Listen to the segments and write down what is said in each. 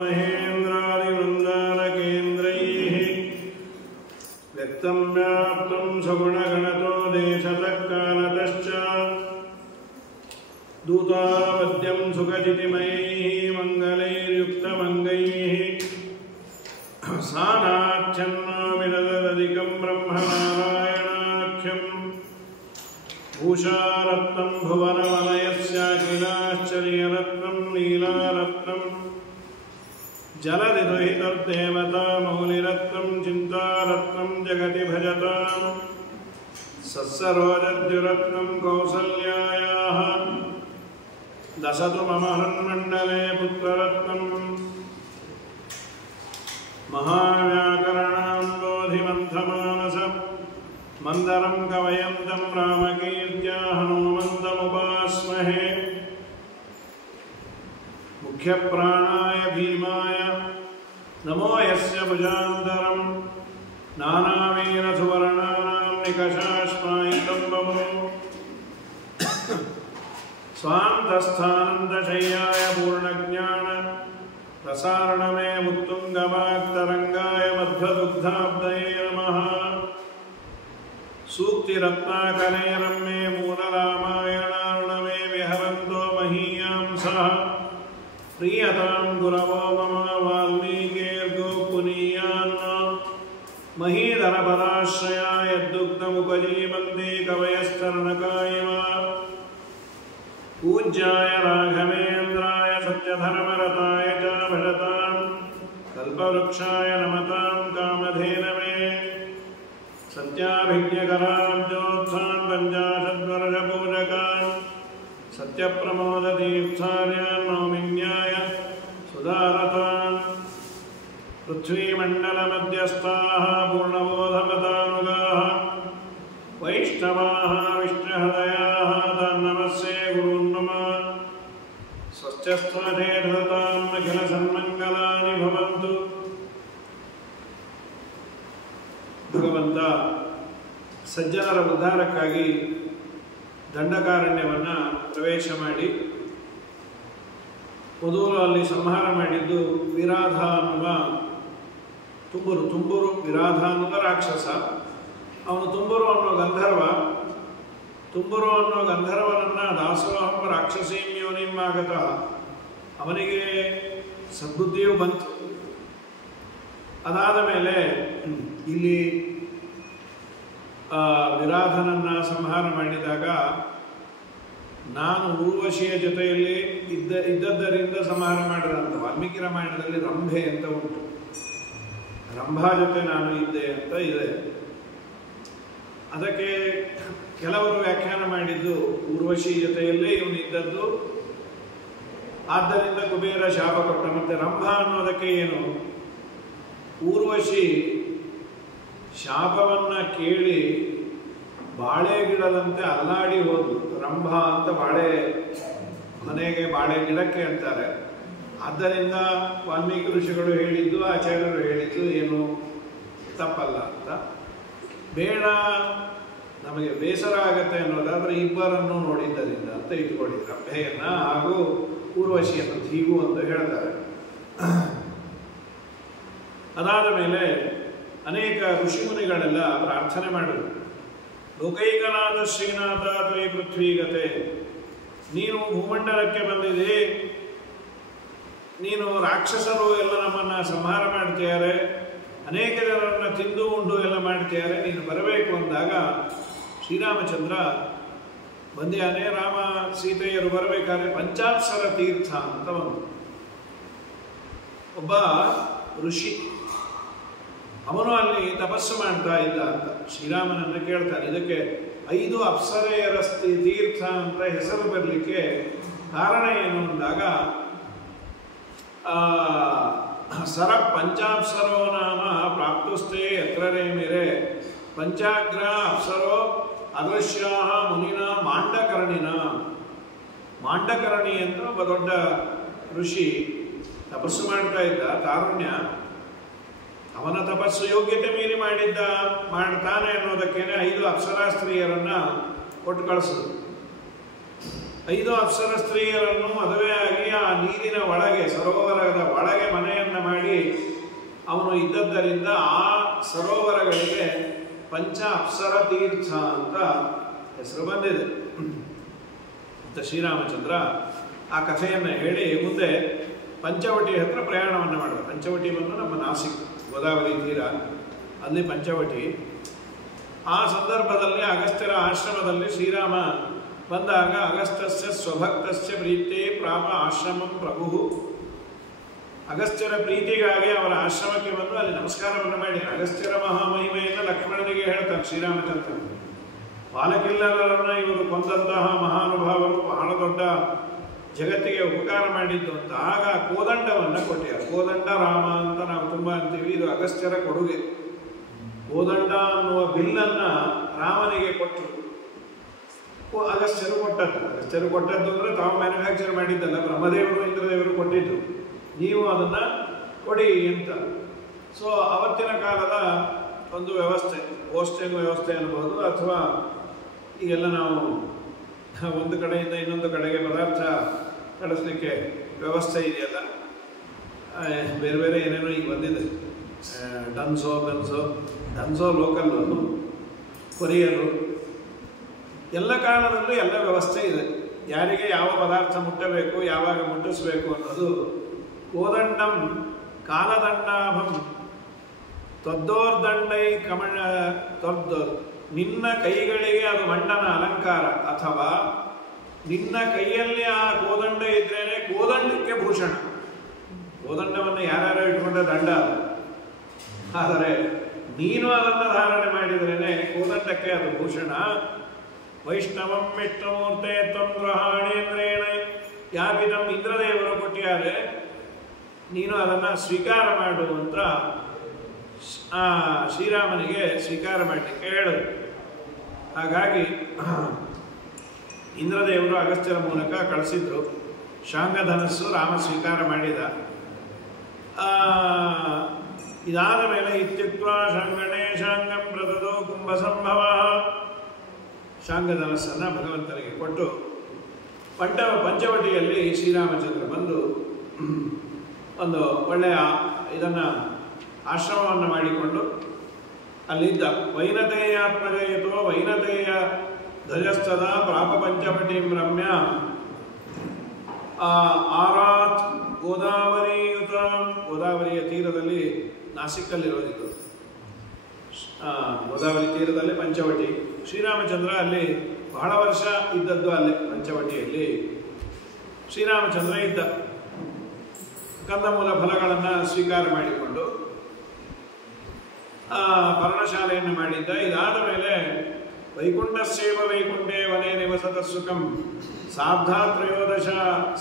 महेन्द्रादिवृन्दारकेन्द्रैः व्यक्तं व्याप्तं सगुणगणतो देशतःकालतश्च दूतावद्यं सुखजितिमयैः मङ्गलैर्युक्तमङ्गैः सानाच्छन्नामिददधिकं ब्रह्मनारायणाख्यं भूषारत्नं भुवनवलयस्याखिलाश्चर्यरत्नं लीलारत्नं जलधिदुहितर्देवता मौलिरत्नं चिन्तारत्नं जगति भजतां सत्सरोजद्युरत्नं कौसल्यायाः दशतु मम हन्मण्डले पुत्ररत्नं महाव्याकरणां बोधिमन्थमानसं मन्दरं कवयन्तं रामकीर्त्या हनुमन्तमुपास्महे मुख्यप्राणाय भीमाय नमो यस्य भुजान्तरं नानावीरसुवर्णानां निकषाश्मायितं भवो स्वान्तस्थानन्दशय्याय पूर्णज्ञान प्रसारणमे उत्तुङ्गवाक्तरङ्गाय मध्वदुग्धाब्दये नमः सूक्तिरत्नाकरैरम्ये मूलरामायणार्णवे विहरन्तो महीयां सह प्रियतां गुरवो मम वाल्मीकिर्गोपुनीयान् महीधरपदाश्रया यद्दुग्धमुपजीवन्ति कवयश्चरणकाय पूज्याय राघवेन्द्राय सत्यधर्मरताय च भजतां कल्पवृक्षाय नमतां कामधेनवे सत्याभिज्ञकराब्जोत्थान् पञ्चाशद्वर्षपूजकान् सत्यप्रमोदतीर्थार्यान् नौमिन्याय सुधारतान् पृथ्वीमण्डलमध्यस्थाः पूर्णबोधमतानुगाः वैष्णवाः विष्णुहृदयाः तन्नमस्ये गुरून् नमः स्वस्त्यस्थानेधताम् अखिलसन्मङ्गलानि भवन्तु। ಭಗವಂತ ಸಜ್ಜನರ ಉದ್ಧಾರಕ್ಕಾಗಿ ದಂಡಕಾರಣ್ಯವನ್ನು ಪ್ರವೇಶ ಮಾಡಿ ಮೊದಲು ಅಲ್ಲಿ ಸಂಹಾರ ಮಾಡಿದ್ದು ವಿರಾಧ ಅನ್ನುವ ತುಂಬುರು ವಿರಾಧ ಅನ್ನುವ ರಾಕ್ಷಸ. ಅವನು ತುಂಬುರು ಅನ್ನೋ ಗಂಧರ್ವನನ್ನು ದಾಸೋಹಂ ರಾಕ್ಷಸೀಂ ಯೋನಿಂ ಆಗತಃ ಅವನಿಗೆ ಸದ್ಬುದ್ಧಿಯೂ ಬಂತು. ಅದಾದ ಮೇಲೆ ಇಲ್ಲಿ ವಿರಾಧನನ್ನು ಸಂಹಾರ ಮಾಡಿದಾಗ ನಾನು ಊರ್ವಶಿಯ ಜೊತೆಯಲ್ಲಿ ಇದ್ದದ್ದರಿಂದ ಸಂಹಾರ ಮಾಡಿದಂತ ವಾಲ್ಮೀಕಿ ರಾಮಾಯಣದಲ್ಲಿ ರಂಭೆ ಅಂತ ಉಂಟು. ರಂಭಾ ಜೊತೆ ನಾನು ಇದ್ದೆ ಅಂತ ಇದೆ. ಅದಕ್ಕೆ ಕೆಲವರು ವ್ಯಾಖ್ಯಾನ ಮಾಡಿದ್ದು ಊರ್ವಶಿ ಜೊತೆಯಲ್ಲೇ ಇವನು ಇದ್ದದ್ದು, ಆದ್ದರಿಂದ ಕುಬೇರ ಶಾಪ ಕೊಟ್ಟ. ಮತ್ತೆ ರಂಭಾ ಅನ್ನೋದಕ್ಕೆ ಏನು, ಊರ್ವಶಿ ಶಾಪವನ್ನ ಕೇಳಿ ಬಾಳೆ ಗಿಡದಂತೆ ಅಲ್ಲಾಡಿ ಹೋದ್ಲು. ರಂಭ ಅಂತ ಮನೆಗೆ ಬಾಳೆ ಗಿಡಕ್ಕೆ ಅಂತಾರೆ. ಆದ್ದರಿಂದ ವಾಲ್ಮೀಕಿ ಋಷಿಗಳು ಹೇಳಿದ್ದು, ಆಚಾರ್ಯರು ಹೇಳಿದ್ದು ಏನು ತಪ್ಪಲ್ಲ ಅಂತ. ಬೇಡ, ನಮಗೆ ಬೇಸರ ಆಗತ್ತೆ ಅನ್ನೋದಾದ್ರೆ ಇಬ್ಬರನ್ನು ನೋಡಿದ್ದರಿಂದ ಅಂತ ಇಟ್ಕೊಳ್ಳಿ, ರಂಭೆಯನ್ನ ಹಾಗೂ ಊರ್ವಶಿಯನ್ನು ಹೀಗೂ ಅಂತ ಹೇಳ್ತಾರೆ. ಅದಾದ ಮೇಲೆ ಅನೇಕ ಋಷಿಮುನಿಗಳೆಲ್ಲ ಪ್ರಾರ್ಥನೆ ಮಾಡಿದರು. ಲೋಕೈಕನಾಥ ಶ್ರೀನಾಥ ತ್ವಯಿ ಪೃಥ್ವೀಗತೆ, ನೀನು ಭೂಮಂಡಲಕ್ಕೆ ಬಂದಿದೆ, ನೀನು ರಾಕ್ಷಸರು ಎಲ್ಲ ನಮ್ಮನ್ನ ಸಂಹಾರ ಮಾಡ್ತಿದ್ದಾರೆ, ಅನೇಕ ಜನರನ್ನ ತಿಂದು ಉಂಡು ಎಲ್ಲ ಮಾಡ್ತಿದ್ದಾರೆ, ನೀನು ಬರಬೇಕು ಅಂದಾಗ ಶ್ರೀರಾಮಚಂದ್ರ ಬಂದಿಯಾನೆ. ರಾಮ ಸೀತೆಯರು ಬರಬೇಕಾದ್ರೆ ಪಂಚಾಪ್ಸರ ತೀರ್ಥ ಅಂತ ಒಬ್ಬ ಋಷಿ, ಅವನು ಅಲ್ಲಿ ತಪಸ್ಸು ಮಾಡ್ತಾ ಇದ್ದ ಅಂತ ಶ್ರೀರಾಮನನ್ನು ಕೇಳ್ತಾನೆ. ಇದಕ್ಕೆ 5 ಅಪ್ಸರೆಯರ ತೀರ್ಥ ಅಂತ ಹೆಸರು ಬರಲಿಕ್ಕೆ ಕಾರಣ ಏನು ಅಂದಾಗ, ಸರ ಪಂಚಾಪ್ಸರೋ ನಾಮ ಪ್ರಾಪ್ತುಸ್ತೆ ಯತ್ರರೇ ಮೇರೆ ಪಂಚಾಗ್ರ ಅಪ್ಸರೋ ಅದೃಶ್ಯಾ ಮುನಿನ ಮಾಂಡಕರ್ಣಿ ಅಂತ ಒಬ್ಬ ದೊಡ್ಡ ಋಷಿ ತಪಸ್ಸು ಮಾಡ್ತಾ ಇದ್ದ. ಕಾರುಣ್ಯ, ಅವನ ತಪಸ್ಸು ಯೋಗ್ಯತೆ ಮೀರಿ ಮಾಡ್ತಾನೆ ಅನ್ನೋದಕ್ಕೇನೆ 5 ಅಪ್ಸರಾ ಸ್ತ್ರೀಯರನ್ನ ಕೊಟ್ಟು ಕಳಿಸಿದ್ರು. 5 ಅಪ್ಸರ ಸ್ತ್ರೀಯರನ್ನು ಮದುವೆಯಾಗಿ ಆ ನೀರಿನ ಒಳಗೆ, ಸರೋವರದ ಒಳಗೆ ಮನೆ ಅವನು ಇದ್ದದ್ದರಿಂದ ಆ ಸರೋವರಗಳಿಗೆ ಪಂಚ ಅಪ್ಸರ ತೀರ್ಥ ಅಂತ ಹೆಸರು ಬಂದಿದೆ ಅಂತ ಶ್ರೀರಾಮಚಂದ್ರ ಆ ಕಥೆಯನ್ನು ಹೇಳಿ ಮುಂದೆ ಪಂಚವಟಿ ಹತ್ರ ಪ್ರಯಾಣವನ್ನು ಮಾಡಿದ. ಪಂಚವಟಿ ಬಂದು ನಮ್ಮ ನಾಸಿಕ್ ಗೋದಾವರಿ ತೀರ, ಅಲ್ಲಿ ಪಂಚವಟಿ. ಆ ಸಂದರ್ಭದಲ್ಲಿ ಅಗಸ್ತ್ಯರ ಆಶ್ರಮದಲ್ಲಿ ಶ್ರೀರಾಮ ಬಂದಾಗ ಅಗಸ್ತ್ಯಸ್ಯ ಸ್ವಭಕ್ತಸ್ಯ ಪ್ರೀತೇ ಪ್ರಾಪ ಆಶ್ರಮಂ ಪ್ರಭು. ಅಗಸ್ತ್ಯರ ಪ್ರೀತಿಗಾಗಿ ಅವರ ಆಶ್ರಮಕ್ಕೆ ಬಂದು ಅಲ್ಲಿ ನಮಸ್ಕಾರವನ್ನು ಮಾಡಿ ಅಗಸ್ತ್ಯರ ಮಹಾಮಹಿಮೆಯನ್ನು ಲಕ್ಷ್ಮಣನಿಗೆ ಹೇಳ್ತಾನೆ ಶ್ರೀರಾಮಚಂದ್ರ. ಬಾಲಕಿಲ್ಲರನ್ನ ಇವರು ಕೊಂದಂತಹ ಮಹಾನುಭಾವರು ಬಹಳ ದೊಡ್ಡ ಜಗತ್ತಿಗೆ ಉಪಕಾರ ಮಾಡಿದ್ದು ಅಂತ. ಆಗ ಕೋದಂಡವನ್ನು ಕೊಟ್ಟಿದ್ದಾರೆ. ಕೋದಂಡ ರಾಮ ಅಂತ ನಾವು ತುಂಬ ಅಂತೀವಿ, ಇದು ಅಗಸ್ತ್ಯರ ಕೊಡುಗೆ. ಕೋದಂಡ ಅನ್ನುವ ಬಿಲ್ಲನ್ನು ರಾಮನಿಗೆ ಕೊಟ್ಟರು, ಅಗಸ್ತ್ಯರು ಕೊಟ್ಟದ್ದು. ಅಗಸ್ತ್ಯರು ಕೊಟ್ಟದ್ದು ಅಂದರೆ ತಾವು ಮ್ಯಾನುಫ್ಯಾಕ್ಚರ್ ಮಾಡಿದ್ದಲ್ಲ, ಬ್ರಹ್ಮದೇವರು ಇಂದ್ರದೇವರು ಕೊಟ್ಟಿದ್ದು, ನೀವು ಅದನ್ನು ಕೊಡಿ ಅಂತ. ಸೊ ಅವತ್ತಿನ ಕಾಲದ ಒಂದು ವ್ಯವಸ್ಥೆ, ಪೋಸ್ಟಿಂಗ್ ವ್ಯವಸ್ಥೆ ಅನ್ಬೋದು, ಅಥವಾ ಈಗೆಲ್ಲ ನಾವು ಒಂದು ಕಡೆಯಿಂದ ಇನ್ನೊಂದು ಕಡೆಗೆ ಪದಾರ್ಥ ಕಳಿಸ್ಲಿಕ್ಕೆ ವ್ಯವಸ್ಥೆ ಇದೆಯಲ್ಲ, ಬೇರೆ ಬೇರೆ ಏನೇನೋ ಈಗ ಬಂದಿದೆ. ಡನ್ಸೋ ಲೋಕಲ್ಲು, ಕೊರಿಯರು, ಎಲ್ಲ ಕಾರಣದಲ್ಲೂ ಎಲ್ಲ ವ್ಯವಸ್ಥೆ ಇದೆ. ಯಾರಿಗೆ ಯಾವ ಪದಾರ್ಥ ಮುಟ್ಟಬೇಕು, ಯಾವಾಗ ಮುಟ್ಟಿಸ್ಬೇಕು ಅನ್ನೋದು. ಕೋದಂಡಂ ಕಾಲದಂಡಾಭಂ ತ್ವದ್ದೋರ್ದಂಡೈ ಕಮಣ ನಿನ್ನ ಕೈಗಳಿಗೆ ಅದು ಮಂಡನ ಅಲಂಕಾರ, ಅಥವಾ ನಿನ್ನ ಕೈಯಲ್ಲಿ ಆ ಕೋದಂಡ ಇದ್ರೇನೆ ಕೋದಂಡಕ್ಕೆ ಭೂಷಣ. ಕೋದಂಡವನ್ನು ಯಾರ್ಯಾರು ಇಟ್ಕೊಂಡ ದಂಡ ಅದು, ಆದರೆ ನೀನು ಅದನ್ನು ಧಾರಣೆ ಮಾಡಿದ್ರೇನೆ ಕೋದಂಡಕ್ಕೆ ಅದು ಭೂಷಣ. ವೈಷ್ಣವಂ ವಿಷ್ಣುಮೂರ್ತೆ ತ್ವಂ ಗೃಹಾಣೇಂದ್ರೇಣ ಯಾಪಿದಂ, ಇಂದ್ರದೇವರು ಕೊಟ್ಟಿದ್ದಾರೆ, ನೀನು ಅದನ್ನು ಸ್ವೀಕಾರ ಮಾಡು ಅಂತ ಶ್ರೀರಾಮನಿಗೆ ಸ್ವೀಕಾರ ಮಾಡಲಿಕ್ಕೆ ಹೇಳಿದ್ರು. ಹಾಗಾಗಿ ಇಂದ್ರದೇವರು ಅಗಸ್ತ್ಯರ ಮೂಲಕ ಕಳಿಸಿದ್ರು. ಶಾಂಗಧನಸ್ಸು ರಾಮ ಸ್ವೀಕಾರ ಮಾಡಿದ. ಇದಾದ ಮೇಲೆ ಇತ್ಯುಕ್ತ ಶಾಂಗಣೇ ಶಾಂಗಂ ಪ್ರದದೋ ಕುಂಭಸಂಭವ, ಶಾಂಗಧನಸ್ಸನ್ನು ಭಗವಂತನಿಗೆ ಕೊಟ್ಟು ಪಂಚವಟಿಯಲ್ಲಿ ಶ್ರೀರಾಮಚಂದ್ರ ಬಂದು ಒಂದು ಒಳ್ಳೆಯ ಇದನ್ನು ಆಶ್ರಮವನ್ನು ಮಾಡಿಕೊಂಡು ಅಲ್ಲಿದ್ದ. ವೈನತೆಯಾತ್ಮಜಯತೋ ವೈನತೆಯ ಧ್ವಜಸ್ಥದ ಪ್ರಾಪ ಪಂಚವಟಿಂ ರಮ್ಯ ಆರಾತ್ ಗೋದಾವರಿಯುತ, ಗೋದಾವರಿಯ ತೀರದಲ್ಲಿ ನಾಸಿಕ್ಕಲ್ಲಿರೋದಿತ್ತು. ಗೋದಾವರಿ ತೀರದಲ್ಲಿ ಪಂಚವಟಿ. ಶ್ರೀರಾಮಚಂದ್ರ ಅಲ್ಲಿ ಬಹಳ ವರ್ಷ ಇದ್ದದ್ದು. ಅಲ್ಲೇ ಪಂಚವಟಿಯಲ್ಲಿ ಶ್ರೀರಾಮಚಂದ್ರ ಇದ್ದ. ಕಂದಮೂಲ ಫಲಗಳನ್ನು ಸ್ವೀಕಾರ ಮಾಡಿಕೊಂಡು ಪರ್ಣಶಾಲೆಯನ್ನು ಮಾಡಿದ್ದ. ಇದಾದ ಮೇಲೆ ವೈಕುಂಠಸ್ಯೇವ ವೈಕುಂಠೇ ವನೇ ನಿವಸತ ಸುಖಂ ಸಾರ್ಧಾತ್ರಯೋದಶ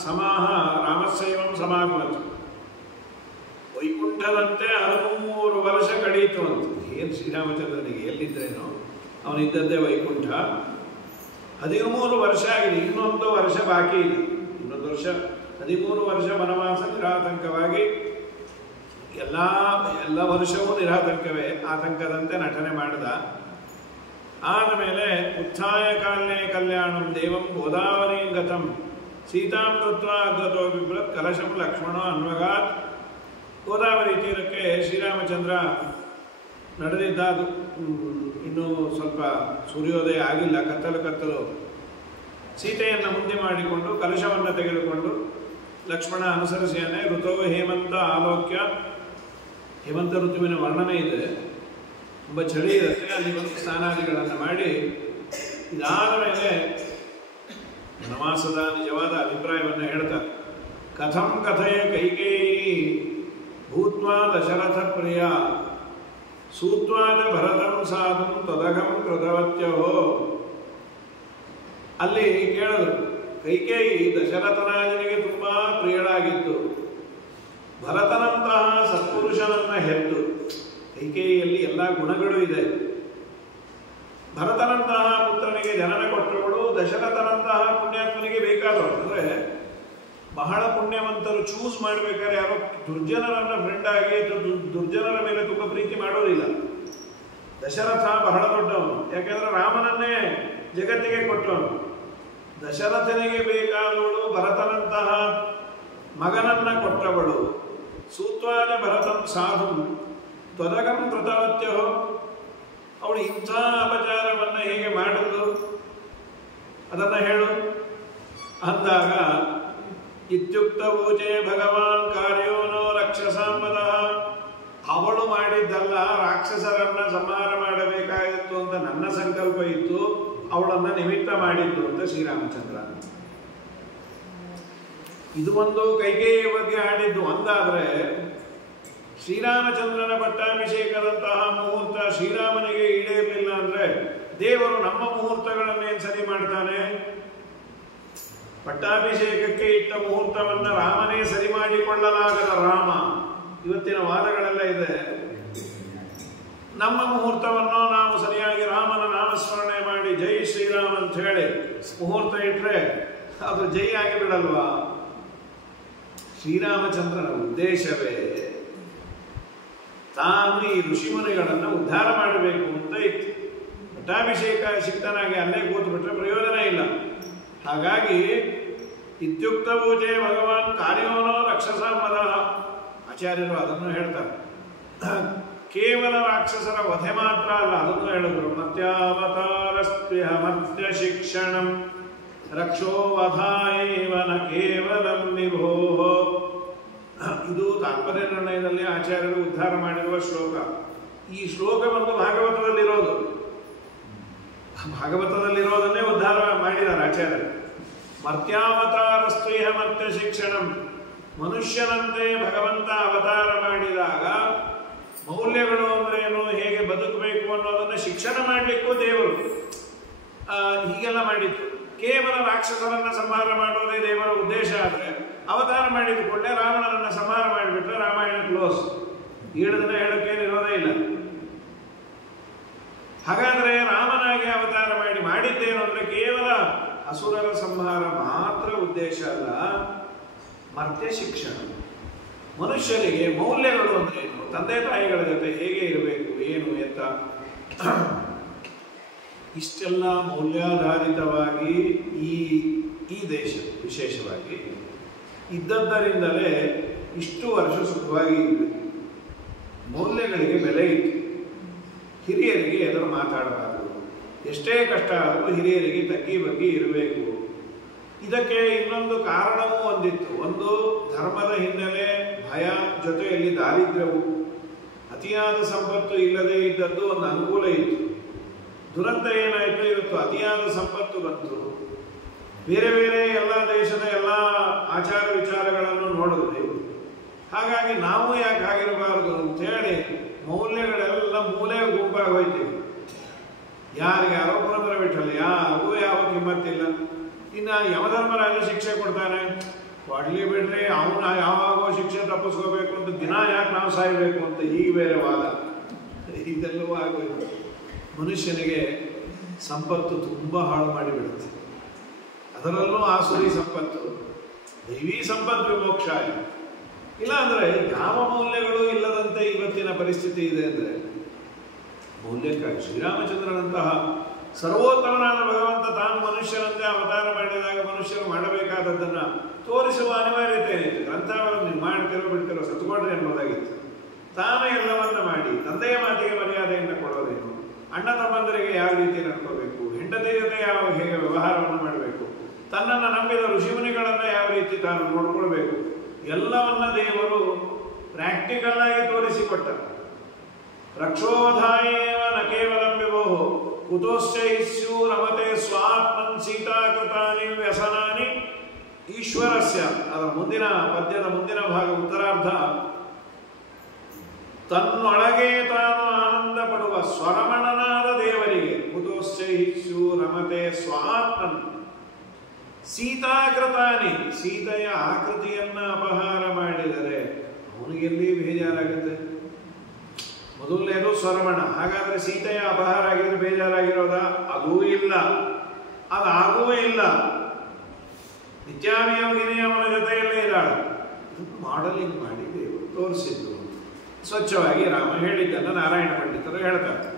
ಸಮಾಹ ರಾಮಸ್ಯೈವಂ ಸಮಾಗಮತ್. ವೈಕುಂಠದಂತೆ 13 ವರ್ಷ ಕಳೀತು ಅಂತ. ಏನು ಶ್ರೀರಾಮಚಂದ್ರನಿಗೆ ಎಲ್ಲಿದ್ರೇನೋ, ಅವನಿದ್ದದ್ದೇ ವೈಕುಂಠ. 13 ವರ್ಷ ಆಗಿದೆ, ಇನ್ನೊಂದು ವರ್ಷ ಬಾಕಿ ಇದೆ. ಇನ್ನೊಂದು ವರ್ಷ 13 ವರ್ಷ ವನವಾಸ ನಿರಾತಂಕವಾಗಿ, ಎಲ್ಲ ವರ್ಷವೂ ನಿರಾತಂಕವೇ, ಆತಂಕದಂತೆ ನಟನೆ ಮಾಡಿದ. ಆದಮೇಲೆ ಉತ್ಥಾಯ ಕಾಲೇ ಕಲ್ಯಾಣಂ ದೇವಂ ಗೋದಾವರಿ ಗತಂ ಸೀತಾಂ ಕೃತ್ವಾ ಅಗ್ರತೋ ಬಿಭ್ರತ್ ಕಲಶಂ ಲಕ್ಷ್ಮಣೋ ಅನ್ವಗಾತ್. ಗೋದಾವರಿ ತೀರಕ್ಕೆ ಶ್ರೀರಾಮಚಂದ್ರ ನಡೆದಿದ್ದ. ಇನ್ನೂ ಸ್ವಲ್ಪ ಸೂರ್ಯೋದಯ ಆಗಿಲ್ಲ, ಕತ್ತಲು. ಸೀತೆಯನ್ನು ಮುಂದೆ ಮಾಡಿಕೊಂಡು ಕಲಶವನ್ನು ತೆಗೆದುಕೊಂಡು ಲಕ್ಷ್ಮಣ ಅನುಸರಿಸಿಯಾನೆ. ಋತೋ ಹೇಮಂತ ಆಲೋಕ್ಯ, ಹೇಮಂತ ಋತುವಿನ ವರ್ಣನೆ ಇದೆ, ತುಂಬ ಚಳಿ ಇರುತ್ತೆ. ಅಲ್ಲಿ ಒಂದು ಸ್ನಾನಾದಿಗಳನ್ನು ಮಾಡಿ ಇದಾದ ಮೇಲೆ ವನವಾಸದ ನಿಜವಾದ ಅಭಿಪ್ರಾಯವನ್ನು ಹೇಳ್ತಾರೆ. ಕಥಂ ಕಥೆಯ ಕೈಕೇಯಿ ಭೂತ್ವಾ ದಶರಥ ಪ್ರಿಯ ಸೂತ್ವಾದ ಭರತಂ ಸಾಧು ತದಘಂ ಕೃತವತ್ಯಹೋ. ಅಲ್ಲಿ ಕೇಳಿದ್ರು, ಕೈಕೇಯಿ ದಶರಥರಾಜನಿಗೆ ತುಂಬ ಪ್ರಿಯಳಾಗಿದ್ದು, ಭರತನಂತಹ ಸತ್ಪುರುಷನನ್ನು ಹೆದ್ದು. ಕೈಕೇಯಿಯಲ್ಲಿ ಎಲ್ಲ ಗುಣಗಳು ಇದೆ. ಭರತನಂತಹ ಪುತ್ರನಿಗೆ ಜನನ ಕೊಟ್ಟವಳು, ದಶರಥನಂತಹ ಪುಣ್ಯಾತ್ಮನಿಗೆ ಬೇಕಾದವಳು. ಅಂದರೆ ಬಹಳ ಪುಣ್ಯವಂತರು ಚೂಸ್ ಮಾಡಬೇಕಾದ್ರೆ ಯಾರೋ ದುರ್ಜನರನ್ನ ಫ್ರೆಂಡ್ ಆಗಿ ದುರ್ಜನರ ಮೇಲೆ ತುಂಬ ಪ್ರೀತಿ ಮಾಡೋದಿಲ್ಲ. ದಶರಥ ಬಹಳ ದೊಡ್ಡವನು, ಯಾಕೆಂದ್ರೆ ರಾಮನನ್ನೇ ಜಗತ್ತಿಗೆ ಕೊಟ್ಟವನು. ದಶರಥನಿಗೆ ಬೇಕಾದವಳು ಭರತನಂತಹ ಮಗನನ್ನ ಕೊಟ್ಟವಳು. ಸೂತ್ವಾದ ಭರತಂ ಸಾಧು ತ್ವದಗಂ ಕೃತವತ್ಯೋ, ಅವಳು ಇಂಥ ಅಪಚಾರವನ್ನು ಹೇಗೆ ಮಾಡಿದ್ರು ಅದನ್ನು ಹೇಳು ಅಂದಾಗ, ಇತ್ಯುಕ್ತವೂಚೆ ಭಗವಾನ್ ಕಾರ್ಯೋನೋ ರಕ್ಷಸಾಂವದ, ಅವಳು ಮಾಡಿದ್ದಲ್ಲ, ರಾಕ್ಷಸರನ್ನ ಸಂಹಾರ ಮಾಡಬೇಕಾಗಿತ್ತು ಅಂತ ನನ್ನ ಸಂಕಲ್ಪ ಇತ್ತು, ಅವಳನ್ನ ನಿಮಿತ್ತ ಮಾಡಿದ್ದು ಅಂತ ಶ್ರೀರಾಮಚಂದ್ರ. ಇದು ಒಂದು ಕೈಕೇಯಿಯ ಬಗ್ಗೆ ಆಡಿದ್ದು ಒಂದಾದ್ರೆ, ಶ್ರೀರಾಮಚಂದ್ರನ ಪಟ್ಟಾಭಿಷೇಕದಂತಹ ಮುಹೂರ್ತ ಶ್ರೀರಾಮನಿಗೆ ಈಡೇರಲಿಲ್ಲ ಅಂದ್ರೆ ದೇವರು ನಮ್ಮ ಮುಹೂರ್ತಗಳನ್ನೇನು ಸರಿ ಮಾಡ್ತಾನೆ? ಪಟ್ಟಾಭಿಷೇಕಕ್ಕೆ ಇಟ್ಟ ಮುಹೂರ್ತವನ್ನ ರಾಮನೇ ಸರಿ ಮಾಡಿಕೊಳ್ಳಲಾಗದ ರಾಮ. ಇವತ್ತಿನ ವಾದಗಳೆಲ್ಲ ಇದೆ. ನಮ್ಮ ಮುಹೂರ್ತವನ್ನು ನಾವು ಸರಿಯಾಗಿ ರಾಮನ ನಾಮಸ್ಮರಣೆ ಮಾಡಿ ಜೈ ಶ್ರೀರಾಮ್ ಅಂತ ಹೇಳಿ ಮುಹೂರ್ತ ಇಟ್ರೆ ಅದು ಜೈ ಆಗಿ ಬಿಡಲ್ವಾ? ಶ್ರೀರಾಮಚಂದ್ರನ ಉದ್ದೇಶವೇ ತಾನು ಈ ಋಷಿಮುನಿಗಳನ್ನು ಉದ್ಧಾರ ಮಾಡಬೇಕು ಅಂತ ಇತ್ತು. ಪಟ್ಟಾಭಿಷೇಕ ಸಿಕ್ತನಾಗಿ ಅಲ್ಲೇ ಕೂತು ಬಿಟ್ರೆ ಪ್ರಯೋಜನ ಇಲ್ಲ. ಹಾಗಾಗಿ ಇತ್ಯುಕ್ತ ಪೂಜೆ ಭಗವಾನ್ ಕಾರ್ಯೋನೋ ರಕ್ಷಸಾಂವದ, ಆಚಾರ್ಯರು ಅದನ್ನು ಹೇಳ್ತಾರೆ. ಕೇವಲ ರಾಕ್ಷಸರ ವಧೆ ಮಾತ್ರ ಅಲ್ಲ, ಅದನ್ನು ಹೇಳಿದ್ರು. ಮತ್ಯಾವತಾರಸ್ತ್ಯ ಮತ್ಯ ಶಿಕ್ಷಣಂ ರಕ್ಷೋ ವಧಾಯೇವ ನ ಕೇವಲಂ ವಿಭೋ. ಇದು ತಾತ್ಪರ್ಯ ನಿರ್ಣಯದಲ್ಲಿ ಆಚಾರ್ಯರು ಉದ್ಧಾರ ಮಾಡಿರುವ ಶ್ಲೋಕ. ಈ ಶ್ಲೋಕ ಒಂದು ಭಾಗವತದಲ್ಲಿರೋದನ್ನೇ ಉದ್ಧಾರ ಮಾಡಿದ್ದಾರೆ ಆಚಾರ್ಯರು. ಮರ್ತ್ಯಾವತಾರಸ್ತ್ರೀಯ ಮರ್ತ್ಯ ಶಿಕ್ಷಣಂ, ಮನುಷ್ಯನಂತೆ ಭಗವಂತ ಅವತಾರ ಮಾಡಿದಾಗ ಮೌಲ್ಯಗಳು ಅಂದ್ರೇನು, ಹೇಗೆ ಬದುಕಬೇಕು ಅನ್ನೋದನ್ನು ಶಿಕ್ಷಣ ಮಾಡಲಿಕ್ಕೂ ದೇವರು ಹೀಗೆಲ್ಲ ಮಾಡಿತ್ತು. ಕೇವಲ ರಾಕ್ಷಸರನ್ನ ಸಂಹಾರ ಮಾಡೋದೇ ದೇವರ ಉದ್ದೇಶ ಆದರೆ ಅವತಾರ ಮಾಡಿದುಕೊಂಡೆ ರಾವಣನನ್ನ ಸಂಹಾರ ಮಾಡಿಬಿಟ್ರೆ ರಾಮಾಯಣ ಕ್ಲೋಸ್. 7 ದಿನ ಹೇಳೋಕ್ಕೇನಿರೋದೇ ಇಲ್ಲ. ಹಾಗಾದ್ರೆ ರಾಮನಾಗಿ ಅವತಾರ ಮಾಡಿದ್ದೇನು ಅಂದ್ರೆ ಕೇವಲ ಅಸುರರ ಸಂಹಾರ ಮಾತ್ರ ಉದ್ದೇಶ ಅಲ್ಲ, ಮರ್ತ್ಯ ಶಿಕ್ಷಣ. ಮನುಷ್ಯರಿಗೆ ಮೌಲ್ಯಗಳು ಅಂದ್ರೆ ಏನು, ತಂದೆ ತಾಯಿಗಳ ಜೊತೆ ಹೇಗೆ ಇರಬೇಕು, ಏನು ಎತ್ತ, ಇಷ್ಟೆಲ್ಲ ಮೌಲ್ಯಾಧಾರಿತವಾಗಿ ಈ ದೇಶ ವಿಶೇಷವಾಗಿ ಇದ್ದದ್ದರಿಂದಲೇ ಇಷ್ಟು ವರ್ಷ ಸುಖವಾಗಿ ಮೌಲ್ಯಗಳಿಗೆ ಬೆಲೆ ಇತ್ತು. ಹಿರಿಯರಿಗೆ ಎದುರು ಮಾತಾಡಬಾರದು, ಎಷ್ಟೇ ಕಷ್ಟ ಆದರೂ ಹಿರಿಯರಿಗೆ ತಗ್ಗಿ ಬಗ್ಗಿ ಇರಬೇಕು. ಇದಕ್ಕೆ ಇನ್ನೊಂದು ಕಾರಣವೂ ಒಂದಿತ್ತು. ಒಂದು ಧರ್ಮದ ಹಿನ್ನೆಲೆ, ಭಯ, ಜೊತೆಯಲ್ಲಿ ದಾರಿದ್ರ್ಯವು, ಅತಿಯಾದ ಸಂಪತ್ತು ಇಲ್ಲದೆ ಇದ್ದದ್ದು ಒಂದು ಅನುಕೂಲ ಇತ್ತು. ದುರಂತ ಏನಾಯಿತು, ಇವತ್ತು ಅತಿಯಾದ ಸಂಪತ್ತು ಬಂತು. ಬೇರೆ ಬೇರೆ ಎಲ್ಲ ದೇಶದ ಎಲ್ಲ ಆಚಾರ ವಿಚಾರಗಳನ್ನು ನೋಡಿದ್ವಿ. ಹಾಗಾಗಿ ನಾವು ಯಾಕೆ ಆಗಿರಬಾರದು ಅಂತೇಳಿ ಮೌಲ್ಯಗಳೆಲ್ಲ ಮೂಲೆ ಗುಂಪಾಗಿ ಹೋಯ್ತೀವಿ. ಯಾರಿಗೆ ಆರೋಪರ ಬಿಟ್ಟಲ್ಲ, ಯಾರಿಗೂ ಯಾವ ಕಿಮ್ಮತ್ತಿಲ್ಲ. ಇನ್ನು ಯಮಧರ್ಮರಾಜ ಶಿಕ್ಷೆ ಕೊಡ್ತಾನೆ, ಕೊಡ್ಲಿ ಬಿಡ್ರಿ, ಅವನ ಯಾವಾಗೋ ಶಿಕ್ಷೆ ತಪ್ಪಿಸ್ಕೋಬೇಕು ಅಂತ ದಿನ ಯಾಕೆ ನಾವು ಸಾಯಬೇಕು ಅಂತ ಈಗ ಬೇರೆ ವಾದ. ಇದೆಲ್ಲವೂ ಆಗೋಯ್ತು. ಮನುಷ್ಯನಿಗೆ ಸಂಪತ್ತು ತುಂಬ ಹಾಳು ಮಾಡಿಬಿಡುತ್ತೆ. ಅದರಲ್ಲೂ ಆಸುರಿ ಸಂಪತ್ತು, ದೈವೀ ಸಂಪತ್ತು ವಿಮೋಕ್ಷ ಇಲ್ಲ ಅಂದರೆ ಯಾವ ಮೌಲ್ಯಗಳು ಇಲ್ಲದಂತೆ ಇವತ್ತಿನ ಪರಿಸ್ಥಿತಿ ಇದೆ ಅಂದರೆ ಮೌಲ್ಯಕ್ಕಾಗಿ ಶ್ರೀರಾಮಚಂದ್ರನಂತಹ ಸರ್ವೋತ್ತಮನಾದ ಭಗವಂತ ತಾನು ಮನುಷ್ಯರಂತೆ ಅವತಾರ ಮಾಡಿದಾಗ ಮನುಷ್ಯರು ಮಾಡಬೇಕಾದದ್ದನ್ನು ತೋರಿಸುವ ಅನಿವಾರ್ಯತೆ ಏನಿತ್ತು. ಗ್ರಂಥಾವಳಿ ನೀವು ಮಾಡ್ತಿರೋ ಬಿಡ್ತಿರೋ ಸತ್ಕೊಂಡ್ರೆ ಎಂಬುದಾಗಿತ್ತು. ತಾನೇ ಎಲ್ಲವನ್ನ ಮಾಡಿ ತಂದೆಯ ಮಾತಿಗೆ ಮರ್ಯಾದೆಯನ್ನು ಕೊಡೋದೇನು, ಅಣ್ಣ ತಮ್ಮಂದರಿಗೆ ಯಾವ ರೀತಿ ನಡ್ಕೋಬೇಕು, ಹೆಂಡತಿ ಜೊತೆ ಹೇಗೆ ವ್ಯವಹಾರವನ್ನು ಮಾಡಬೇಕು, ತನ್ನನ್ನು ನಂಬಿದ ಋಷಿಮುನಿಗಳನ್ನು ಯಾವ ರೀತಿ ತಾನು ನೋಡ್ಕೊಳ್ಬೇಕು, ಎಲ್ಲವನ್ನ ದೇವರು ಪ್ರಾಕ್ಟಿಕಲ್ ಆಗಿ ತೋರಿಸಿಕೊಟ್ಟ. ರಕ್ಷೋಧಾಯೇವ ನ ಕೇವಲಂ ವಿಭೋ ಕುತೋಶ್ಚೈಸ್ಯು ರಮತೆ ಸ್ವಾತ್ಮನ್ ಸೀತಾಕೃತಾನಿ ವ್ಯಸನಾನಿ ಈಶ್ವರಸ್ಯ. ಅದರ ಪದ್ಯದ ಮುಂದಿನ ಭಾಗ ಉತ್ತರಾರ್ಧ, ತನ್ನೊಳಗೆ ತಾನು ಆನಂದ ಪಡುವ ಸ್ವರಮಣನಾದ ದೇವರಿಗೆ ಕುತೋಶ್ಚೈಸ್ಯು ರಮತೆ ಸ್ವಾತ್ಮನ್ ಸೀತಾಕೃತಾನಿ, ಸೀತೆಯ ಆಕೃತಿಯನ್ನ ಅಪಹಾರ ಮಾಡಿದರೆ ಅವನಿಗೆಲ್ಲಿ ಬೇಜಾರಾಗುತ್ತೆ. ಮೊದಲನೇದು ಸ್ವರಮಣ. ಹಾಗಾದ್ರೆ ಸೀತೆಯ ಅಪಹಾರ ಆಗಿದ್ರೆ ಬೇಜಾರಾಗಿರೋದಾ? ಅದೂ ಇಲ್ಲ, ಅದಾಗುವೇ ಇಲ್ಲ. ನಿತ್ಯಾನಿಯೋಗಿನಿ ಅವನ ಜೊತೆಯಲ್ಲೇ ಇದ್ದಾಳೆ. ಮಾಡೆಲಿಂಗ್ ಮಾಡಿ ದೇವರು ತೋರಿಸಿದ್ದು ಸ್ವಚ್ಛವಾಗಿ ರಾಮ ಹೇಳಿದ್ದನ್ನು ನಾರಾಯಣ ಪಂಡಿತರು ಹೇಳ್ತಾರೆ.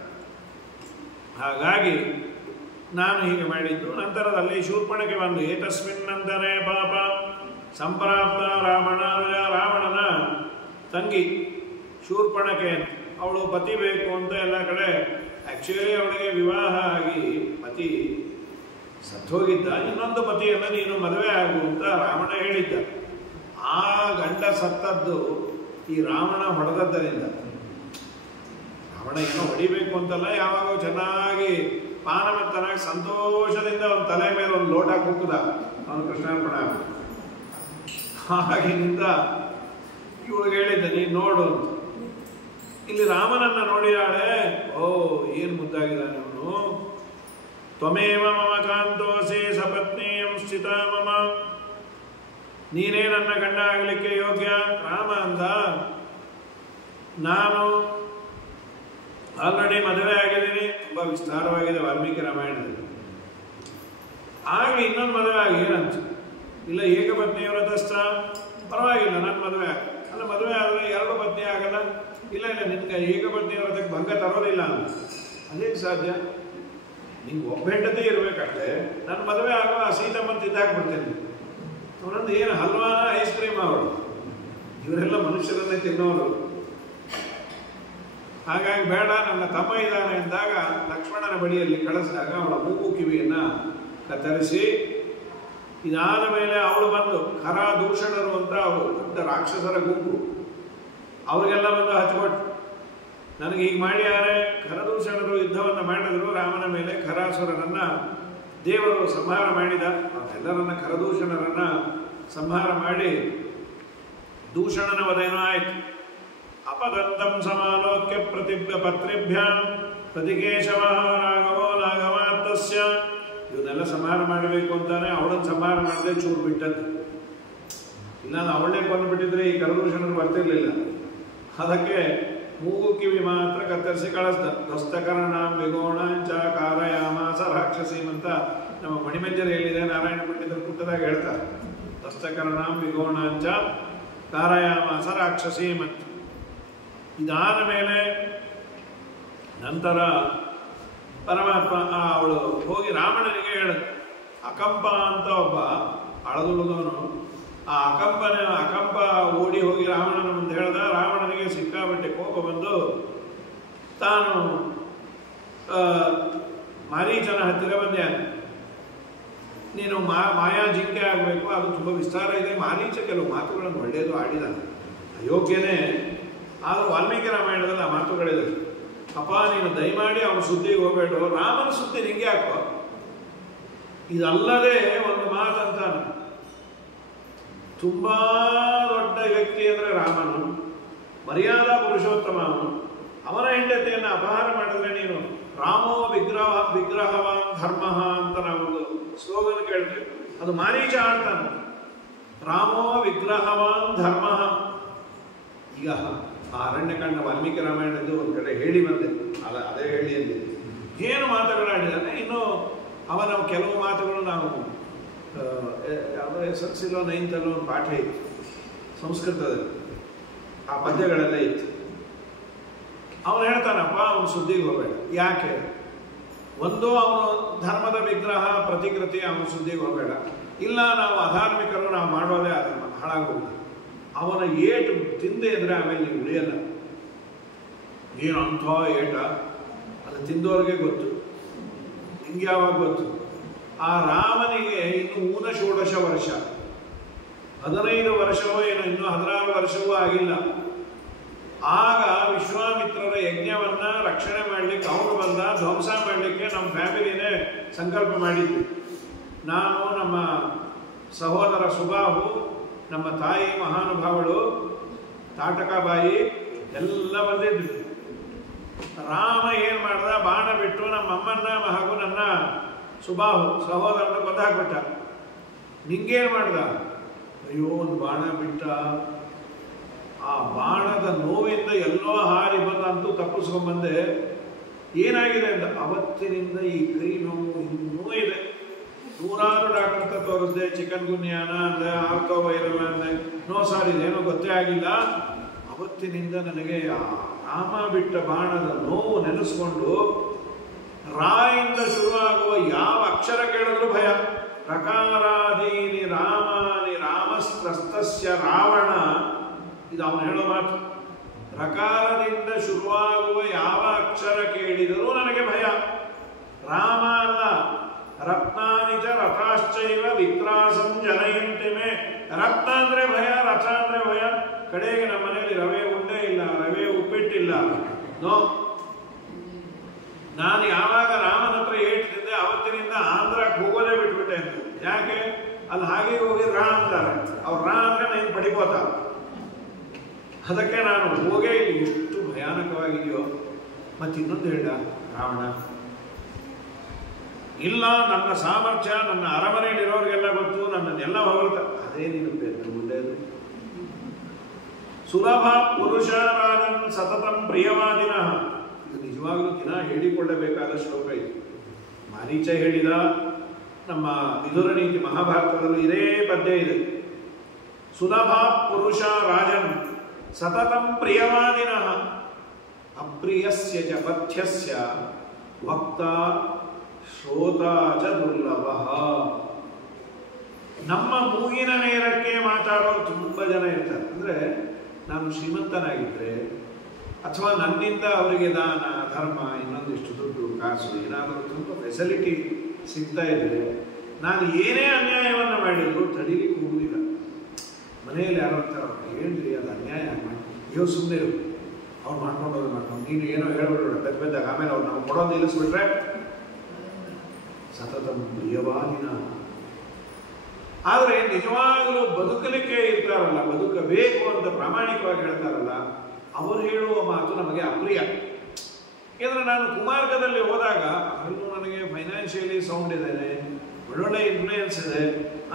ಹಾಗಾಗಿ ನಾನು ಹೀಗೆ ಮಾಡಿದ್ದು. ನಂತರದಲ್ಲಿ ಶೂರ್ಪಣಕ್ಕೆ ಬಂದು ಏತಸ್ಮಿನ್ ನಂತರೇ ಪಾಪ ಸಂಪ್ರಾಪ್ತ ರಾವಣನ ತಂಗಿ ಶೂರ್ಪಣಖೆ ಅಂತ, ಅವಳು ಪತಿ ಬೇಕು ಅಂತ ಎಲ್ಲ ಕಡೆ. ಆ್ಯಕ್ಚುಲಿ ಅವಳಿಗೆ ವಿವಾಹ ಆಗಿ ಪತಿ ಸತ್ತೋಗಿದ್ದ, ಇನ್ನೊಂದು ಪತಿಯನ್ನು ನೀನು ಮದುವೆ ಆಗು ಅಂತ ರಾವಣ ಹೇಳಿದ್ದ. ಆ ಗಂಡ ಸತ್ತದ್ದು ಈ ರಾವಣ ಹೊಡೆದದ್ದರಿಂದ. ರಾವಣ ಏನೋ ಹೊಡಿಬೇಕು ಅಂತಲ್ಲ, ಯಾವಾಗ ಚೆನ್ನಾಗಿ ಪಾನಮತ್ತನಾಗಿ ಸಂತೋಷದಿಂದ ಅವನ ತಲೆ ಮೇಲೆ ಒಂದು ಲೋಟ ಕುಕ್ಕುದ ಅವನು ಕೃಷ್ಣಾರ್ಪಣ. ಹಾಗಿನಿಂದ ಇವಳಿಗೆ ಹೇಳಿದ್ದ ನೀನು ನೋಡು ಅಂತ. ಇಲ್ಲಿ ರಾಮನನ್ನ ನೋಡಿದಾಳೆ, ಓ ಏನು ಮುದ್ದಾಗಿದ್ದಾನೆ ಅವನು. ತ್ವಮೇವ ಮಮ ಕಾಂತೋಸಿ ಸಪತ್ನೀಯಂ ಸ್ಥಿತ ಮಮ, ನೀನೇ ನನ್ನ ಗಂಡ ಆಗಲಿಕ್ಕೆ ಯೋಗ್ಯ. ರಾಮ ಅಂದ, ನಾನು ಆಲ್ರೆಡಿ ಮದುವೆ ಆಗಿದ್ದೀನಿ. ತುಂಬ ವಿಸ್ತಾರವಾಗಿದೆ ವಾಲ್ಮೀಕಿ ರಾಮಾಯಣದಲ್ಲಿ. ಆಗ ಇನ್ನೊಂದು ಮದುವೆ ಆಗಿ ಏನಂತ, ಇಲ್ಲ ಏಕಪತ್ನಿ ವ್ರತಸ್ಥ, ಪರವಾಗಿಲ್ಲ ನನ್ನ ಮದುವೆ ಅಲ್ಲ. ಮದುವೆ ಆದರೆ ಎರಡು ಪತ್ನಿ ಆಗಲ್ಲ. ಇಲ್ಲ ಇಲ್ಲ ನಿನ್ಗೆ ಏಕಪತ್ನಿ ವ್ರತಕ್ಕೆ ಭಂಗ ತರೋದಿಲ್ಲ ಅಂತ. ಅದೇನು ಸಾಧ್ಯ? ನಿಂಗೆ ಒಬ್ಬ ಹೆಂಡತಿ ಇರಬೇಕಷ್ಟೇ. ನನ್ನ ಮದುವೆ ಆಗುವ ಸೀತಮ್ಮನ ತಿದ್ದಾಕ್ಬಿಡ್ತೇನೆ. ಅವನೊಂದು ಏನು ಹಲ್ವಾ ಐಸ್ ಕ್ರೀಮ್ ಅವರು, ಇವರೆಲ್ಲ ಮನುಷ್ಯರನ್ನೇ ತಿನ್ನೋರು. ಹಾಗಾಗಿ ಬೇಡ, ನನ್ನ ತಮ್ಮ ಇದ್ದಾನೆ ಎಂದಾಗ ಲಕ್ಷ್ಮಣನ ಬಳಿಯಲ್ಲಿ ಕಳಿಸಿದಾಗ ಅವಳ ಮೂಗು ಕಿವಿಯನ್ನು ಕತ್ತರಿಸಿ, ಇದಾದ ಮೇಲೆ ಅವಳು ಬಂದು ಖರ ದೂಷಣರು ಅಂತ ಅವರು ದೊಡ್ಡ ರಾಕ್ಷಸರ ಗುಂಪು, ಅವರಿಗೆಲ್ಲ ಬಂದು ಹಚ್ಕೊಟ್ಟು ನನಗೆ ಹೀಗೆ ಮಾಡ್ಯಾರೆ. ಖರದೂಷಣರು ಯುದ್ಧವನ್ನು ಮಾಡಿದ್ರು ರಾಮನ ಮೇಲೆ. ಖರಾಸುರನನ್ನ ದೇವರು ಸಂಹಾರ ಮಾಡಿದ. ಅವರೆಲ್ಲರನ್ನ ಖರದೂಷಣರನ್ನ ಸಂಹಾರ ಮಾಡಿ ದೂಷಣನ ವಧೇನೋ ಆಯ್ತು. ಅಪದಂತಂ ಸಮಾಲೋಕ್ಯ ಪ್ರತಿಭ್ಯ ಪತ್ರಿಭ್ಯಾಂ ಪ್ರತಿಕೇಶವ ರಾಘವೋ ರಾಘವಾತ್ತಸ್ಯ, ಇವನ್ನೆಲ್ಲ ಸಂಹಾರ ಮಾಡಬೇಕು ಅಂತಾನೆ ಅವಳನ್ನು ಸಂಹಾರ ಮಾಡದೆ ಚೂರು ಬಿಟ್ಟದ್ದು. ಇಲ್ಲ ಅವಳನ್ನೇ ಕೊಂದು ಬಿಟ್ಟಿದ್ರೆ ಈ ಖರದೂಷಣರು ಬರ್ತಿರ್ಲಿಲ್ಲ. ಅದಕ್ಕೆ ಮೂಗು ಕಿವಿ ಮಾತ್ರ ಕತ್ತರಿಸಿ ಕಳಿಸ್ದ. ಧ್ವಸ್ತಕರ್ಣಾಂ ವಿಗೋಣಾಂಚ ಕಾರಯಾಮಾಸ ರಾಕ್ಷಸೀಂ ಅಂತ ನಮ್ಮ ಮಣಿಮಂಜರಿ ಹೇಳಿದೆ, ನಾರಾಯಣ ಪಂಡಿತರ ಪುಟ್ಟದಾಗ ಹೇಳ್ತಾರೆ. ಧ್ವಸ್ತಕರ್ಣಾಂ ವಿಗೋಣಾಂಚ ಕಾರಯಾಮಾಸ ರಾಕ್ಷಸೀಂ ಅಂತ. ಇದಾದ ಮೇಲೆ ನಂತರ ಪರಮಾತ್ಮ ಅವಳು ಹೋಗಿ ರಾವಣನಿಗೆ ಹೇಳಿದ. ಅಕಂಪ ಅಂತ ಒಬ್ಬ ಅಳದುಳಿದವನು, ಆ ಅಕಂಪ ಓಡಿ ಹೋಗಿ ರಾವಣನ ಮುಂದೆ ಹೇಳ್ದ. ರಾವಣನಿಗೆ ಸಿಕ್ಕಾಬಟ್ಟೆ ಕೋಪ ಬಂದು ತಾನು ಮಾರೀಚನ ಹತ್ತಿರ ಬಂದ್ಯಾನೆ. ನೀನು ಮಾಯಾ ಜಿಂಕೆ ಆಗಬೇಕು, ಅದು ತುಂಬ ವಿಸ್ತಾರ ಇದೆ. ಮಾರೀಚ ಕೆಲವು ಮಾತುಗಳನ್ನು ಒಳ್ಳೆಯದು ಆಡಿದಾನೆ, ಅಯೋಗ್ಯನೇ. ಆದರೂ ವಾಲ್ಮೀಕಿ ರಾಮಾಯಣದಲ್ಲಿ ಆ ಮಾತುಗಳಿದೆ. ಅಪ್ಪ ನೀನು ದಯಮಾಡಿ ಅವನ ಸುದ್ದಿಗೆ ಹೋಗಬೇಡ, ರಾಮನ ಸುದ್ದಿ ನಿಂಗೆ ಹಾಕೋ. ಇದಲ್ಲದೆ ಒಂದು ಮಾತಂತಾನೆ, ತುಂಬಾ ದೊಡ್ಡ ವ್ಯಕ್ತಿ ಅಂದರೆ ರಾಮನು, ಮರ್ಯಾದಾ ಪುರುಷೋತ್ತಮ ಅವನು. ಅವನ ಹೆಂಡತಿಯನ್ನು ಅಪಹಾರ ಮಾಡಿದ್ರೆ ನೀನು ರಾಮೋ ವಿಗ್ರಹವಾನ್ ಧರ್ಮ ಅಂತ ನಾವೊಂದು ಸ್ಲೋಗನ್ ಕೇಳ್ತೇವೆ. ಅದು ಮಾರೀಚ ಆಡ್ತಾನೆ, ರಾಮೋ ವಿಗ್ರಹವಾನ್ ಧರ್ಮ. ಈಗ ಆ ಅರಣ್ಯಕಾಂಡ ವಾಲ್ಮೀಕಿ ರಾಮಾಯಣದ್ದು ಒಂದು ಕಡೆ ಹೇಳಿ ಬಂದೆ, ಅದೇ ಹೇಳಿ ಅಂದೆ. ಏನು ಮಾತುಗಳಾಡಿದಾನೆ. ಇನ್ನು ಅವನ ಕೆಲವು ಮಾತುಗಳು ನಾವು ಯಾವುದೋ SSLC 9th ಒಂದು ಪಾಠ ಇತ್ತು ಸಂಸ್ಕೃತದಲ್ಲಿ, ಆ ಪದ್ಯಗಳೆಲ್ಲ ಇತ್ತು. ಅವನು ಹೇಳ್ತಾನಪ್ಪ ಅವನ ಸುದ್ದಿಗೆ ಹೋಗಬೇಡ. ಯಾಕೆ? ಒಂದು ಅವನು ಧರ್ಮದ ವಿಗ್ರಹ ಪ್ರತಿಕೃತಿ, ಅವನ ಸುದ್ದಿಗೆ ಹೋಗಬೇಡ. ಇಲ್ಲ ನಾವು ಅಧಾರ್ಮಿಕರು, ನಾವು ಮಾಡೋದೇ ಅಧರ್ಮ, ಹಾಳಾಗೋದು. ಅವನ ಏಟು ತಿಂದೆ ಅಂದರೆ ಆಮೇಲೆ ನೀವು ಉಳಿಯಲ್ಲ. ಏನು ಅಂಥ ಏಟ ಅದು ತಿಂದವ್ರಿಗೆ ಗೊತ್ತು, ನಿಂಗೆ ಯಾವಾಗ ಗೊತ್ತು. ಆ ರಾಮನಿಗೆ ಇನ್ನು 16 ವರ್ಷ, 15 ವರ್ಷವೋ ಏನೋ, ಇನ್ನು 16 ವರ್ಷವೂ ಆಗಿಲ್ಲ. ಆಗ ವಿಶ್ವಾಮಿತ್ರರ ಯಜ್ಞವನ್ನ ರಕ್ಷಣೆ ಮಾಡಲಿಕ್ಕೆ ಅವನು ಬಂದ, ಧ್ವಂಸ ಮಾಡಲಿಕ್ಕೆ ನಮ್ಮ ಫ್ಯಾಮಿಲಿನೇ ಸಂಕಲ್ಪ ಮಾಡಿದ್ವಿ. ನಾನು, ನಮ್ಮ ಸಹೋದರ ಸುಬಾಹು, ನಮ್ಮ ತಾಯಿ ಮಹಾನುಭಾವಳು ತಾಟಕಾಬಾಯಿ ಎಲ್ಲ ಬಂದಿದ್ವಿ. ರಾಮ ಏನು ಮಾಡ್ದ, ಬಾಣ ಬಿಟ್ಟು ನಮ್ಮ ಅಮ್ಮನ್ನ ಹಾಗೂ ನನ್ನ ಸುಬಾಹು ಸಹೋದರನ ಕೊಂದಾಕ್ಬಿಟ್ಟ. ನಿಂಗೇನು ಮಾಡ್ದ? ಅಯ್ಯೋ ಒಂದು ಬಾಣ ಬಿಟ್ಟ. ಆ ಬಾಣದ ನೋವಿಂದ ಎಲ್ಲೋ ಹಾರಿ ಬಂದಂತೂ ತಪ್ಪಿಸ್ಕೊಂಡ್ಬಂದೆ. ಏನಾಗಿದೆ ಅಂತ, ಅವತ್ತಿನಿಂದ ಈ ಕೈ ನೋವು ಇನ್ನೂ ಇದೆ. 100 ಡಾಕ್ಟರ್ ಹತ್ರ ತೋರಿಸ್ದೆ, ಚಿಕನ್ ಗುನ್ಯಾನ ಅಂದೆ, ಆರ್ತೋ ವೈರಲ್ ಅಂದೆ, ನೋ ಸಾರ್ ಇದೇನೋ ಗೊತ್ತೇ ಆಗಿಲ್ಲ. ಅವತ್ತಿನಿಂದ ನನಗೆ ಆ ರಾಮ ಬಿಟ್ಟ ಬಾಣದ ನೋವು ನೆನೆಸ್ಕೊಂಡು ರಾಯಿಂದ ಶುರುವಾಗುವ ಯಾವ ಅಕ್ಷರ ಕೇಳಿದ್ರು ಭಯ. ರಕಾರಾದೀನಿ ರಾಮಾನಿ ರಾಮಸ್ತಸ್ಯ ರಾವಣ ಇದು ಅವನು ಹೇಳೋ ಮಾತು. ರಕಾರದಿಂದ ಶುರುವಾಗುವ ಯಾವ ಅಕ್ಷರ ಕೇಳಿದರೂ ನನಗೆ ಭಯ. ರಾಮ ಅಲ್ಲ, ರತ್ನಾನಿಚ ರಥಾಶ್ಚೈವ ವಿತ್ರಾಸಂ ಜನಯಂತೆ ಮೇ. ರತ್ನ ಅಂದ್ರೆ ಭಯ, ರಥ ಅಂದ್ರೆ ಭಯ. ಕಡೆಗೆ ನಮ್ಮ ಮನೆಯಲ್ಲಿ ರವೆ ಉಂಡೆ ಇಲ್ಲ, ರವೆ ಉಪ್ಪಿಟ್ಟಿಲ್ಲ. ನೋ, ನಾನು ಯಾವಾಗ ರಾಮನ ಹತ್ರ ಹೇಳ್ತಿದ್ದೆ ಅವತ್ತಿನಿಂದ ಆಂಧ್ರಕ್ಕೆ ಹೋಗೋದೇ ಬಿಟ್ಬಿಟ್ಟೆ ಅಂತ. ಯಾಕೆ? ಅಲ್ಲಿ ಹಾಗೆ ಹೋಗಿ ರಾ ಅಂತಾರೆ, ಅವ್ರು ರಾ ಅಂದ್ರೆ ನಾನು ಪಡಿಬೋತ. ಅದಕ್ಕೆ ನಾನು ಹೋಗೇ ಇಲ್ಲಿ. ಎಷ್ಟು ಭಯಾನಕವಾಗಿದೆಯೋ. ಮತ್ತೆ ಇನ್ನೊಂದು ಹೇಳ ರಾವಣ, ಇಲ್ಲ ನನ್ನ ಸಾಮರ್ಥ್ಯ ನನ್ನ ಅರಮನೆಯಲ್ಲಿರೋರಿಗೆಲ್ಲ ಗೊತ್ತು, ನನ್ನನ್ನೆಲ್ಲ ಹೊಗಳ್ತ. ಅದೇ ನೀನು ಮುಂದೆದು ಸುಲಭ ಪುರುಷ ರಾಜನ್ ಸತತಂ ಪ್ರಿಯವಾದಿನ. ಇದು ನಿಜವಾಗಲೂ ದಿನ ಹೇಳಿಕೊಳ್ಳಬೇಕಾದ ಶ್ಲೋಕ ಇದು. ಮಾರೀಚ ಹೇಳಿದ, ನಮ್ಮ ವಿದುರ ನೀತಿ ಮಹಾಭಾರತದಲ್ಲೂ ಇದೇ ಪದ್ಯ ಇದೆ. ಸುಲಭ ಪುರುಷ ರಾಜನ್ ಸತತಂ ಪ್ರಿಯವಾದಿನ ಅಪ್ರಿಯಸ್ಯ ಚ ಪಥ್ಯಸ್ಯ ವಕ್ತಾ ಶ್ರೋತಾ ಚ ದುರ್ಲಭ. ನಮ್ಮ ಮೂಗಿನ ನೇರಕ್ಕೆ ಮಾತಾಡೋರು ತುಂಬ ಜನ ಇರ್ತಾರೆ. ಅಂದರೆ ನಾನು ಶ್ರೀಮಂತನಾಗಿದ್ದರೆ ಅಥವಾ ನನ್ನಿಂದ ಅವರಿಗೆ ದಾನ ಧರ್ಮ ಇನ್ನೊಂದಿಷ್ಟು ದುಡ್ಡು ಕಾಸು ಏನಾದರೂ ತುಂಬ ಫೆಸಿಲಿಟಿ ಸಿಗ್ತಾ ಇದ್ದರೆ ನಾನು ಏನೇ ಅನ್ಯಾಯವನ್ನು ಮಾಡಿದ್ರು ತಡೀಲಿಕ್ಕೆ ಹೋಗುವುದಿಲ್ಲ. ಮನೆಯಲ್ಲಿ ಯಾರೋ ಅಂತಾರೆ, ಹೇಳ್ರಿ ಅದು ಅನ್ಯಾಯ ಮಾಡಿ, ಅಯ್ಯೋ ಸುಮ್ಮನೆ ಇರು, ಅವ್ರು ಮಾಡ್ಕೊಂಡು ನೀನು ಏನೋ ಹೇಳ್ಬಿಡ್ಬೇಡ ಬೆದ್ದಾಗ, ಆಮೇಲೆ ಅವ್ರು ನಾವು ಕೊಡೋದು ನಿಲ್ಲಿಸ್ಬಿಟ್ರೆ. ಸತತ ಪ್ರಿಯವಾಗಿನ. ಆದರೆ ನಿಜವಾಗಲೂ ಬದುಕಲಿಕ್ಕೆ ಇರ್ತಾರಲ್ಲ, ಬದುಕಬೇಕು ಅಂತ ಪ್ರಾಮಾಣಿಕವಾಗಿ ಹೇಳ್ತಾರಲ್ಲ, ಅವರು ಹೇಳುವ ಮಾತು ನಮಗೆ ಅಪ್ರಿಯ. ಯಾಕಂದರೆ ನಾನು ಕುಮಾರ್ಗದಲ್ಲಿ ಹೋದಾಗ ಅಲ್ಲೂ ನನಗೆ ಫೈನಾನ್ಷಿಯಲಿ ಸೌಂಡ್ ಇದ್ದೇನೆ, ಒಳ್ಳೊಳ್ಳೆ ಇನ್ಫ್ಲೂಯೆನ್ಸ್ ಇದೆ.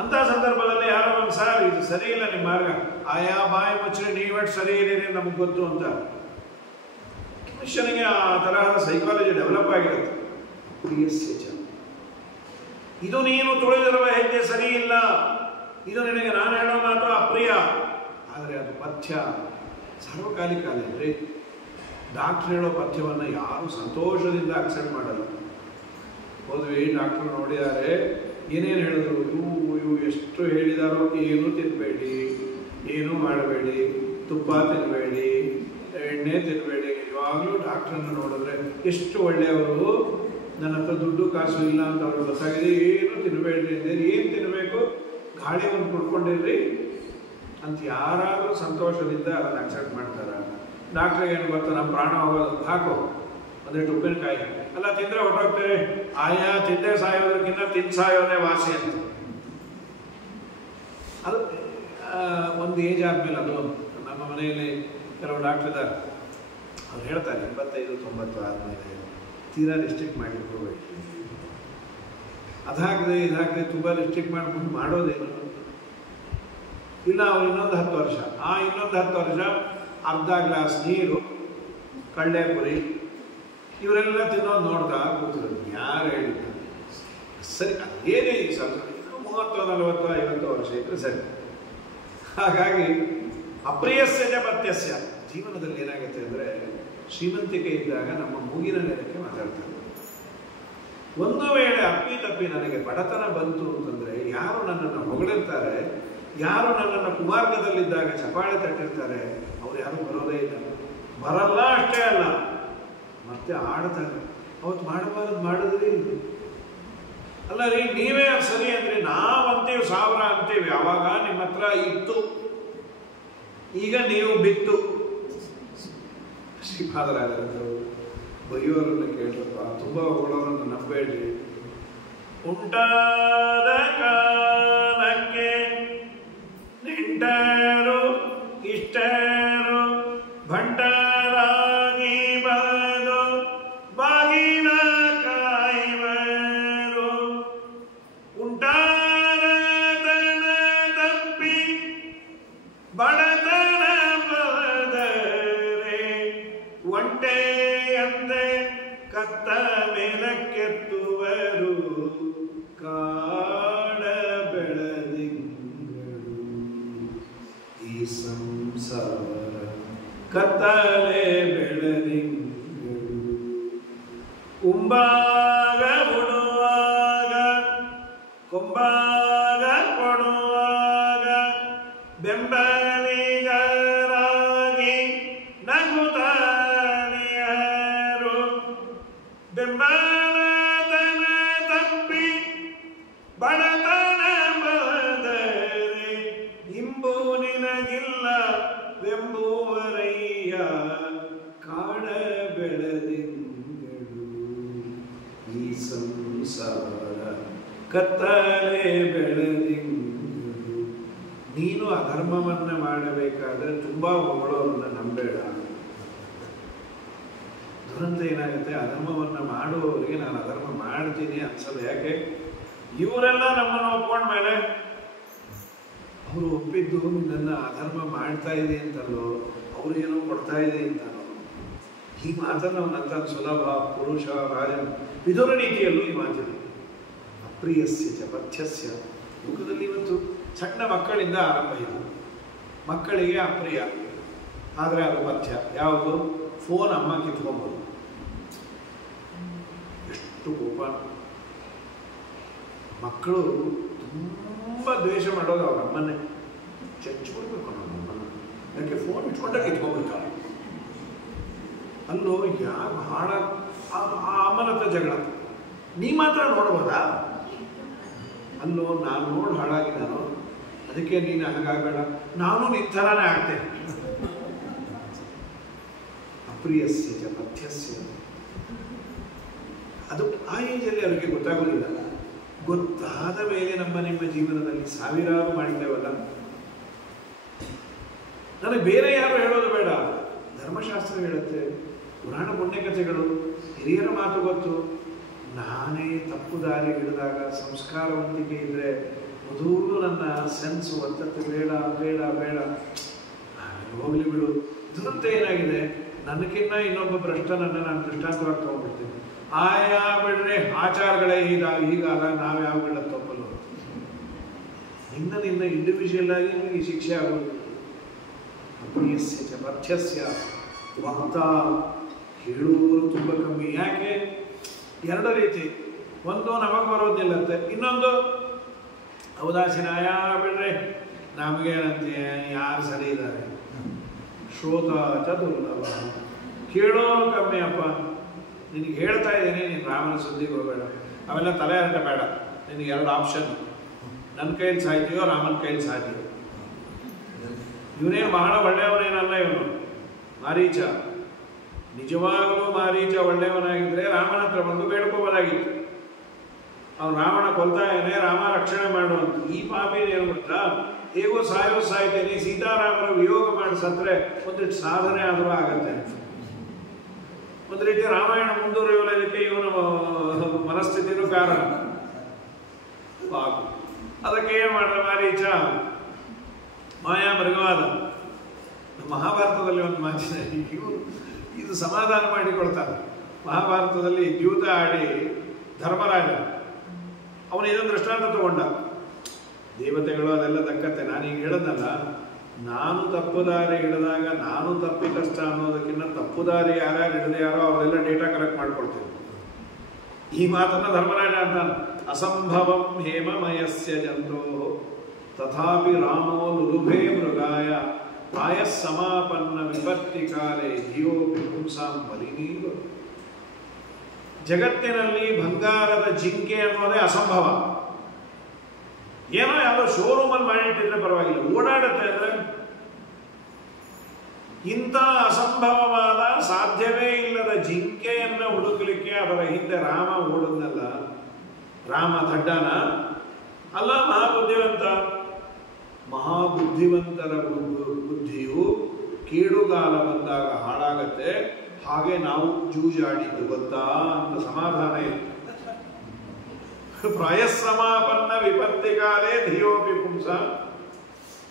ಅಂಥ ಸಂದರ್ಭದಲ್ಲಿ ಯಾರೋ ಒಂದು ಸಾರ್ ಇದು ಸರಿ ಇಲ್ಲ ನಿಮ್ಮ ಮಾರ್ಗ, ಆಯಾ ಬಾಯಿ ಮುಚ್ಚಿ ನೀವೆಟ್ಟು ಸರಿ ಇದ್ದೀರಿ ನಮಗೆ ಗೊತ್ತು ಅಂತ. ಮನುಷ್ಯನಿಗೆ ಆ ತರಹದ ಸೈಕಾಲಜಿ ಡೆವಲಪ್ ಆಗಿರುತ್ತೆ. ಪ್ರಿಯಸ್ಯ ಚ, ಇದು ನೀನು ತುಳಿದಿರುವ ಹೆಜ್ಜೆ ಸರಿ ಇಲ್ಲ, ಇದು ನಿನಗೆ ನಾನು ಹೇಳೋ ಮಾತು ಅಪ್ರಿಯ. ಆದರೆ ಅದು ಪಥ್ಯ ಸಾರ್ವಕಾಲಿಕ ಅಲ್ಲೇ. ಡಾಕ್ಟ್ರ್ ಹೇಳೋ ಪಥ್ಯವನ್ನು ಯಾರು ಸಂತೋಷದಿಂದ ಅಕ್ಸೆಪ್ಟ್ ಮಾಡಲ್ಲ. ಹೋದ್ವಿ, ಡಾಕ್ಟ್ರು ನೋಡಿದ್ದಾರೆ, ಏನೇನು ಹೇಳಿದ್ರು, ಇವು ಎಷ್ಟು ಹೇಳಿದಾರೋ, ಏನೂ ತಿನ್ನಬೇಡಿ, ಏನೂ ಮಾಡಬೇಡಿ, ತುಪ್ಪ ತಿನ್ನಬೇಡಿ, ಎಣ್ಣೆ ತಿನ್ನಬೇಡಿ. ಯಾವಾಗಲೂ ಡಾಕ್ಟ್ರನ್ನು ನೋಡಿದ್ರೆ ಎಷ್ಟು ಒಳ್ಳೆಯವರು, ನನ್ನ ಹತ್ರ ದುಡ್ಡು ಕಾಸು ಇಲ್ಲ ಅಂತ ಅವ್ರಿಗೆ ಗೊತ್ತಾಗಿದೆ. ಏನು ತಿನ್ನಬೇಡ್ರಿ ಅಂದರೆ ಏನು ತಿನ್ನಬೇಕು, ಗಾಳಿ ಒಂದು ಕುಡ್ಕೊಂಡಿರ್ರಿ ಅಂತ ಯಾರಾದರೂ ಸಂತೋಷದಿಂದ ಅದನ್ನು ಅಕ್ಸೆಪ್ಟ್ ಮಾಡ್ತಾರೆ. ಡಾಕ್ಟ್ರಿಗೆ ಏನು ಗೊತ್ತು, ನಮ್ಮ ಪ್ರಾಣ ಹೋಗೋದು, ಹಾಕೋ ಒಂದೆಷ್ಟು ಉಪ್ಪಿನಕಾಯಿ ಅಲ್ಲ ತಿಂದರೆ ಹೊರಟೋಗ್ತೇವೆ. ಆಯಾ ತಿಂದೆ ಸಾಯೋದಕ್ಕಿಂತ ತಿಂದು ಸಾಯೋದೇ ವಾಸಿ ಅಂತ. ಅದು ಒಂದು ಏಜ್ ಆದಮೇಲೆ, ಅದು ನಮ್ಮ ಮನೆಯಲ್ಲಿ ಕೆಲವು ಡಾಕ್ಟರ್ ಇದ್ದಾರೆ, ಅವ್ರು ಹೇಳ್ತಾರೆ 85-90 ಆದಮೇಲೆ ತೀರಾ ರಿಸ್ಟ್ರಿಕ್ಟ್ ಮಾಡಲಿಕ್ಕೆ ಹೋಗ್ಬೇಕು. ಅದಾಗದೆ ಇದಾಗದೆ ತುಂಬ ರಿಸ್ಟ್ರಿಕ್ಟ್ ಮಾಡ್ಕೊಂಡು ಮಾಡೋದೇನು ಇಲ್ಲ. ಅವ್ರು ಇನ್ನೊಂದು 10 ವರ್ಷ, ಇನ್ನೊಂದು 10 ವರ್ಷ ಅರ್ಧ ಗ್ಲಾಸ್ ನೀರು, ಕಳ್ಳೆಪುರಿ ಇವರೆಲ್ಲ ತಿನ್ನೋದು ನೋಡ್ತಾ ಕೂತಿರೋದು. ಯಾರು ಹೇಳಿದ್ರು ಸರಿ, ಅದೇನೇ ಈಗ ಸ್ವಲ್ಪ 30, 40, 50 ವರ್ಷ ಇದ್ರೆ ಸರಿ. ಹಾಗಾಗಿ ಅಪ್ರಿಯಸ್ಯ ಪಥ್ಯಸ್ಯ. ಜೀವನದಲ್ಲಿ ಏನಾಗುತ್ತೆ ಅಂದರೆ, ಶ್ರೀಮಂತಿಕೆ ಇದ್ದಾಗ ನಮ್ಮ ಮೂಗಿನ ನೇರಕ್ಕೆ ಮಾತಾಡ್ತಾರೆ. ಒಂದು ವೇಳೆ ಅಪ್ಪಿ ನನಗೆ ಬಡತನ ಬಂತು ಅಂತಂದರೆ, ಯಾರು ನನ್ನನ್ನು ಹೊಗಳಿರ್ತಾರೆ, ಯಾರು ನನ್ನನ್ನು ಕುಮಾರ್ಗದಲ್ಲಿದ್ದಾಗ ಚಪಾಳೆ ತಟ್ಟಿರ್ತಾರೆ, ಅವ್ರು ಯಾರು ಬರೋದೇ ಇಲ್ಲ. ಬರಲ್ಲ ಅಷ್ಟೇ ಅಲ್ಲ, ಮತ್ತೆ ಆಡ್ತಾರೆ. ಅವತ್ತು ಮಾಡಬಾರದು ಮಾಡಿದ್ರಿ ಅಲ್ಲ ರೀ, ನೀವೇ ಸರಿ ಅಂದ್ರಿ, ನಾವಂತೀವಿ 1000 ಅಂತೀವಿ. ಯಾವಾಗ ನಿಮ್ಮ ಹತ್ರ ಇತ್ತು, ಈಗ ನೀವು ಬಿತ್ತು. ಶ್ರೀಪಾದರಾಜರು ಬೈಯೋರನ್ನು ಕೇಳ್ರಪ್ಪ, ತುಂಬ ಹೊಗಳೋರನ್ನು ನಂಬೇಡ್ರಿ. ಉಂಟಾದ ಕಾಲಕ್ಕೆ ನೆಂಟರು ಇಷ್ಟರು ಭಂಡರಾಗಿ ಬದು ಬಾಗಿಲ ಕಾಯುವರು. ಉಂಟಾದ ತನ ತಪ್ಪಿ ಬಡತನ ಬದರೆ ಒಂಟೆಯಂತೆ ಕತ್ತ ಮೇಲಕ್ಕೆತ್ತುವರು. ಕಾಡ ಬೆಳದಿಂಗಳು ಈ ಸಂಸಾರ ಕತ್ತಲೆ ಬೆಳದಿಂಗಳು. ಉಂಬಾಗ ಉಡುವಾಗ ಕೊಂಬಾಗ ಕೊಡುವಾಗ ಬೆಂಬಲಿಗರಾಗಿ ನಗುತ್ತಾನೆಯಾರು ಬೆಂಬಲತನ ತಪ್ಪಿ ಬಡತನ ಬದರಿ ಇಂಬು ನಿನಗಿಲ್ಲ ಬೆಂಬುವರಯ್ಯ ಕಾಡ ಬೆಳೆದಿಂಗಳು ಈ ಸಂಸಾರ ಕತ್ತಲೆ ಬೆಳೆದಿಂಗಳು. ನೀನು ಅಧರ್ಮವನ್ನ ಮಾಡಬೇಕಾದ್ರೆ ತುಂಬಾ ಹೊಗಳೋರನ್ನ ನಂಬೇಡ. ದುರಂತ ಏನಾಗುತ್ತೆ, ಅಧರ್ಮವನ್ನ ಮಾಡುವವರಿಗೆ ನಾನು ಅಧರ್ಮ ಮಾಡ್ತೀನಿ ಅನ್ಸಲ್ಲ. ಯಾಕೆ? ಇವರೆಲ್ಲ ನಮ್ಮನ್ನು ಒಪ್ಕೊಂಡ್ಮೇಲೆ ಅವರು ಒಪ್ಪಿದ್ದು ನನ್ನ ಅಧರ್ಮ ಮಾಡ್ತಾ ಇದೆ ಅಂತಲ್ಲೋ, ಅವ್ರಿಗೇನೋ ಕೊಡ್ತಾ ಇದೆ ಅಂತಲೋ. ಈ ಮಾತನ್ನು ಅವನಂತ ಸುಲಭ ಪುರುಷ ರಾಜ ವಿದುರ ನೀತಿಯಲ್ಲೂ ಈ ಮಾತಿದೆ. ಅಪ್ರಿಯಸ್ಯ ಚ ಪಥ್ಯಸ್ಯ. ಲೋಕದಲ್ಲಿ ಇವತ್ತು ಸಣ್ಣ ಮಕ್ಕಳಿಂದ ಆರಂಭ ಇದು. ಮಕ್ಕಳಿಗೆ ಅಪ್ರಿಯ, ಆದರೆ ಅದು ಪಥ್ಯ. ಯಾವುದು? ಫೋನ್ ಅಮ್ಮ ಕಿತ್ಕೊಂಬೋದು. ಎಷ್ಟು ಕೋಪ! ಮಕ್ಕಳು ತುಂಬ ದ್ವೇಷ ಮಾಡೋದು ಅವ್ರ ಅಮ್ಮನ್ನೇ. ಚಚ್ಚಿಬಿಡ್ಬೇಕು ನಮ್ಮನ್ನ. ಯಾಕೆ? ಫೋನ್ ಇಟ್ಕೊಂಡಾಗ ಕಿತ್ಕೊಂಡ್ಬಿಡ್ತಾರೆ. ಅಲ್ಲೋ ಯಾರು ಹಾಳ ಆ ಅಮ್ಮನ ಹತ್ರ ಜಗಳ, ನೀ ಮಾತ್ರ ನೋಡ್ಬೋದಾ? ಅಲ್ಲೋ ನಾನು ನೋಡಿ ಹಾಳಾಗಿದ್ದಾನೋ, ಅದಕ್ಕೆ ನೀನು ಹಾಗಾಗಬೇಡ, ನಾನು ನಿನ್ನ ಥರನೇ ಆಗ್ತೇನೆ. ಅಪ್ರಿಯಸ್ಯ ಚ ಪಥ್ಯಸ್ಯ. ಅದು ಆ ಏಜಲ್ಲಿ ಅವರಿಗೆ ಗೊತ್ತಾಗೋದಿಲ್ಲ. ಗೊತ್ತಾದ ಮೇಲೆ ನಿಮ್ಮ ಜೀವನದಲ್ಲಿ ಸಾವಿರಾರು ಮಾಡಿದ್ದೇವಲ್ಲ. ನನಗೆ ಬೇರೆ ಯಾರು ಹೇಳೋದು ಬೇಡ, ಧರ್ಮಶಾಸ್ತ್ರ ಹೇಳುತ್ತೆ, ಪುರಾಣ ಪುಣ್ಯಕಥೆಗಳು, ಹಿರಿಯರ ಮಾತು ಗೊತ್ತು. ನಾನೇ ತಪ್ಪು ದಾರಿ ಹಿಡಿದಾಗ ಸಂಸ್ಕಾರವಂತಿಕೆ ಇದ್ದರೆ ಮೊದಲು ನನ್ನ ಸೆನ್ಸ್ ಒತ್ತತ್ತು ಬೇಡ ಬೇಡ ಬೇಡ ಹೋಗ್ಲಿ ಬಿಡು. ದುರಂತ ಏನಾಗಿದೆ, ನನಗಿನ್ನ ಇನ್ನೊಬ್ಬ ಭ್ರಷ್ಟನನ್ನು ನಾನು ದೃಷ್ಟಾಂತವಾಗಿ ತಗೊಂಡ್ಬಿಡ್ತೀನಿ. ಆಯಾ ಬಿಡ್ರೆ ಆಚಾರಗಳೇ ಹೀಗಾದ ನಾವು ಯಾವ ಬಿಡ ತಪ್ಪಲ್ಲ. ನಿನ್ನ ಇಂಡಿವಿಜುವಲ್ ಆಗಿ ನಿಮಗೆ ಶಿಕ್ಷೆ ಆಗೋದು. ಅಪ್ರಿಯಸ್ಯ ಚ ಪಥ್ಯಸ್ಯ. ವಕ್ತ ಹೇಳುವವರು ತುಂಬ ಕಮ್ಮಿ. ಯಾಕೆ? ಎರಡು ರೀತಿ. ಒಂದು ನಮಗೆ ಬರೋದಿಲ್ಲತ್ತೆ, ಇನ್ನೊಂದು ಔದಾಸೀನ. ಬಿಡ್ರೆ ನಮಗೇನಂತೆ ಯಾರು ಸರಿ ಇದ್ದಾರೆ. ಶ್ರೋತ ಚದುರ್ಲಭ. ಕೇಳೋ ಕಮ್ಮಿ. ಅಪ್ಪ ನಿನಗೆ ಹೇಳ್ತಾ ಇದ್ದೀನಿ, ನೀನು ರಾಮನ ಸುದ್ದಿಗೆ ಹೋಗಬೇಡ, ಅವೆಲ್ಲ ತಲೆ ಹರಟ ಬೇಡ. ನಿನಗೆ ಎರಡು ಆಪ್ಷನ್, ನನ್ನ ಕೈಲಿ ಸಾಯ್ತೀಯೋ ರಾಮನ ಕೈಲಿ ಸಾಯ್ತೀಯೋ. ಇವನೇನು ಬಹಳ ಒಳ್ಳೆಯವನೇನಲ್ಲ ಇವನು, ಮಾರೀಚ. ನಿಜವಾಗಲೂ ಮಾರೀಚ ಒಳ್ಳೆಯವನಾಗಿದ್ದರೆ ರಾಮನ ಹತ್ರ ಬಂದು ಬೇಡ್ಕೋಬೋದಾಗಿತ್ತು. ಅವನು ರಾವಣ ಕೊಲ್ತಾ ಇದ್ದಾನೆ, ರಾಮ ರಕ್ಷಣೆ ಮಾಡುವಂತ. ಈ ಪಾಪಿನ ಏನು ಗೊತ್ತಾ, ಹೇಗೋ ಸಾಯ್ತೇನೆ, ಸೀತಾರಾಮರ ವಿಯೋಗ ಮಾಡಿ ಸತ್ರೆ ಒಂದಿಟ್ಟು ಸಾಧನೆ ಆದರೂ ಆಗತ್ತೆ. ಒಂದು ರೀತಿ ರಾಮಾಯಣ ಮುಂದುವರಿಯೋದಕ್ಕೆ ಇವನು ಮನಸ್ಥಿತಿನೂ ಕಾರಣ. ಅದಕ್ಕೆ ಏನು ಮಾಡಿದ ಮಾರೀಚ? ಮಾಯಾ ಮೃಗವಾದ. ಮಹಾಭಾರತದಲ್ಲಿ ಒಂದು ಮಾತಿನ ಇದು ಸಮಾಧಾನ ಮಾಡಿಕೊಳ್ತಾನೆ. ಮಹಾಭಾರತದಲ್ಲಿ ದ್ಯೂತ ಆಡಿ ಧರ್ಮರಾಜ ಅವನು ಇದನ್ನು ದೃಷ್ಟಾಂತ ತಗೊಂಡ. ದೇವತೆಗಳು ಅದೆಲ್ಲ ದಕ್ಕತ್ತೆ. ನಾನೀಗ ಹೇಳೋದಲ್ಲ, ನಾನು ತಪ್ಪುದಾರಿ ಹಿಡಿದಾಗ ನಾನು ತಪ್ಪಿತಸ್ಥ ಅನ್ನೋದಕ್ಕಿಂತ ತಪ್ಪುದಾರಿ ಯಾರ್ಯಾರು ಹಿಡಿದ್ಯಾರೋ ಅವರೆಲ್ಲ ಡೇಟಾ ಕಲೆಕ್ಟ್ ಮಾಡ್ಕೊಳ್ತೇವೆ. ಈ ಮಾತನ್ನು ಧರ್ಮರಾಜ ಅಂತಾನೆ. ಅಸಂಭವಂ ಹೇಮಮಯಸ್ಯ ಜಂತೋ ತಥಾಪಿ ರಾಮೋ ಲುಲುಭೇ ಮೃಗಾಯ ಪ್ರಾಯಸ್ಸಮಾಪನ್ನ ವಿಪತ್ತಿ ಕಾಲೇ ಧಿಯೋಪಿ ಪುಂಸಾಂ ಬಲಿನೀರು. ಜಗತ್ತಿನಲ್ಲಿ ಬಂಗಾರದ ಜಿಂಕೆ ಅನ್ನೋದೇ ಅಸಂಭವ. ಏನೋ ಯಾವುದೋ ಶೋರೂಮಲ್ಲಿ ಮಾಡಿಟ್ಟಿದ್ರೆ ಪರವಾಗಿಲ್ಲ, ಓಡಾಡುತ್ತೆ ಅಂದರೆ ಇಂಥ ಅಸಂಭವವಾದ ಸಾಧ್ಯವೇ ಇಲ್ಲದ ಜಿಂಕೆಯನ್ನು ಹುಡುಕಲಿಕ್ಕೆ ಅದರ ಹಿಂದೆ ರಾಮ ಓಡುದಲ್ಲ. ರಾಮ ದಡ್ಡನ ಅಲ್ಲ, ಮಹಾಬುದ್ಧಿವಂತ. ಮಹಾಬುದ್ಧಿವಂತರ ಬುದ್ಧಿಯು ಕೇಡುಗಾಲ ಬಂದಾಗ ಹಾಳಾಗತ್ತೆ. ಹಾಗೆ ನಾವು ಜೂಜಾಡಿದ್ದು ಗೊತ್ತಾ ಅಂತ ಸಮಾಧಾನ ಇದೆ. ಪ್ರಾಯಸ್ಸಮಾಪನ್ನ ವಿಪತ್ತಿ ಕಾಲೇ ಧಿಯೋಪಿ ಪುಂಸ.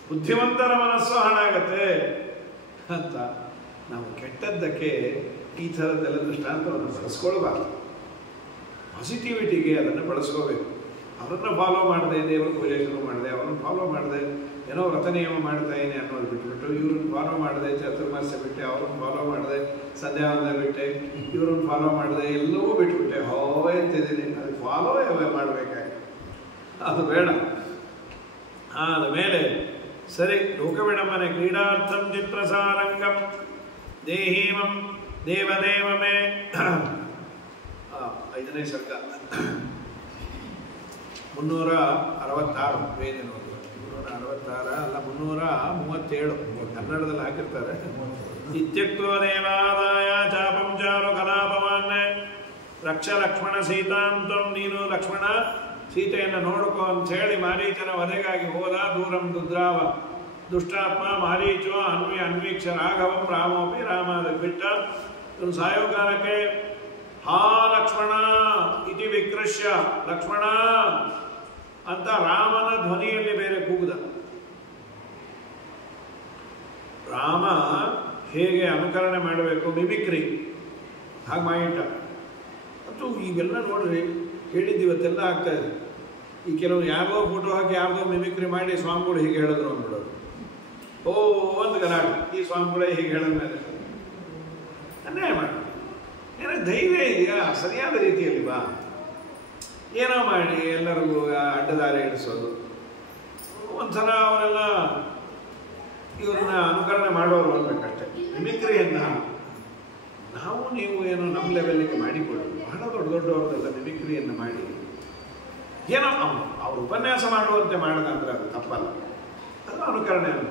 ಬುದ್ಧಿವಂತರ ಮನಸ್ಸು ಹಾಳಾಗತ್ತೆ ಅಂತ. ನಾವು ಕೆಟ್ಟದ್ದಕ್ಕೆ ಈ ಥರದ್ದೆಲ್ಲ ದೃಷ್ಟಾಂತವನ್ನು ಬಳಸ್ಕೊಳ್ಬಾರ್ದು. ಪಾಸಿಟಿವಿಟಿಗೆ ಅದನ್ನು ಬಳಸ್ಕೋಬೇಕು. ಅವರನ್ನು ಫಾಲೋ ಮಾಡಿದೆ, ದೇವರ ಪೂಜೆ ಶುರು ಮಾಡಿದೆ, ಅವರನ್ನು ಫಾಲೋ ಮಾಡಿದೆ, ಏನೋ ವ್ರತ ನಿಯಮ ಮಾಡ್ತಾ ಇದ್ದೀನಿ ಅನ್ನೋದು ಬಿಟ್ಬಿಟ್ಟು ಇವ್ರನ್ನ ಫಾಲೋ ಮಾಡಿದೆ, ಚಾತುರ್ಮಾಸ್ಯ ಬಿಟ್ಟೆ, ಅವ್ರನ್ನ ಫಾಲೋ ಮಾಡಿದೆ, ಸಂಧ್ಯಾವಂದನ ಬಿಟ್ಟೆ, ಇವ್ರನ್ನ ಫಾಲೋ ಮಾಡಿದೆ, ಎಲ್ಲವೂ ಬಿಟ್ಬಿಟ್ಟೆ ಹೋವೇ ಅಂತಿದ್ದೀನಿ. ಅದು ಫಾಲೋ ಯಾವೇ ಮಾಡಬೇಕಾಗಿ ಅದು ಬೇಡ. ಆದ ಮೇಲೆ ಸರಿ, ಲೋಕವಿಡಮನೆ ಕ್ರೀಡಾರ್ಥಂ ಚಿತ್ರಸಾರಂಗಂ ದೇಹೀಮಂ ದೇವದೇವ ಮೇ 5ನೇ ಸರ್ಗ 366 ವೇದ ನೋಡಿ 366 ಅಲ್ಲ 337 ಕನ್ನಡದಲ್ಲಿ ಹಾಕಿರ್ತಾರೆ. ಇತ್ಯಕ್ತೋ ದೇವಾದಾಯ ಚಾಪಂ ಚಾರು ಕಲಾಪವನ್ನೇ ರಕ್ಷ ಲಕ್ಷ್ಮಣ ಸೀತಾಂತಂ, ನೀನು ಲಕ್ಷ್ಮಣ ಸೀತೆಯನ್ನು ನೋಡ್ಕೋ ಅಂತ ಹೇಳಿ ಮಾರೀಚನ ವಧೆಗಾಗಿ ಹೋದ. ದೂರಂ ದುದ್ರಾವ ದುಷ್ಟಾತ್ಮ ಮಾರೀಚೋ ಅನ್ವೀಕ್ಷ ರಾಘವಂ ರಾಮೋಪಿ ರಾಮಾದ ಬಿಟ್ಟ. ಇವನು ಸಾಯೋಕಾಲಕ್ಕೆ ಹಾ ಲಕ್ಷ್ಮಣ ಇತಿ ವಿಕೃಷ್ಯ ಲಕ್ಷ್ಮಣ ಅಂತ ರಾಮನ ಧ್ವನಿಯಲ್ಲಿ ಬೇರೆ ಕೂಗುದ. ರಾಮ ಹೇಗೆ ಅನುಕರಣೆ ಮಾಡಬೇಕು ಮಿಮಿಕ್ರಿ ಹಾಗೆ ಮಾಡಿಟ್ಟ. ಮತ್ತು ಇವೆಲ್ಲ ನೋಡ್ರಿ ಹೇಳಿದ್ದೀವತ್ತೆಲ್ಲ ಆಗ್ತಾ ಇದೆ. ಈ ಕೆಲವು ಯಾವ್ದೋ ಫೋಟೋ ಹಾಕಿ ಯಾವ್ದೋ ಮಿಮಿಕ್ರಿ ಮಾಡಿ ಸ್ವಾಮಿಗಳು ಹೀಗೆ ಹೇಳಿದ್ರು ಅಂದ್ಬಿಡೋದು. ಓ ಒಂದು ಗಲಾಟೆ, ಈ ಸ್ವಾಮಿಗಳೇ ಹೀಗೆ ಹೇಳಿದ್ಮೇಲೆ ಅನ್ಯಾಯ ಮಾಡಿ. ಏನೋ ಧೈರ್ಯ ಇದೆಯಾ? ಸರಿಯಾದ ರೀತಿಯಲ್ಲಿ ಬಾ. ಏನೋ ಮಾಡಿ ಎಲ್ಲರಿಗೂ ಅಡ್ಡದಾರಿ ಇಡಿಸೋದು. ಒಂಥರ ಅವರೆಲ್ಲ ಇವ್ರನ್ನ ಅನುಕರಣೆ ಮಾಡೋರು ಅನ್ಬೇಕಷ್ಟೆ. ಮಿಮಿಕ್ರಿಯನ್ನು ನಾವು ನೀವು ಏನೋ ನಮ್ಮ ಲೆವೆಲ್ಗೆ ಮಾಡಿಕೊಡು. ಬಹಳ ದೊಡ್ಡವ್ರದ್ದೆಲ್ಲ ಮಿಮಿಕ್ರಿಯನ್ನು ಮಾಡಿ ಏನೋ ಅವ್ರು ಉಪನ್ಯಾಸ ಮಾಡುವಂತೆ ಮಾಡಿದಂದ್ರೆ ಅದು ತಪ್ಪಲ್ಲ, ಅದು ಅನುಕರಣೆ ಅಲ್ಲ.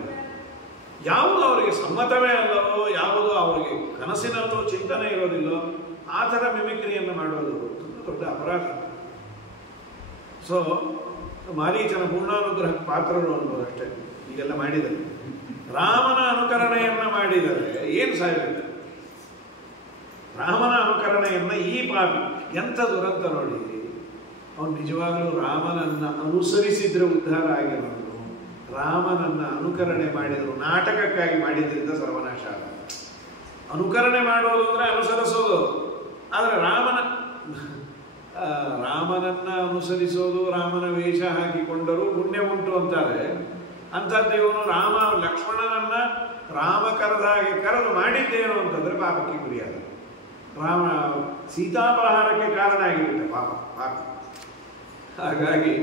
ಯಾವುದು ಅವರಿಗೆ ಸಮ್ಮತವೇ ಅಲ್ಲವೋ, ಯಾವುದು ಅವರಿಗೆ ಕನಸಿನಲ್ಲೋ ಚಿಂತನೆ ಇರೋದಿಲ್ಲೋ ಆ ಥರ ಮಿಮಿಕ್ರಿಯನ್ನು ಮಾಡೋದು ತುಂಬ ದೊಡ್ಡ ಅಪರಾಧ. ಸೊ ಮಾರೀಚನ ಪೂರ್ಣಾನುಗ್ರಹ ಪಾತ್ರರು ಅನ್ನೋದಷ್ಟೇ. ಈಗೆಲ್ಲ ಮಾಡಿದರೆ ರಾಮನ ಅನುಕರಣೆಯನ್ನು ಮಾಡಿದರೆ ಏನು ಸಾಯಬೇಕು? ರಾಮನ ಅನುಕರಣೆಯನ್ನು ಈ ಪಾಪಿ ಎಂಥ ದುರಂತ ನೋಡಿ. ಅವನು ನಿಜವಾಗಲೂ ರಾಮನನ್ನು ಅನುಸರಿಸಿದ್ರೆ ಉದ್ಧಾರ ಆಗಿರೋನು. ರಾಮನನ್ನು ಅನುಕರಣೆ ಮಾಡಿದರು, ನಾಟಕಕ್ಕಾಗಿ ಮಾಡಿದ್ರಿಂದ ಸರ್ವನಾಶ ಆದ. ಅನುಕರಣೆ ಮಾಡೋದು ಅಂದರೆ ಅನುಸರಿಸೋದು. ಆದರೆ ರಾಮನನ್ನ ಅನುಸರಿಸೋದು, ರಾಮನ ವೇಷ ಹಾಕಿಕೊಂಡರೂ ಪುಣ್ಯ ಉಂಟು ಅಂತಾರೆ. ಅಂಥದ್ದು ಇವನು ಲಕ್ಷ್ಮಣನನ್ನ ರಾಮ ಕರೆದ ಹಾಗೆ ಕರೆದು ಮಾಡಿದ್ದೇನು ಅಂತಂದ್ರೆ ಪಾಪಕ್ಕೆ ಗುರಿಯಾದ. ರಾಮ ಸೀತಾಪಹಾರಕ್ಕೆ ಕಾರಣ ಆಗಿಬಿಟ್ಟ ಪಾಪ. ಹಾಗಾಗಿ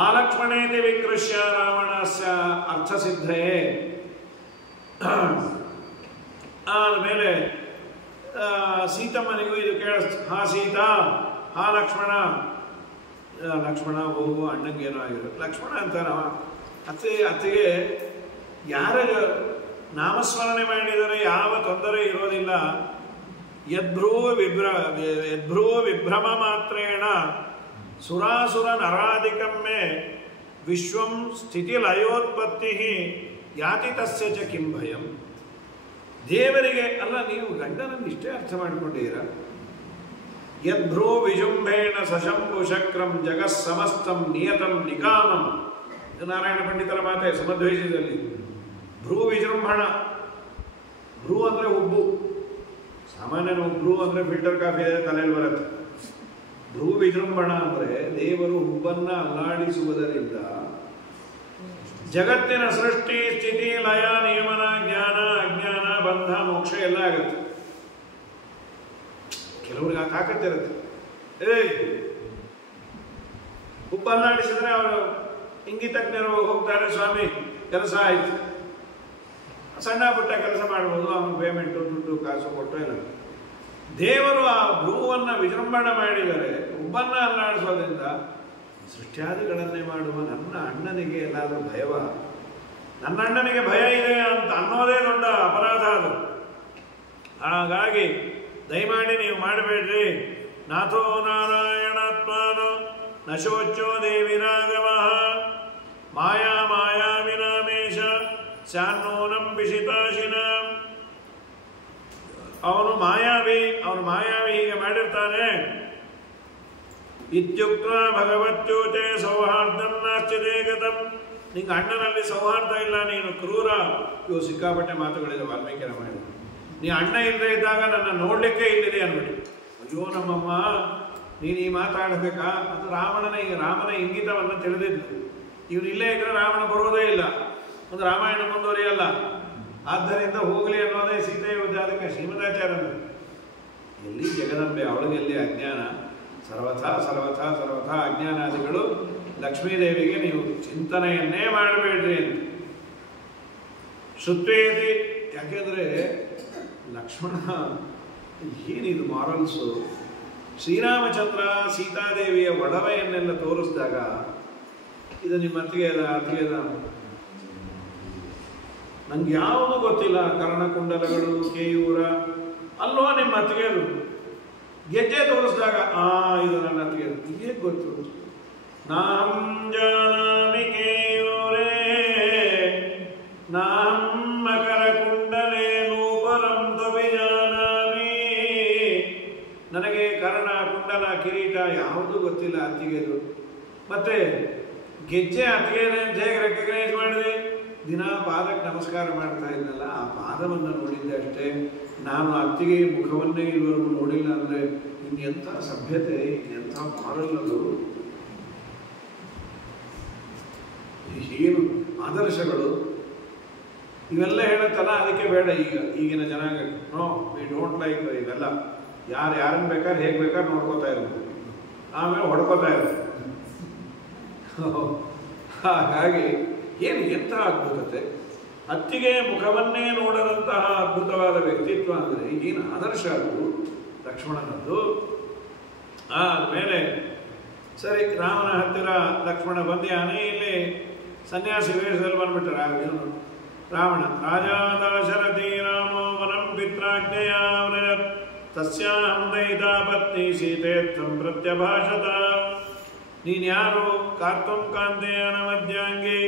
ಆ ಲಕ್ಷ್ಮಣೇತಿ ವಿಕೃಷ್ಯ ರಾವಣಸ್ಯ ಅರ್ಥಸಿದ್ಧಯೇ. ಆಮೇಲೆ ಸೀತಮ್ಮನಿಗೂ ಇದು ಕೇಳಿಸ್ತು. ಹಾ ಸೀತಾ, ಹಾ ಲಕ್ಷ್ಮಣ. ಲಕ್ಷ್ಮಣ ಹೋಗು, ಅಣ್ಣಂಗೇನೋ ಆಗಿರೋ ಲಕ್ಷ್ಮಣ ಅಂತಾನ. ಅತ್ತಿಗೆ ಯಾರ ನಾಮಸ್ಮರಣೆ ಮಾಡಿದರೆ ಯಾವ ತೊಂದರೆ ಇರೋದಿಲ್ಲ. ಯದ್ಭ್ರೂ ವಿಭ್ರಮ ಮಾತ್ರೇಣ ಸುರಾಸುರ ನರಾಧಿಕಮ್ಮೆ ವಿಶ್ವಂ ಸ್ಥಿತಿ ಲಯೋತ್ಪತ್ತಿ ಯಾತಿ ತಸ್ಯ ಚ ಕಿಂ ಭಯಂ. ದೇವರಿಗೆ ಅಲ್ಲ, ನೀವು ಗಂಡನನ್ನು ಇಷ್ಟೇ ಅರ್ಥ ಮಾಡಿಕೊಂಡಿದ್ದೀರ. ಯದ್ಭ್ರೂ ವಿಜುಂಭೇಣ ಸಶಂಭು ಶಕ್ರಂ ಜಗತ್ಸಮಸ್ತಂ ನಿಯತಂ ನಿಕಾಮಂ. ನಾರಾಯಣ ಪಂಡಿತರ ಮಾತೆ ಸಮದ್ವೈತದಲ್ಲಿ. ಭ್ರೂ ವಿಜೃಂಭಣ. ಭ್ರೂ ಅಂದರೆ ಉಬ್ಬು. ಸಾಮಾನ್ಯ ಭ್ರೂ ಅಂದರೆ ಫಿಲ್ಟರ್ ಕಾಫಿ ತಲೆಯಲ್ಲಿ ಬರುತ್ತೆ. ಭ್ರೂ ವಿಜೃಂಭಣ ಅಂದರೆ ದೇವರು ಹುಬ್ಬನ್ನು ಅಲ್ಲಾಡಿಸುವುದರಿಂದ ಜಗತ್ತಿನ ಸೃಷ್ಟಿ ಸ್ಥಿತಿ ಲಯ ನಿಯಮನ ಜ್ಞಾನ ಅಜ್ಞಾನ ಬಂಧ ಮೋಕ್ಷ ಎಲ್ಲ ಆಗುತ್ತೆ. ಕೆಲವ್ರಿಗೆ ಆ ತಾಕತ್ತಿರುತ್ತೆ. ಹುಬ್ಬಲ್ಲಾಡಿಸಿದ್ರೆ ಅವರು ಇಂಗಿತಜ್ಞರು ಹೋಗ್ತಾರೆ, ಸ್ವಾಮಿ ಕೆಲಸ ಆಯ್ತು. ಸಣ್ಣ ಪುಟ್ಟ ಕೆಲಸ ಮಾಡ್ಬೋದು, ಅವನು ಪೇಮೆಂಟು ದುಡ್ಡು ಕಾಸು ಕೊಟ್ಟು ಇಲ್ಲ. ದೇವರು ಆ ಭೂವನ್ನು ವಿಜೃಂಭಣ ಮಾಡಿದರೆ ಹುಬ್ಬನ್ನ ಅಲ್ಲಾಡಿಸೋದ್ರಿಂದ ಸೃಷ್ಟ್ಯಾದಿಗಳನ್ನೇ ಮಾಡುವ ನನ್ನ ಅಣ್ಣನಿಗೆ ಎಲ್ಲಾದರೂ ಭಯವ? ನನ್ನ ಅಣ್ಣನಿಗೆ ಭಯ ಇದೆ ಅಂತ ಅನ್ನೋದೇ ದೊಡ್ಡ ಅಪರಾಧ ಅದು. ಹಾಗಾಗಿ ದಯಮಾಡಿ ನೀವು ಮಾಡಬೇಡ್ರಿ. ನಾಥೋ ನಾರಾಯಣಾತ್ಮಾನೋ ನಶೋಚ್ಚೋ ದೇವಿ ರಾಘವ ಮಾಯಾ ಮಾಯಾವಿನಾಮೇಶ ಸ್ಯಾನ್ನೂನಂ ವಿಷಿತಾಶಿನ. ಅವನು ಮಾಯಾವಿ ಹೀಗೆ ಮಾಡಿರ್ತಾನೆ. ಇತ್ಯುಕ್ತ ಭಗವತ್ಯೂತೆ ಸೌಹಾರ್ದಂ ನಾಸ್ತಿ ದೇಗತಂ. ನಿಂಗೆ ಅಣ್ಣನಲ್ಲಿ ಸೌಹಾರ್ದ ಇಲ್ಲ, ನೀನು ಕ್ರೂರ. ಇವು ಸಿಕ್ಕಾಪಟ್ಟೆ ಮಾತುಗಳಿದೆ ವಾಲ್ಮೀಕಿ ರಾಮಾಯಣ. ನೀ ಅಣ್ಣ ಇಲ್ಲದೆ ಇದ್ದಾಗ ನನ್ನ ನೋಡ್ಲಿಕ್ಕೆ ಇಲ್ಲಿದೆ ಅನ್ಬಿಡಿ. ಅಯ್ಯೋ ನಮ್ಮಮ್ಮ, ನೀನು ಈ ಮಾತಾಡಬೇಕಾ? ಅದು ರಾಮನ ಇಂಗಿತವನ್ನು ತಿಳಿದಿದ್ದು. ಇವನು ಇಲ್ಲೇ ಇದ್ರೆ ರಾವಣ ಬರೋದೇ ಇಲ್ಲ, ಒಂದು ರಾಮಾಯಣ ಮುಂದುವರಿಯಲ್ಲ. ಆದ್ದರಿಂದ ಹೋಗಲಿ ಅನ್ನೋದೇ ಸೀತೆಯ ಉದ್ಯಾದಕ್ಕೆ ಶ್ರೀಮದಾಚಾರ್ಯರು. ಎಲ್ಲಿ ಜಗದಂಬೆ, ಅವಳಿಗೆಲ್ಲಿ ಅಜ್ಞಾನ? ಸರ್ವಥಾ ಸರ್ವಥಾ ಸರ್ವಥಾ ಅಜ್ಞಾನಾದಿಗಳು. ಲಕ್ಷ್ಮೀದೇವಿಗೆ ನೀವು ಚಿಂತನೆಯನ್ನೇ ಮಾಡಬೇಡ್ರಿ ಅಂತ ಶ್ರುತ್ವೇದಿ. ಯಾಕೆಂದರೆ ಲಕ್ಷ್ಮಣ ಏನಿದು ಮಾರಲ್ಸು? ಶ್ರೀರಾಮಚಂದ್ರ ಸೀತಾದೇವಿಯ ಒಡವೆಯನ್ನೆಲ್ಲ ತೋರಿಸಿದಾಗ ಇದು ನಿಮ್ಮ ಅತ್ತಿಗೆದ ನಂಗೆ ಯಾವುದು ಗೊತ್ತಿಲ್ಲ. ಕರ್ಣಕುಂಡಲಗಳು, ಕೇಯೂರ, ಅಲ್ಲೋ ನಿಮ್ಮ ಅತ್ತಿಗೆದು. ಗೆಜ್ಜೆ ತೋರಿಸಿದಾಗ ಇದು ನನ್ನ ಅತ್ತಿಗೆದು. ಹೇಗೆ ಗೊತ್ತು? ನಾಂ ಜಾನಾಮಿ ಕೇಯೂರೇ ನಾಂ ಮಕರ ಕುಂಡಲೇ ನೂಪರಂ ತ್ವಭಿಜಾನಾಮಿ. ನನಗೆ ಕರ್ಣ, ಕುಂಡಲ, ಕಿರೀಟ ಯಾವುದು ಗೊತ್ತಿಲ್ಲ ಅತ್ತಿಗೆದು. ಮತ್ತೆ ಗೆಜ್ಜೆ ಅತ್ತಿಗೆನೆ ಅಂತ ಹೇಗೆ ರೆಕಗ್ನೈಸ್ ಮಾಡಿದೆ? ದಿನ ಪಾದಕ್ಕೆ ನಮಸ್ಕಾರ ಮಾಡ್ತಾ ಇದ್ನಲ್ಲ, ಆ ಪಾದವನ್ನು ನೋಡಿದ್ದೆ ಅಷ್ಟೇ. ನಾನು ಅತ್ತಿಗೆ ಮುಖವನ್ನೇ ಇದುವರೆಗೂ ನೋಡಿಲ್ಲ ಅಂದರೆ ಇನ್ನೆಂಥ ಸಭ್ಯತೆ, ಇನ್ನೆಂಥ ಮಾರಲ್ಲದು, ಏನು ಆದರ್ಶಗಳು ಇವೆಲ್ಲ ಹೇಳುತ್ತಲ್ಲ. ಅದಕ್ಕೆ ಬೇಡ ಈಗಿನ ಜನಾಂಗ. ನೋ, ವಿ ಡೋಂಟ್ ಲೈಕ್ ಇದೆಲ್ಲ. ಯಾರನ್ನು ಬೇಕಾದ್ರೆ ಹೇಗೆ ಬೇಕಾದ್ರೆ ನೋಡ್ಕೋತಾ ಇರೋದು, ಆಮೇಲೆ ಹೊಡ್ಕೋತಾ ಇರೋದು. ಹಾಗಾಗಿ ಎಂಥ ಅದ್ಭುತತೆ! ಅತ್ತಿಗೆ ಮುಖವನ್ನೇ ನೋಡದಂತಹ ಅದ್ಭುತವಾದ ವ್ಯಕ್ತಿತ್ವ ಅಂದರೆ ಏನು ಆದರ್ಶ ಅದು ಲಕ್ಷ್ಮಣನದ್ದು. ಆದಮೇಲೆ ಸರಿ, ರಾಮನ ಹತ್ತಿರ ಲಕ್ಷ್ಮಣ ಬಂದಿಯಾನೆ. ಇಲ್ಲಿ ಸನ್ಯಾಸಿ ವೇಷದಲ್ಲಿ ಬಂದ್ಬಿಟ್ಟಾರೆ ರಾವಣ. ರಾಜಾ ದಶರಥಿ ರಾಮೋ ವನಂ ಪಿತ್ರಾಜ್ಞೆಯ ತಸ್ಯಾಹಂ ದಯಿತಾ ಪತ್ನಿ ಸೀತೇತ್ಥಂ ಪ್ರತ್ಯಭಾಷತ. ನೀನ್ಯಾರು? ಕಾತ್ವಂ ಕಾಂತೆಯ ನಮದ್ಯಾಂಗಿ.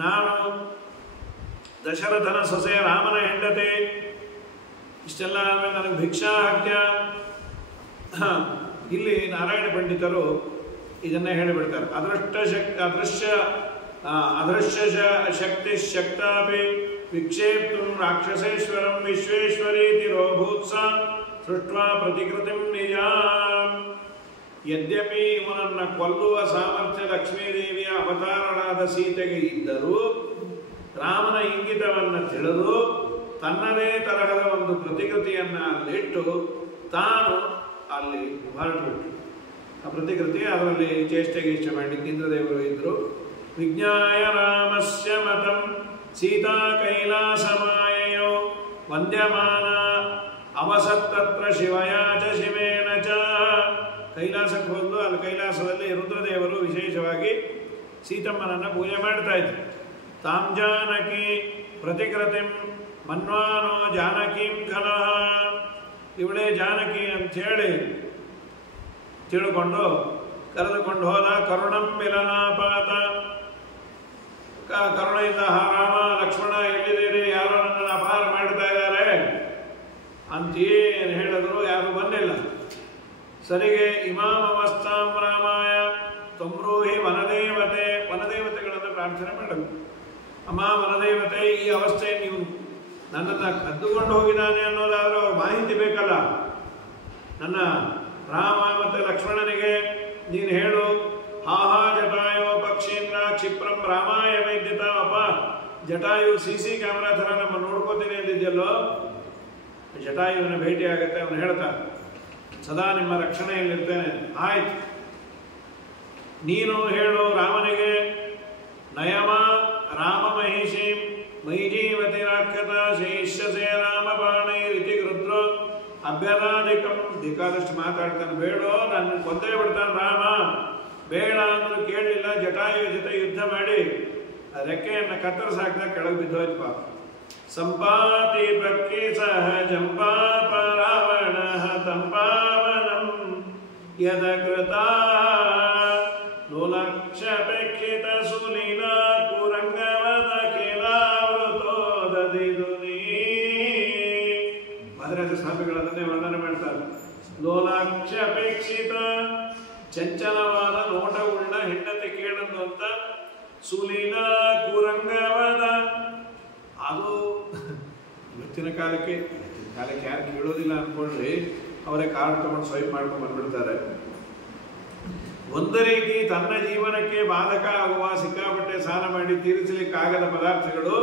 ನಾನು ದಶರಥನ ಸೊಸೆ, ರಾಮನ ಹೆಂಡತಿ. ಇಷ್ಟೆಲ್ಲ ಆದಮೇಲೆ ನನಗೆ ಭಿಕ್ಷಾ ಹಾಕ್ಯ. ಇಲ್ಲಿ ನಾರಾಯಣ ಪಂಡಿತರು ಇದನ್ನೇ ಹೇಳಿಬಿಡ್ತಾರೆ. ಅದೃಶ್ಯ ಶಕ್ತಿ ಶಕ್ತಾಪಿ ವಿಕ್ಷೇಪ್ತು ರಾಕ್ಷಸೇಶ್ವರಂ ವಿಶ್ವೇಶ್ವರೀತಿ ರೋಭೂತ್ಸ ಸೃಷ್ಟ್ವಾ ಪ್ರತಿಕೃತಿಂ ನಿಜಾಂ. ಯದ್ಯಪಿ ಇವನನ್ನು ಕೊಲ್ಲುವ ಸಾಮರ್ಥ್ಯ ಲಕ್ಷ್ಮೀದೇವಿಯ ಅವತಾರಳಾದ ಸೀತೆಗೆ ಇದ್ದರೂ ರಾಮನ ಇಂಗಿತವನ್ನು ತಿಳಿದು ತನ್ನದೇ ತರಹದ ಒಂದು ಪ್ರತಿಕೃತಿಯನ್ನು ಅಲ್ಲಿಟ್ಟು ತಾನು ಅಲ್ಲಿ ಹೊರಟುಬಿಟ್ಟು ಆ ಪ್ರತಿಕೃತಿ ಅದರಲ್ಲಿ ಚೇಷ್ಟೆಗೀಷ್ಟೆ ಮಾಡಿ ಇಂದ್ರದೇವರು ಇದ್ದರು. ವಿಜ್ಞಾಯ ರಾಮಸ್ಯ ಮತಂ ಸೀತಾ ಕೈಲಾಸಮಾಯಯೋ ವಂದ್ಯಮಾನ ಅವಸತ್ತತ್ರ ಶಿವಯಾ ಚ ಶಿವೇನ ಚ. ಕೈಲಾಸಕ್ಕೆ ಹೋದ್ದು, ಅಲ್ಲಿ ಕೈಲಾಸದಲ್ಲಿ ರುದ್ರದೇವರು ವಿಶೇಷವಾಗಿ ಸೀತಮ್ಮನನ್ನು ಪೂಜೆ ಮಾಡ್ತಾ ಇದ್ರು. ತಾಂ ಜಾನಕಿ ಪ್ರತಿಕೃತಿಂ ಮನ್ವಾನೋ ಜಾನಕೀಂ ಖಲಃ. ಇವಳೇ ಜಾನಕಿ ಅಂಥೇಳಿ ತಿಳ್ಕೊಂಡು ಕರೆದುಕೊಂಡು ಹೋದ. ಕರುಣಂ ಮಿಲನಾಪಾತ. ಕರುಣೆಯಿಂದ ರಾಮ ಲಕ್ಷ್ಮಣ ಎಲ್ಲಿದ್ದೀರಿ, ಯಾರೋ ನನ್ನನ್ನು ಅಪಹಾರ ಮಾಡ್ತಾ ಇದ್ದಾರೆ ಅಂತೇನು ಹೇಳಿದ್ರು. ಯಾರು ಬಂದಿಲ್ಲ. ಸರಿಗೆ ಇಮಾಮವಸ್ಥಾಂ ರಾಮಾಯ ತ್ವಮ್ರೂಹಿ ವನದೇವತೆ. ವನದೇವತೆಗಳನ್ನು ಪ್ರಾರ್ಥನೆ ಮಾಡಲು, ಅಮ್ಮ ವನದೇವತೆ, ಈ ಅವಸ್ಥೆ ನೀವು ನನ್ನನ್ನು ಕದ್ದುಕೊಂಡು ಹೋಗಿದ್ದಾನೆ ಅನ್ನೋದಾದರೂ ಮಾಹಿತಿ ಬೇಕಲ್ಲ. ನನ್ನ ರಾಮ ಮತ್ತು ಲಕ್ಷ್ಮಣನಿಗೆ ನೀನು ಹೇಳು. ಹಾಹಾ ಜಟಾಯೋ ಪಕ್ಷೀಂದ್ರ ಕ್ಷಿಪ್ರಂ ರಾಮಾಯ ವೈದ್ಯತ. ಅಪ್ಪ ಜಟಾಯು CC ಕ್ಯಾಮ್ರಾ ಥರ ನಮ್ಮ ನೋಡ್ಕೋತೀನಿ ಅಂದಿದ್ಯಲ್ಲೋ, ಜಟಾಯುವಿನ ಭೇಟಿ ಆಗುತ್ತೆ. ಅವನು ಹೇಳ್ತಾ, ಸದಾ ನಿಮ್ಮ ರಕ್ಷಣೆಯಲ್ಲಿರ್ತೇನೆ. ಆಯ್ತು, ನೀನು ಹೇಳು ರಾಮನಿಗೆ. ನಯಮ ರಾಮ ಮಹಿಷೀಂ ಮೈಜೀವತಿ ರಾಕ್ಷತ ಶೈಷ್ಯಸೇ ರಾಮ ಬಾಣೈರಿತಿ ಗೃಧ್ರೋ ಅಭ್ಯದಾಧಿಕಂ. ಬೇಕಾದಷ್ಟು ಮಾತಾಡ್ತಾನೆ. ಬೇಡೋ, ನನ್ನ ಕೊಂದೇ ಬಿಡ್ತಾನೆ ರಾಮ. ಬೇಡ ಅಂದ್ರೂ ಕೇಳಲಿಲ್ಲ. ಜಟಾಯು ಜೊತೆ ಯುದ್ಧ ಮಾಡಿ ರೆಕ್ಕೆಯನ್ನು ಕತ್ತರಿಸಾಕ್ದಾಗ ಕೆಳಗೆ ಬಿದ್ದೋಯ್ತು ಪಾಪ. ಸಂಪಾತಿ ಪಕ್ಕಿ ಸಹಜಂ ಪಾಪ ರಾವಣ ತಂಪಾವನಂ ಯದಕೃತ ಲೋಲಕ್ಷಪೇಕ್ಷಿತ ಸುಲೀಲ ಕುರಂಗವದ ಕೇಲಾವೃತೋದದಿದುನಿ. ಮಧುರಜ ಸ್ವಾಮಿಗಳನ್ನೇ ವರ್ಣನೆ ಮಾಡ್ತಾರೆ. ಲೋಲಾಕ್ಷಪೇಕ್ಷಿತ, ಚಂಚಲವಾದ ನೋಟವುಳ್ಳ ಹೆಂಡತಿ ಕೇಳದು ಅಂತ. ಸುಲೀಲ ಕುರಂಗವದ, ಅದು ಇವತ್ತಿನ ಕಾಲಕ್ಕೆ ಯಾರು ಕೇಳೋದಿಲ್ಲ ಅಂದ್ಕೊಂಡ್ರಿ, ಅವರೇ ಕಾರ್ಡ್ ತಗೊಂಡು ಸ್ವೈಪ್ ಮಾಡ್ಕೊಂಡು ಬಂದ್ಬಿಡ್ತಾರೆ. ಒಂದು ರೀತಿ ತನ್ನ ಜೀವನಕ್ಕೆ ಬಾಧಕ ಆಗುವ ಸಿಕ್ಕಾಪಟ್ಟೆ ಸಾಲ ಮಾಡಿ ತೀರಿಸಲಿಕ್ಕಾಗದ ಪದಾರ್ಥಗಳು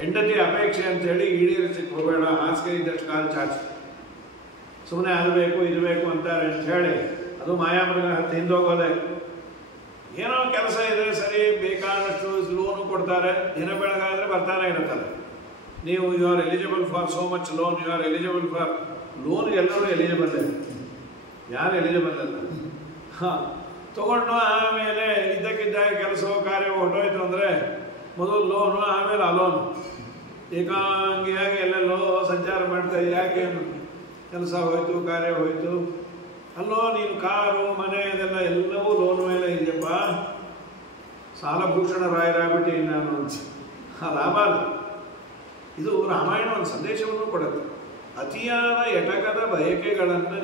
ಹೆಂಡತಿ ಅಪೇಕ್ಷೆ ಅಂತೇಳಿ ಈಡೇರಿಸಲಿಕ್ಕೆ ಹೋಗಬೇಡ. ಹಾಸಿಗೆ ಇದ್ದಷ್ಟು ಕಾಲು ಚಾಚಿ ಸುಮ್ಮನೆ ಅದು ಬೇಕು ಇದು ಬೇಕು ಅಂತಾರೆ ಅಂತ ಹೇಳಿ ಅದು ಮಾಯಾಮೃಗ ಹಿಂದೋಗೋದೆ. ಏನೋ ಕೆಲಸ ಇದೆ, ಸರಿ, ಬೇಕಾದಷ್ಟು ಲೋನು ಕೊಡ್ತಾರೆ, ದಿನ ಬೆಳಗಾದ್ರೆ ಬರ್ತಾನೆ ಇರುತ್ತಾರೆ. ನೀವು you are eligible for so much loan, you are eligible for loan. ಎಲ್ಲರೂ ಎಲಿಜಿಬಲ್, ಯಾರು ಎಲಿಜಿಬಲ್ ಅಲ್ಲ. ಹಾಂ, ತಗೊಂಡು ಆಮೇಲೆ ಇದ್ದಕ್ಕಿದ್ದಾಗ ಕೆಲಸವೋ ಕಾರ್ಯವೋ ಹೊಟ್ಟೋಯ್ತು ಅಂದರೆ ಮೊದಲು ಲೋನು, ಆಮೇಲೆ ಅಲೋನು. ಏಕಾಂಗಿಯಾಗಿ ಎಲ್ಲೆಲ್ಲೋ ಸಂಚಾರ ಮಾಡ್ತಾ ಯಾಕೆ ಕೆಲಸ ಹೋಯ್ತು, ಕಾರ್ಯ ಹೋಯ್ತು. ಅಲ್ಲೋ ನೀನು ಕಾರು ಮನೆ ಇದೆಲ್ಲ ಎಲ್ಲವೂ ಲೋನ್ ಮೇಲೆ ಇದೆಯಪ್ಪ, ಸಾಲಭೂಷಣ ರಾಯರಾಗ್ಬಿಟ್ಟು ನಾನು ಲಾಭ ಅಲ್ಲ. ಇದು ರಾಮಾಯಣ ಒಂದು ಸಂದೇಶವನ್ನು ಕೊಡುತ್ತೆ. ಅತಿಯಾದ ಎಟಕದ ಬಯಕೆಗಳನ್ನು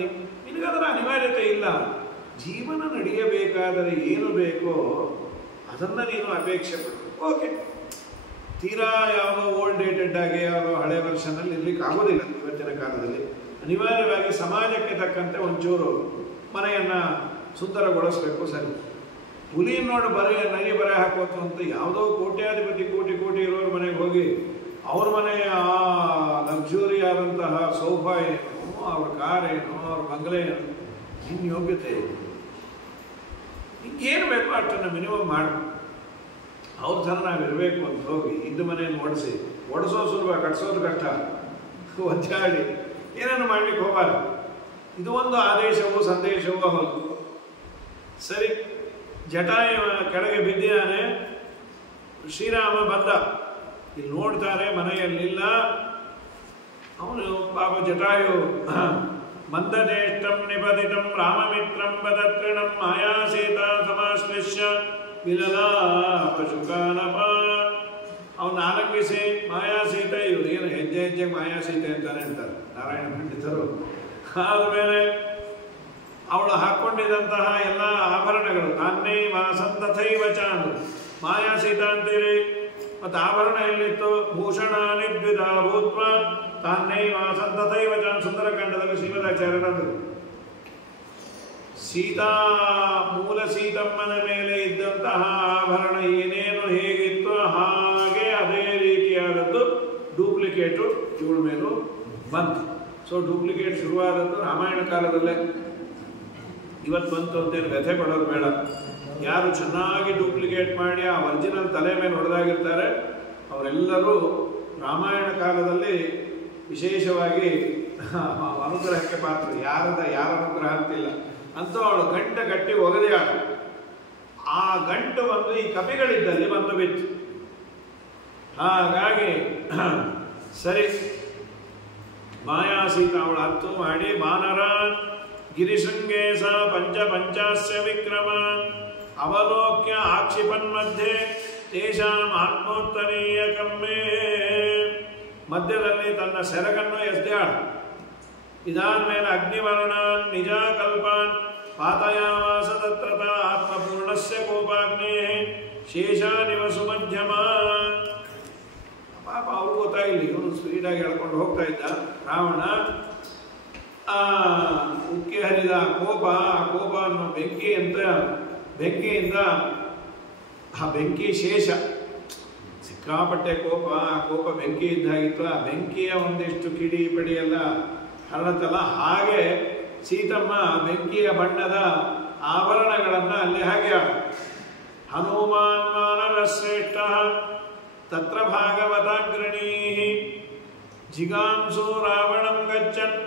ನಿನಗದರ ಅನಿವಾರ್ಯತೆ ಇಲ್ಲ. ಜೀವನ ನಡೆಯಬೇಕಾದರೆ ಏನು ಬೇಕೋ ಅದನ್ನು ನೀನು ಅಪೇಕ್ಷೆ ಪಡು. ಓಕೆ, ತೀರಾ ಯಾವುದೋ ಓಲ್ಡ್ ಡೇಟೆಡ್ ಆಗಿ ಯಾವುದೋ ಹಳೆ ವರ್ಷನಲ್ಲಿ ಇರ್ಲಿಕ್ಕೆ ಆಗೋದಿಲ್ಲ ಇವತ್ತಿನ ಕಾಲದಲ್ಲಿ. ಅನಿವಾರ್ಯವಾಗಿ ಸಮಾಜಕ್ಕೆ ತಕ್ಕಂತೆ ಒಂಚೂರು ಮನೆಯನ್ನು ಸುಂದರಗೊಳಿಸಬೇಕು. ಸರಿ, ಹುಲಿ ನೋಡಿ ನರಿ ಬರೆ ಹಾಕೋತು ಅಂತ ಯಾವುದೋ ಕೋಟ್ಯಾಧಿಪತಿ ಕೋಟಿ ಇರೋರ ಮನೆಗೆ ಹೋಗಿ ಅವ್ರ ಮನೆಯ ಆ ಲಕ್ಸುರಿ ಆದಂತಹ ಸೋಫಾ ಏನು, ಅವ್ರ ಕಾರ್ ಏನು, ಅವ್ರ ಬಂಗಲೆ ಏನು, ನಿನ್ನ ಯೋಗ್ಯತೆ ಹಿಂಗೇನು ಬೇಕೋ ಅಷ್ಟನ್ನು ಮಿನಿಮಮ್ ಮಾಡು. ಅವ್ರ ಥರ ನಾವಿರಬೇಕು ಅಂತ ಹೋಗಿ ಇದ್ದ ಮನೆಯನ್ನು ಓಡಿಸೋ ಸುಲಭ, ಕಟ್ಸೋದು ಕಷ್ಟ. ಒದ್ದಾಡಿ ಏನೇನು ಮಾಡ್ಲಿಕ್ಕೆ ಹೋಗಬಾರ್ದು. ಇದು ಒಂದು ಆದೇಶವೋ ಸಂದೇಶವೋ ಹೌದು. ಸರಿ, ಜಟಾಯು ಕೆಳಗೆ ಬಿದ್ದಿದ್ದಾನೆ. ಶ್ರೀರಾಮ ಬಂದ, ಇಲ್ಲಿ ನೋಡ್ತಾರೆ ಮನೆಯಲ್ಲಿಲ್ಲ. ಅವನು ಪಾಪ ಜಟಾಯು ಮಂದಜೇಷ್ಟಂ ನಿಪತಿತಂ ರಾಮಮಿತ್ರಂ ಪದತ್ರಿಣಂ ಮಾಯಾಸೀತ ಸಮಾಶ್ಲಿಷ್ಯ ವಿಲಲಾಪಶುಕಾನಪ. ಅವನ್ನ ಆಲಂಗಿಸಿ ಮಾಯಾಸೀತೆ, ಇವರು ಏನು ಹೆಜ್ಜೆಗೆ ಮಾಯಾಸೀತೆ ಅಂತಾನೆ ಹೇಳ್ತಾರೆ ನಾರಾಯಣ ಪಂಡಿತರು. ಆದಮೇಲೆ ಅವಳು ಹಾಕ್ಕೊಂಡಿದ್ದಂತಹ ಎಲ್ಲ ಆಭರಣಗಳು ತಾನ್ನೇ ವಾಸಂತಥೈವ ಚಾಂದ್ ಮಾಯಾಸೀತ ಅಂತೀರಿ. ಮತ್ತು ಆಭರಣ ಎಲ್ಲಿತ್ತು? ಭೂಷಣ ನಿದ್ವಿಧ ಭೂತ್ವ ತಾನ್ನೇ ವಾಸಂತಥೈವ ಚಾಂದ್. ಸುಂದರಕಾಂಡದಲ್ಲಿ ಶ್ರೀಮದಾಚಾರ್ಯರಂದರು ಸೀತಾ ಮೂಲ ಸೀತಮ್ಮನ ಮೇಲೆ ಇದ್ದಂತಹ ಆಭರಣ ಏನೇನು ಹೇಗಿತ್ತು ಹಾಗೆ ಅದೇ ರೀತಿಯಾದದ್ದು ಡೂಪ್ಲಿಕೇಟು ಇವಳ ಮೇಲೂ ಬಂತು. ಸೊ ಡೂಪ್ಲಿಕೇಟ್ ಶುರುವಾದದ್ದು ರಾಮಾಯಣ ಕಾಲದಲ್ಲೇ. ಇವತ್ತು ಬಂತು ಅಂತೇನು ವ್ಯಥೆ ಪಡೋದು ಬೇಡ. ಯಾರು ಚೆನ್ನಾಗಿ ಡೂಪ್ಲಿಕೇಟ್ ಮಾಡಿ ಆ ಒರಿಜಿನಲ್ ತಲೆ ಮೇಲೆ ಹೊಡೆದಾಗಿರ್ತಾರೆ ಅವರೆಲ್ಲರೂ ರಾಮಾಯಣ ಕಾಲದಲ್ಲಿ ವಿಶೇಷವಾಗಿ ಅನುಗ್ರಹಕ್ಕೆ ಪಾತ್ರ. ಯಾರ ಅನುಗ್ರಹ ಅಂತಿಲ್ಲ ಅಂತೂ ಅವಳು ಗಂಟು ಗಟ್ಟಿ ಒಗದೆ ಆಡು. ಆ ಗಂಟು ಬಂದು ಈ ಕಪಿಗಳಿದ್ದಲ್ಲಿ ಬಂದು ಬಿತ್ತು. ಹಾಗಾಗಿ ಸರಿ, ಮಾಯಾಸೀತ ಅವಳು ಹತ್ತು ಮಾಡಿ ಮಾನರ ಗಿರಿಶೃಂಗೇ ಸ ಪಂಚಾಸ್ಯ ವಿಕ್ರಮ ಅವಲೋಕ್ಯ ಆಕ್ಷಿಪನ್ಮಧ್ಯೆ ತೇಷಾಂ ಆತ್ಮೋತ್ತರೀಯ ಕಮ್ಮೆ. ಮಧ್ಯದಲ್ಲಿ ತನ್ನ ಸೆರಗನ್ನು ಎಸ್ದ್ಯಾಳ. ಇದಾದ್ಮೇಲೆ ಅಗ್ನಿವರ್ಣಾನ್ ನಿಜಾಕಲ್ಪಾನ್ ಪಾತಯಾಮಾಸ ತತ್ರತ ಆತ್ಮಪೂರ್ಣಸ್ಯ ಕೋಪಾಗ್ನೇ ಶೇಷಾನಿವ ಸುಮಧ್ಯಮ. ಪಾಪ ಅವ್ರು ಗೊತ್ತಾಗಿಲ್ಲ, ಇವನು ಸ್ಪೀಡಾಗಿ ಎಳ್ಕೊಂಡು ಹೋಗ್ತಾ ಇದ್ದ ರಾವಣ. ಉಕ್ಕಿ ಹರಿದ ಕೋಪ, ಆ ಕೋಪ ಅನ್ನೋ ಬೆಂಕಿಯಿಂದ ಆ ಬೆಂಕಿ ಶೇಷ, ಸಿಕ್ಕಾಪಟ್ಟೆ ಕೋಪ. ಆ ಕೋಪ ಬೆಂಕಿ ಇದ್ದಾಗಿತ್ತು. ಆ ಬೆಂಕಿಯ ಒಂದಿಷ್ಟು ಕಿಡಿ ಪಡಿ ಎಲ್ಲ ಹರಡತ್ತಲ್ಲ, ಹಾಗೆ ಸೀತಮ್ಮ ಬೆಂಕಿಯ ಬಣ್ಣದ ಆಭರಣಗಳನ್ನು ಅಲ್ಲಿ ಹಾಗೆ ಹನುಮಾನ್ ಮಾನವ ಶ್ರೇಷ್ಠ ತತ್ರ ಭಾಗವತಾಗ್ರಣೀ ಜಿಗಾಂಸು ರಾವಣಂ ಗಚ್ಚನ್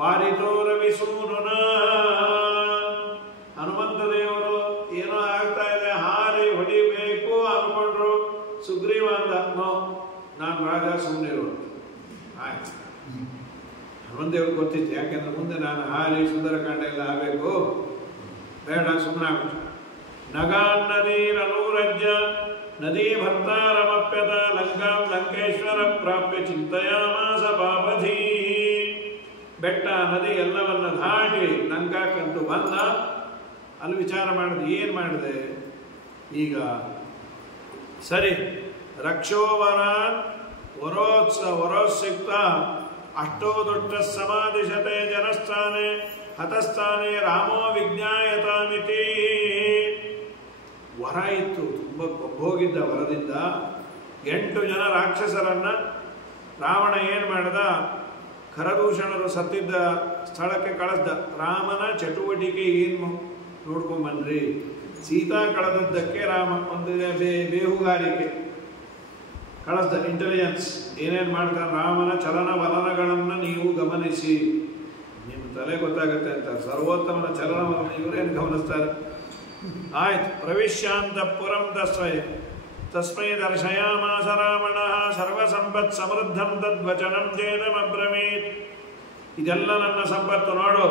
ವಾರಿತೋ ರವಿಸೂನುನ. ಹನುಮಂತ ದೇವರು ಏನೋ ಆಗ್ತಾ ಇದೆ, ಹಾರಿ ಹೊಡಿಬೇಕು ಅನ್ಕೊಂಡ್ರು. ಸುಗ್ರೀವ ಅಂದ, ನೋ, ನಾನು ರಾಜ, ಸುಮ್ಮನಿರು. ಆಯ್ತು, ಹನುಮಂತ ದೇವ್ರಿಗೆ ಗೊತ್ತಿತ್ತು, ಯಾಕೆಂದ್ರೆ ಮುಂದೆ ನಾನು ಹಾರಿ ಸುಂದರಕಾಂಡ ಎಲ್ಲ ಆಗಬೇಕು, ಬೇಡ ಸುಮ್ಮನೆ ಆಗ್ಬಿಟ್ಟು. ನಗಾನ್ ನದೀರನೂರಜ್ಯ ನದೀ ಭರ್ತಾರಮಪ್ಯತ ಲಂಕಾಂ ಲಂಕೇಶ್ವರ ಪ್ರಾಪ್ಯ ಚಿಂತೆಯಾಮಾಸ ಪಾಪಧೀ. ಬೆಟ್ಟ ನದಿ ಎಲ್ಲವನ್ನ ದಾಟಿ ಲಂಕಾಕ್ಕಂತೂ ಬಂದ. ಅಲ್ಲಿ ವಿಚಾರ ಮಾಡಿದೆ, ಏನು ಮಾಡಿದೆ ಈಗ? ಸರಿ, ರಕ್ಷೋವರಾನ್ ವರೋತ್ಸಿಕ್ತ ಅಷ್ಟೋ ದುಷ್ಟ ಸಮಾಧಿಶತೆ ಜನಸ್ಥಾನೆ ಹತಸ್ಥಾನೆ ರಾಮೋ ವಿಜ್ಞಾಯತಾಮಿತಿ. ವರ ಇತ್ತು, ತುಂಬ ಹೋಗಿದ್ದ ವರದಿಂದ 8 ಜನ ರಾಕ್ಷಸರನ್ನ ರಾವಣ ಏನು ಮಾಡ್ದ? ಖರದೂಷಣರು ಸತ್ತಿದ್ದ ಸ್ಥಳಕ್ಕೆ ಕಳಿಸ್ದ. ರಾಮನ ಚಟುವಟಿಕೆ ಏನು ನೋಡ್ಕೊಂಬನ್ರಿ. ಸೀತಾ ಕಳೆದದ್ದಕ್ಕೆ ರಾಮ ಒಂದು ಬೇಹುಗಾರಿಕೆ. ಕಳಿಸ್ದ ಇಂಟೆಲಿಜೆನ್ಸ್ ಏನೇನು ಮಾಡ್ತಾನೆ ರಾಮನ ಚಲನವಲನಗಳನ್ನು ನೀವು ಗಮನಿಸಿ, ನಿಮ್ಮ ತಲೆ ಗೊತ್ತಾಗುತ್ತೆ ಅಂತ. ಸರ್ವೋತ್ತಮನ ಚಲನವಲನ ಇವರೇನು ಗಮನಿಸ್ತಾರೆ? ಆಯ್ತು. ಪ್ರವಿಶ್ಯಾಂತ ಪುರಂ ತಸ್ಮೈ ದರ್ಶಯಾಮಾಸ ರಾವಣಃ ಸರ್ವಸಂಪತ್ ಸಮೃದ್ಧಂ ತದ್ವಚನಂ ಚೇದಮಬ್ರವೀತ್. ಇದೆಲ್ಲ ನನ್ನ ಸಂಪತ್ತು ನೋಡು.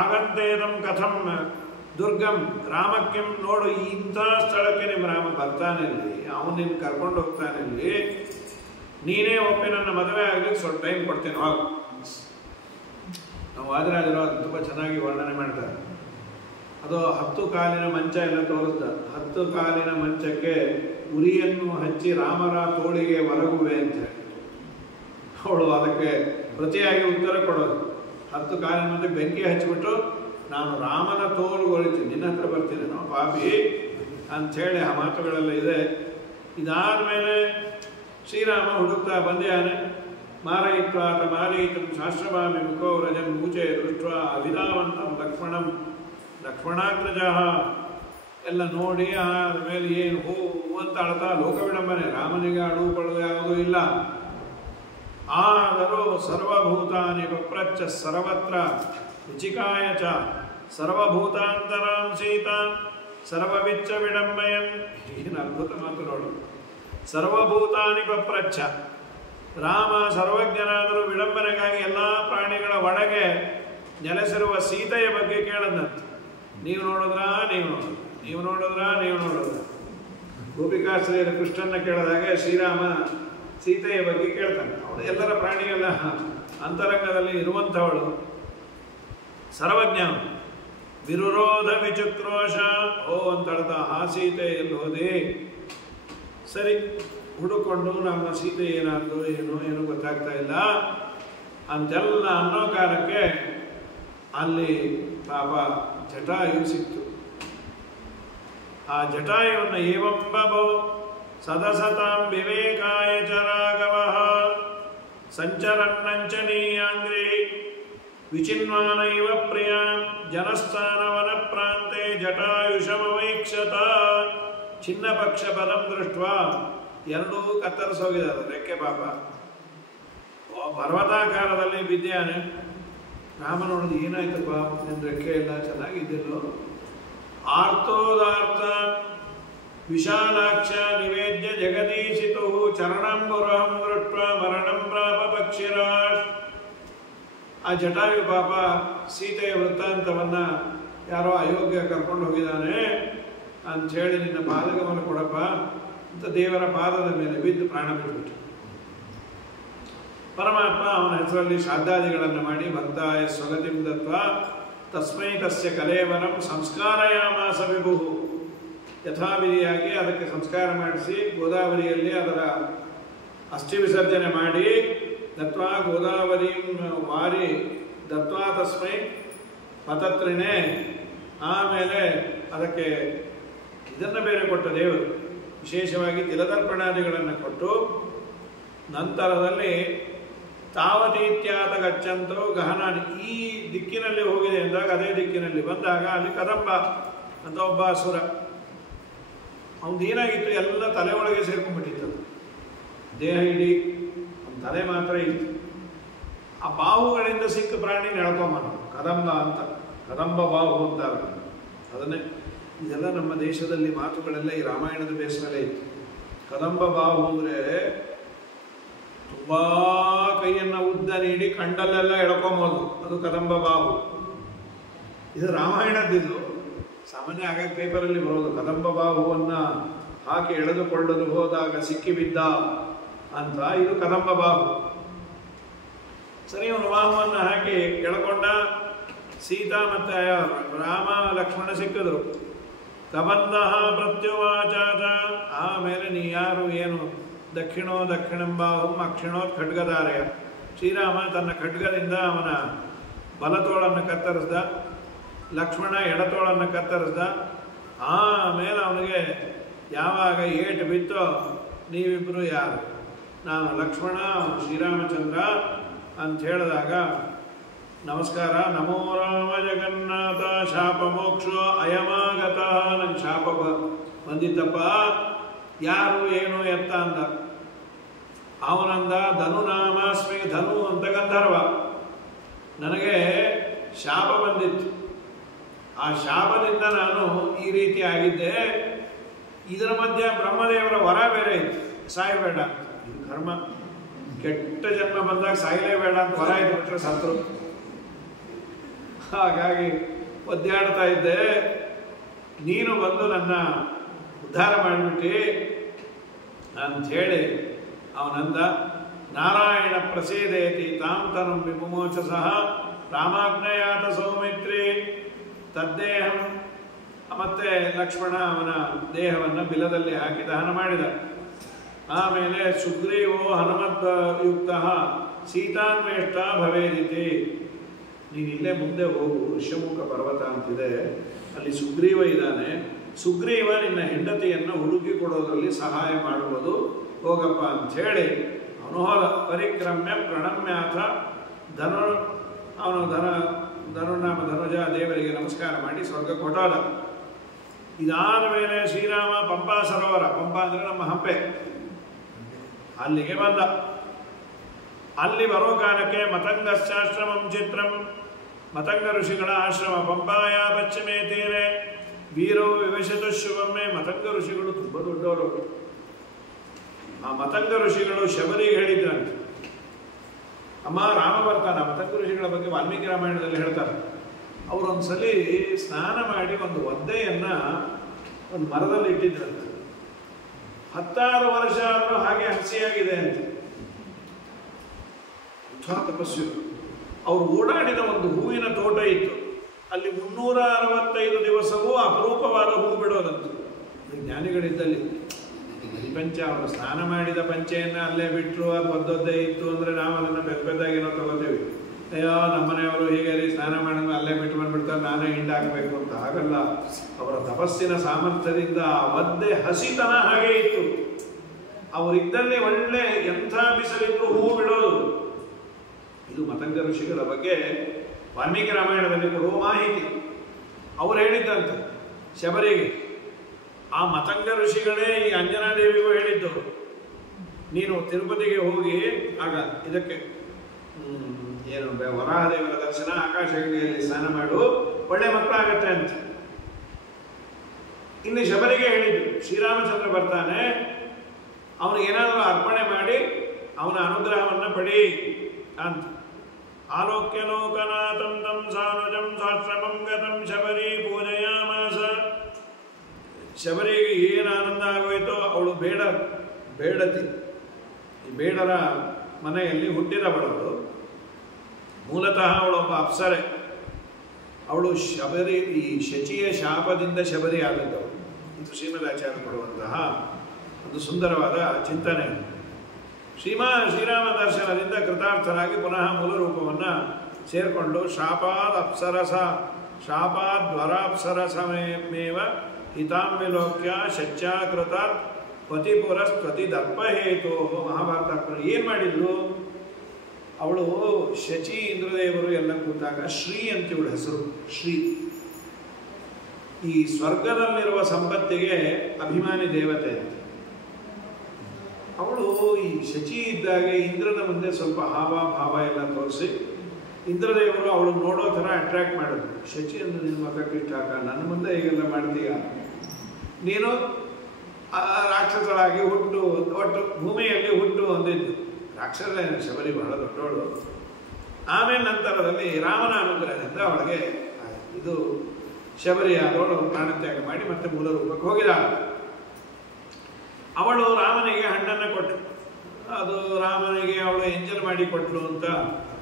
ಆಗಂತೇದಂ ಕಥಂ ದುರ್ಗಂ ರಾಮಕ್ಕಿಂ. ನೋಡು, ಇಂಥ ಸ್ಥಳಕ್ಕೆ ನಿಮ್ಮ ರಾಮ ಬರ್ತಾನಲ್ಲಿ, ಅವನು ನಿನ್ನ ಕರ್ಕೊಂಡು ಹೋಗ್ತಾನಲ್ಲಿ, ನೀನೇ ಒಪ್ಪಿ ನನ್ನ ಮದುವೆ ಆಗ್ಲಿಕ್ಕೆ ಸ್ವಲ್ಪ ಟೈಮ್ ಕೊಡ್ತೇನೆ ಹೋಗು. ನಾವು ವಾದಿರಾಜರು ಅದು ತುಂಬ ಚೆನ್ನಾಗಿ ವರ್ಣನೆ ಮಾಡ್ತಾರೆ. ಅದು 10 ಕಾಲಿನ ಮಂಚ ಎಲ್ಲ ತೋರಿಸ್ದ. 10 ಕಾಲಿನ ಮಂಚಕ್ಕೆ ಉರಿಯನ್ನು ಹಚ್ಚಿ ರಾಮರ ತೋಳಿಗೆ ಒರಗುವೆ ಅಂತ ಹೇಳಿ ಅವಳು ಅದಕ್ಕೆ ಪ್ರತಿಯಾಗಿ ಉತ್ತರ ಕೊಡೋದು. 10 ಕಾಲಿನ ಮಂಚ ಬೆಂಕಿ ಹಚ್ಚಿಬಿಟ್ಟು ನಾನು ರಾಮನ ತೋಳುಗೊಳಿತೀನಿ, ನಿನ್ನ ಹತ್ರ ಬರ್ತೀನಿ ನಾವು ಪಾಪಿ ಅಂಥೇಳಿ ಆ ಮಾತುಗಳೆಲ್ಲ ಇದೆ. ಇದಾದ ಮೇಲೆ ಶ್ರೀರಾಮ ಹುಡುಕ್ತಾ ಬಂದ್ಯಾನೆ. ಮಾರಯಿತ್ವಾತ ಮಾರೀತಂ ಶಾಸ್ತ್ರಭಾಮಿ ಮುಖೋ ವ್ರಜನ್ ಮೂಚೆ ದೃಷ್ಟ ಅವಿಧಾವಂತಂ ಲಕ್ಷ್ಮಣಾಗ್ರಜ ಎಲ್ಲ ನೋಡಿ ಆದಮೇಲೆ ಏನು ಹೋ ಅಂತ ಅಳ್ತಾ ಲೋಕ ವಿಡಂಬನೆ. ರಾಮನಿಗೆ ಅಳು ಪಳು ಯಾವುದೂ ಇಲ್ಲ. ಆದರೂ ಸರ್ವಭೂತಾನಿ ಪಪ್ರಚ್ಚ ಸರ್ವತ್ರ ರುಚಿಕಾಯ ಚ ಸರ್ವಭೂತಾಂತರಾಂ ಸೀತಾ ಸರ್ವವಿಚ್ಚ ವಿಡಂಬಯನ್. ಏನು ಅದ್ಭುತ ಮಾತು ನೋಡು. ಸರ್ವಭೂತಾನಿ ಪಪ್ರಚ್ಛ, ರಾಮ ಸರ್ವಜ್ಞನಾದರೂ ವಿಡಂಬನೆಗಾಗಿ ಎಲ್ಲ ಪ್ರಾಣಿಗಳ ಒಳಗೆ ನೆಲೆಸಿರುವ ಸೀತೆಯ ಬಗ್ಗೆ ಕೇಳದಂತೆ. ನೀವು ನೋಡಿದ್ರಾ, ನೀವು ನೋಡಿದ್ರ. ಗೋಪಿಕಾಶ್ರೀಯರ ಕೃಷ್ಣನ ಕೇಳಿದಾಗೆ ಶ್ರೀರಾಮ ಸೀತೆಯ ಬಗ್ಗೆ ಕೇಳ್ತಾನೆ. ಅವಳು ಎಲ್ಲರ ಪ್ರಾಣಿಗಳ ಅಂತರಂಗದಲ್ಲಿ ಇರುವಂಥವಳು, ಸರ್ವಜ್ಞ. ವಿರುರೋಧ ವಿಚಕ್ರೋಶ ಓ ಅಂತ ಹೇಳ್ದ. ಆ ಸೀತೆ ಎಲ್ಲಿ ಹೋದೆ? ಸರಿ, ಹುಡುಕೊಂಡು ನಮ್ಮ ಸೀತೆ ಏನಾದ್ರು ಏನೋ ಗೊತ್ತಾಗ್ತಾ ಇಲ್ಲ ಅಂತೆಲ್ಲ ಅನ್ನೋ ಕಾಲಕ್ಕೆ ಅಲ್ಲಿ ಪಾಪ ಜಟಾಯು ಸಿಕ್ತು. ಆ ಜಟಾಯುವನ್ನು ಏವಂಬಭೋ ಸದಸತಾಂ ವಿವೇಕಾಯ ಚ ರಾಘವಃ ಸಂಚರನ್ನಂಚನೀಯಾಂಗ್ರಿ ವಿಚಿನ್ವಾನೈವ ಪ್ರಿಯಾಂ ಜನಸ್ಥಾನವನ ಪ್ರಾಂತೆ ಜಟಾಯುಷಮವೈಕ್ಷತ. ಚಿನ್ನ ಪಕ್ಷ ಪದಂ ದೃಷ್ಟ ಎರಡೂ ಕತ್ತರಿಸೋಗಿದ್ದಾರೆ ರೆಕ್ಕೆ. ಪಾಪ ಪರ್ವತಾಕಾರದಲ್ಲಿ ಬಿದ್ದಾನೆ. ರಾಮ ನೋಡಿದ ಏನಾಯ್ತಪ್ಪ, ನಿನ್ನ ರೆಕ್ಕೆ ಎಲ್ಲ ಚೆನ್ನಾಗಿದ್ದಿಲ್ಲೋ. ಆರ್ತೋದಾರ್ಥ ವಿಶಾಲಾಕ್ಷ ನಿವೇದ್ಯ ಜಗದೀಶಿತು ಚರಣಂಬುರಹಂ ದೃಷ್ಟ ಮರಣಂ ಪ್ರಾಪ ಪಕ್ಷಿರಾಟ್. ಆ ಜಟಾಯು ಪಾಪ ಸೀತೆಯ ವೃತ್ತಾಂತವನ್ನ ಯಾರೋ ಅಯೋಗ್ಯ ಕರ್ಕೊಂಡು ಹೋಗಿದ್ದಾನೆ ಅಂಥೇಳಿ ನಿನ್ನ ಪಾದಗಮನ ಕೊಡಪ್ಪ ಅಂತ ದೇವರ ಪಾದದ ಮೇಲೆ ಬಿದ್ದು ಪ್ರಾಣ ಬಿಟ್ಬಿಟ್ಟು ಪರಮಾತ್ಮ ಅವನ ಹೆಸರಲ್ಲಿ ಶ್ರಾದ್ದಾದಿಗಳನ್ನು ಮಾಡಿ ಭಕ್ತಾಯ ಸ್ವಗತಿಂ ದತ್ವಾ ತಸ್ಮೈ ತಸ್ಯ ಕಲೇವರಂ ಸಂಸ್ಕಾರಯಾಮಾಸ ವಿಭು. ಯಥಾವಿಧಿಯಾಗಿ ಅದಕ್ಕೆ ಸಂಸ್ಕಾರ ಮಾಡಿಸಿ ಗೋದಾವರಿಯಲ್ಲಿ ಅದರ ಅಸ್ಥಿ ವಿಸರ್ಜನೆ ಮಾಡಿ ದತ್ವಾ ಗೋದಾವರಿ ವಾರಿ ದತ್ವಾ ತಸ್ಮೈ ಪತತ್ರಿಣೆ. ಆಮೇಲೆ ಅದಕ್ಕೆ ಇದನ್ನು ಬೇರೆ ಕೊಟ್ಟ ದೇವರು, ವಿಶೇಷವಾಗಿ ತಿಲದರ್ಪಣಾದಿಗಳನ್ನು ಕೊಟ್ಟು ನಂತರದಲ್ಲಿ ತಾವತೀತ್ಯಾತ ಗಚ್ಚಂತೋ ಗಹನಾನಿ. ಈ ದಿಕ್ಕಿನಲ್ಲಿ ಹೋಗಿದೆ ಅಂದಾಗ ಅದೇ ದಿಕ್ಕಿನಲ್ಲಿ ಬಂದಾಗ ಅಲ್ಲಿ ಕದಂಬ ಅಂತ ಒಬ್ಬ ಅಸುರ. ಅವನೇನಾಗಿತ್ತು, ಎಲ್ಲ ತಲೆ ಒಳಗೆ ಸೇರ್ಕೊಂಡ್ಬಿಟ್ಟಿತ್ತು. ದೇಹ ಇಡೀ ತಲೆ ಮಾತ್ರ ಇತ್ತು. ಆ ಬಾಹುಗಳಿಂದ ಸಿಕ್ಕ ಪ್ರಾಣಿ ನೆಳ್ಕೊಂಬನು ಕದಂಬ ಅಂತ. ಕದಂಬ ಬಾಹು ಅಂತಾರೆ ಅದನ್ನೇ. ಇದೆಲ್ಲ ನಮ್ಮ ದೇಶದಲ್ಲಿ ಮಾತುಗಳೆಲ್ಲ ಈ ರಾಮಾಯಣದ ಬೇಸರಲ್ಲೇ ಇತ್ತು. ಕದಂಬ ಬಾಹು ಅಂದರೆ ತುಂಬ ಕೈಯನ್ನು ಉದ್ದ ನೀಡಿ ಕಂಡಲ್ಲೆಲ್ಲ ಎಳ್ಕೊಂಬೋದು, ಅದು ಕದಂಬ ಬಾಹು. ಇದು ರಾಮಾಯಣದ್ದಿದ್ದು. ಸಾಮಾನ್ಯ ಆಗಾಗ ಪೇಪರಲ್ಲಿ ಬರೋದು ಕದಂಬ ಬಾಹುವನ್ನು ಹಾಕಿ ಎಳೆದುಕೊಳ್ಳಲು ಹೋದಾಗ ಸಿಕ್ಕಿಬಿದ್ದ ಅಂತ. ಇದು ಕದಂಬ ಬಾಹು. ಸರಿ, ಅವನು ಬಾಹುವನ್ನು ಹಾಕಿ ಎಳ್ಕೊಂಡ. ಸೀತಾ ಮತ್ತು ರಾಮ ಲಕ್ಷ್ಮಣ ಸಿಕ್ಕಿದ್ರು. ಕಬಂಧ ಪ್ರತ್ಯುವಾಚ. ಆಮೇಲೆ ನೀ ಯಾರು, ಏನು ದಕ್ಷಿಣಂ ಬಾಹುಂ ಅಕ್ಷಿಣೋತ್ ಖಡ್ಗಧಾರೆಯ. ಶ್ರೀರಾಮ ತನ್ನ ಖಡ್ಗದಿಂದ ಅವನ ಬಲತೋಳನ್ನು ಕತ್ತರಿಸ್ದ, ಲಕ್ಷ್ಮಣ ಎಡತೋಳನ್ನು ಕತ್ತರಿಸ್ದ. ಆಮೇಲೆ ಅವನಿಗೆ ಯಾವಾಗ ಏಟು ಬಿತ್ತೋ, ನೀವಿಬ್ಬರು ಯಾರು, ನಾನು ಲಕ್ಷ್ಮಣ, ಅವನು ಶ್ರೀರಾಮಚಂದ್ರ ಅಂತ ಹೇಳಿದಾಗ ನಮಸ್ಕಾರ, ನಮೋ ರಾಮ ಜಗನ್ನಾಥ, ಶಾಪ ಮೋಕ್ಷೋ ಅಯಮಾಗತ. ನನ್ನ ಶಾಪ ಬಂದಿದ್ದಪ್ಪ, ಯಾರು ಏನು ಎತ್ತ ಅಂದ. ಅವನಂದ ಧನುನಾಮಾಸ್ಮಿ, ಧನು ಅಂತ ಗಂಧರ್ವ. ನನಗೆ ಶಾಪ ಬಂದಿತ್ತು, ಆ ಶಾಪದಿಂದ ನಾನು ಈ ರೀತಿ ಆಗಿದ್ದೆ. ಇದರ ಮಧ್ಯೆ ಬ್ರಹ್ಮದೇವರ ವರ ಬೇರೆ ಇತ್ತು, ಸಾಯಬೇಡ ಅಂತ. ಇದು ಕರ್ಮ, ಕೆಟ್ಟ ಜನ್ಮ ಬಂದಾಗ ಸಾಯಲೇಬೇಡ ಅಂತ ವರ ಇದ್ಬಿಟ್ರೆ ಸತ್ರು. ಹಾಗಾಗಿ ಒದ್ದಾಡ್ತಾ ಇದ್ದೆ, ನೀನು ಬಂದು ನನ್ನ ಉದ್ಧಾರ ಮಾಡಿಬಿಟ್ಟು ಅಂಥೇಳಿ ಅವನಂದ. ನಾರಾಯಣ ಪ್ರಸೀದೇತಿ ತಾಂ ತನುಂ ವಿಮೋಚ ಸಹ ರಾಮಾಜ್ಞಯಾತ ಸೌಮಿತ್ರಿ ತದ್ದೇಹಂ. ಮತ್ತೆ ಲಕ್ಷ್ಮಣ ಅವನ ದೇಹವನ್ನು ಬಿಲದಲ್ಲಿ ಹಾಕಿ ದಹನ ಮಾಡಿದ. ಆಮೇಲೆ ಸುಗ್ರೀವೋ ಹನುಮದ್ ಯುಕ್ತ ಸೀತಾನ್ವೇಷ್ಟ ಭವೇದಿತಿ. ನೀನು ಇಲ್ಲೇ ಮುಂದೆ ಹೋಗು, ಋಷ್ಯಮುಖ ಪರ್ವತ ಅಂತಿದೆ, ಅಲ್ಲಿ ಸುಗ್ರೀವ ಇದ್ದಾನೆ. ಸುಗ್ರೀವ ನಿನ್ನ ಹೆಂಡತಿಯನ್ನು ಹುಡುಕಿ ಕೊಡೋದ್ರಲ್ಲಿ ಸಹಾಯ ಮಾಡುವುದು, ಹೋಗಪ್ಪ ಅಂಥೇಳಿ ಅವನು ಹೋದ. ಪರಿಕ್ರಮ್ಯ ಪ್ರಣಮ್ಯಾಥ ಅವನು ಧನುರ್ನಾಮ ಧನುಜ ದೇವರಿಗೆ ನಮಸ್ಕಾರ ಮಾಡಿ ಸ್ವರ್ಗಕ್ಕೆ ಹೊರಟಾದ. ಇದಾದ ಮೇಲೆ ಶ್ರೀರಾಮ ಪಂಪಾ ಸರೋವರ, ಪಂಪಾ ಅಂದರೆ ನಮ್ಮ ಹಂಪೆ, ಅಲ್ಲಿಗೆ ಬಂದ. ಅಲ್ಲಿ ಬರೋ ಕಾಲಕ್ಕೆ ಮತಂಗಶ್ಚಾಶ್ರಮಂ ಚಿತ್ರಂ, ಮತಂಗ ಋಷಿಗಳ ಆಶ್ರಮ. ಪಂಪಾಯ ಪಶ್ಚಿಮೇ ತೀರೆ ವೀರೋ ವಿವಶತು ಶುಭಮ್ಮೆ. ಮತಂಗ ಋಷಿಗಳು ತುಂಬ ದೊಡ್ಡವರು. ಆ ಮತಂಗ ಋಷಿಗಳು ಶಬರಿಗೆ ಹೇಳಿದ್ರಂತೆ, ಅಮ್ಮ ರಾಮ ಬರ್ತಾನ. ಮತಂಗ ಋಷಿಗಳ ಬಗ್ಗೆ ವಾಲ್ಮೀಕಿ ರಾಮಾಯಣದಲ್ಲಿ ಹೇಳ್ತಾರೆ. ಅವರೊಂದ್ಸಲಿ ಸ್ನಾನ ಮಾಡಿ ಒಂದು ಒದ್ದೆಯನ್ನ ಒಂದು ಮರದಲ್ಲಿ ಇಟ್ಟಿದ್ರಂತೆ. 16 ವರ್ಷ ಆದರೂ ಹಾಗೆ ಹಸಿಯಾಗಿದೆ ಅಂತ. ತಪಸ್ವಿ. ಅವರು ಓಡಾಡಿದ ಒಂದು ಹೂವಿನ ತೋಟ ಇತ್ತು, ಅಲ್ಲಿ 365 ದಿವಸವೂ ಅಪರೂಪವಾದ ಹೂ ಬಿಡೋದಂತು. ಜ್ಞಾನಿಗಳಿದ್ದಲ್ಲಿ ಪಂಚ, ಅವರು ಸ್ನಾನ ಮಾಡಿದ ಪಂಚೆಯನ್ನು ಅಲ್ಲೇ ಬಿಟ್ಟರು, ಅದು ಒದ್ದೊದ್ದೇ ಇತ್ತು ಅಂದರೆ ನಾವು ಅದನ್ನು ಬೆದ್ದಾಗಿ ನಾವು ತಗೋತೇವೆ. ಅಯ್ಯೋ ನಮ್ಮನೆಯವರು ಹೀಗೆ ಸ್ನಾನ ಮಾಡಿದ್ರೆ ಅಲ್ಲೇ ಬಿಟ್ಟು ಬಂದ್ಬಿಡ್ತಾರೆ, ನಾನೇ ಹಿಂಡಾಕಬೇಕು ಅಂತ. ಹಾಗಲ್ಲ, ಅವರ ತಪಸ್ಸಿನ ಸಾಮರ್ಥ್ಯದಿಂದ ಒದ್ದೆ ಹಸಿತನ ಹಾಗೆ ಇತ್ತು. ಅವರಿದ್ದಲ್ಲಿ ಒಳ್ಳೆ ಎಂಥ ಬಿಸಿಲಿದ್ರು ಹೂ ಬಿಡೋದು. ಇದು ಮತಂಗ ಋಷಿಗಳ ಬಗ್ಗೆ ವಾಲ್ಮೀಕಿ ರಾಮಾಯಣದಲ್ಲಿ ಕೊಡುವ ಮಾಹಿತಿ. ಅವ್ರು ಹೇಳಿದ್ದಂತೆ ಶಬರಿಗೆ, ಆ ಮತಂಗ ಋಷಿಗಳೇ ಈ ಅಂಜನಾದೇವಿಗೂ ಹೇಳಿದ್ದು, ನೀನು ತಿರುಪತಿಗೆ ಹೋಗಿ ಆಗ ಇದಕ್ಕೆ ಏನು ವರಾಹದೇವರ ದರ್ಶನ, ಆಕಾಶಗಂಗೆಯಲ್ಲಿ ಸ್ನಾನ ಮಾಡು, ಒಳ್ಳೆ ಮಕ್ಕಳಾಗತ್ತೆ ಅಂತ. ಇಲ್ಲಿ ಶಬರಿಗೆ ಹೇಳಿದ್ದು, ಶ್ರೀರಾಮಚಂದ್ರ ಬರ್ತಾನೆ, ಅವನಿಗೇನಾದರೂ ಅರ್ಪಣೆ ಮಾಡಿ ಅವನ ಅನುಗ್ರಹವನ್ನು ಪಡಿ ಅಂತ. ಆಲೋಕ್ಯ ಲೋಕನಾಥಂ ತಂ ಸಾನುಜಂ ಸಾಶ್ರಮಂ ಗತಂ ಶಬರಿ ಪೂಜಯಾಮಾಸ. ಶಬರಿಗೆ ಏನು ಆನಂದ ಆಗೋಯ್ತೋ, ಅವಳು ಬೇಡತಿ, ಈ ಬೇಡರ ಮನೆಯಲ್ಲಿ ಹುಟ್ಟಿದವಳವಳು. ಮೂಲತಃ ಅವಳೊಬ್ಬ ಅಪ್ಸರೆ. ಅವಳು ಶಬರಿ, ಈ ಶಚಿಯ ಶಾಪದಿಂದ ಶಬರಿ ಆದದ್ದವಳು. ಇದು ಶ್ರೀಮದಾಚಾರ್ಯ ಕೊಡುವಂತಹ ಒಂದು ಸುಂದರವಾದ ಚಿಂತನೆ. ಶ್ರೀರಾಮ ದರ್ಶನದಿಂದ ಕೃತಾರ್ಥರಾಗಿ ಪುನಃ ಮೂಲ ರೂಪವನ್ನು ಸೇರಿಕೊಂಡು ಶಾಪಾದ್ವರಾಪ್ಸರಸಮೇವ ಹಿತಾಂಬಿಲೋಕ್ಯ ಶಚ್ಯಾಕೃತಾತ್ ಪತಿಪುರಸ್ತ್ವತಿ ದರ್ಪಹೇತು. ಮಹಾಭಾರತ ಏನು ಮಾಡಿದ್ಲು ಅವಳು? ಶಚಿ ಇಂದ್ರದೇವರು ಎಲ್ಲ ಕೂತಾಗ ಶ್ರೀ ಅಂತ ಇವಳ ಹೆಸರು, ಶ್ರೀ. ಈ ಸ್ವರ್ಗದಲ್ಲಿರುವ ಸಂಪತ್ತಿಗೆ ಅಭಿಮಾನಿ ದೇವತೆ ಅಂತ. ಅವಳು ಈ ಶಚಿ ಇದ್ದಾಗೆ ಇಂದ್ರನ ಮುಂದೆ ಸ್ವಲ್ಪ ಹಾವ ಎಲ್ಲ ತೋರಿಸಿ ಇಂದ್ರದೇವರು ಅವಳು ನೋಡೋ ಥರ ಅಟ್ರಾಕ್ಟ್ ಮಾಡಿದ್ರು. ಶಚಿ ಅಂದ್ರೆ ನಿನ್ನ ಮಕ್ಕಕ್ಕೆ ಇಷ್ಟ ಹಾಕ, ನನ್ನ ಮುಂದೆ ಹೀಗೆಲ್ಲ ಮಾಡ್ತೀಯ, ನೀನು ರಾಕ್ಷಸಳಾಗಿ ಹುಟ್ಟು, ಒಟ್ಟು ಭೂಮಿಯಲ್ಲಿ ಹುಟ್ಟು ಅಂದಿದ್ದು. ರಾಕ್ಷಸ ಶಬರಿ ಬಹಳ ದೊಡ್ಡವಳು. ಆಮೇಲೆ ನಂತರದಲ್ಲಿ ರಾಮನ ಅನುಗ್ರಹದಿಂದ ಅವಳಿಗೆ ಇದು ಶಬರಿ ಆದವಳು ಪ್ರಾಣತ್ಯಾಗ ಮಾಡಿ ಮತ್ತೆ ಮೂಲ ರೂಪಕ್ಕೆ ಹೋಗಿದ್ದಾಳ. ಅವಳು ರಾಮನಿಗೆ ಹಣ್ಣನ್ನು ಕೊಟ್ಟಳು. ಅದು ರಾಮನಿಗೆ ಅವಳು ಎಂಜಲ್ ಮಾಡಿ ಕೊಟ್ಟಳು ಅಂತ.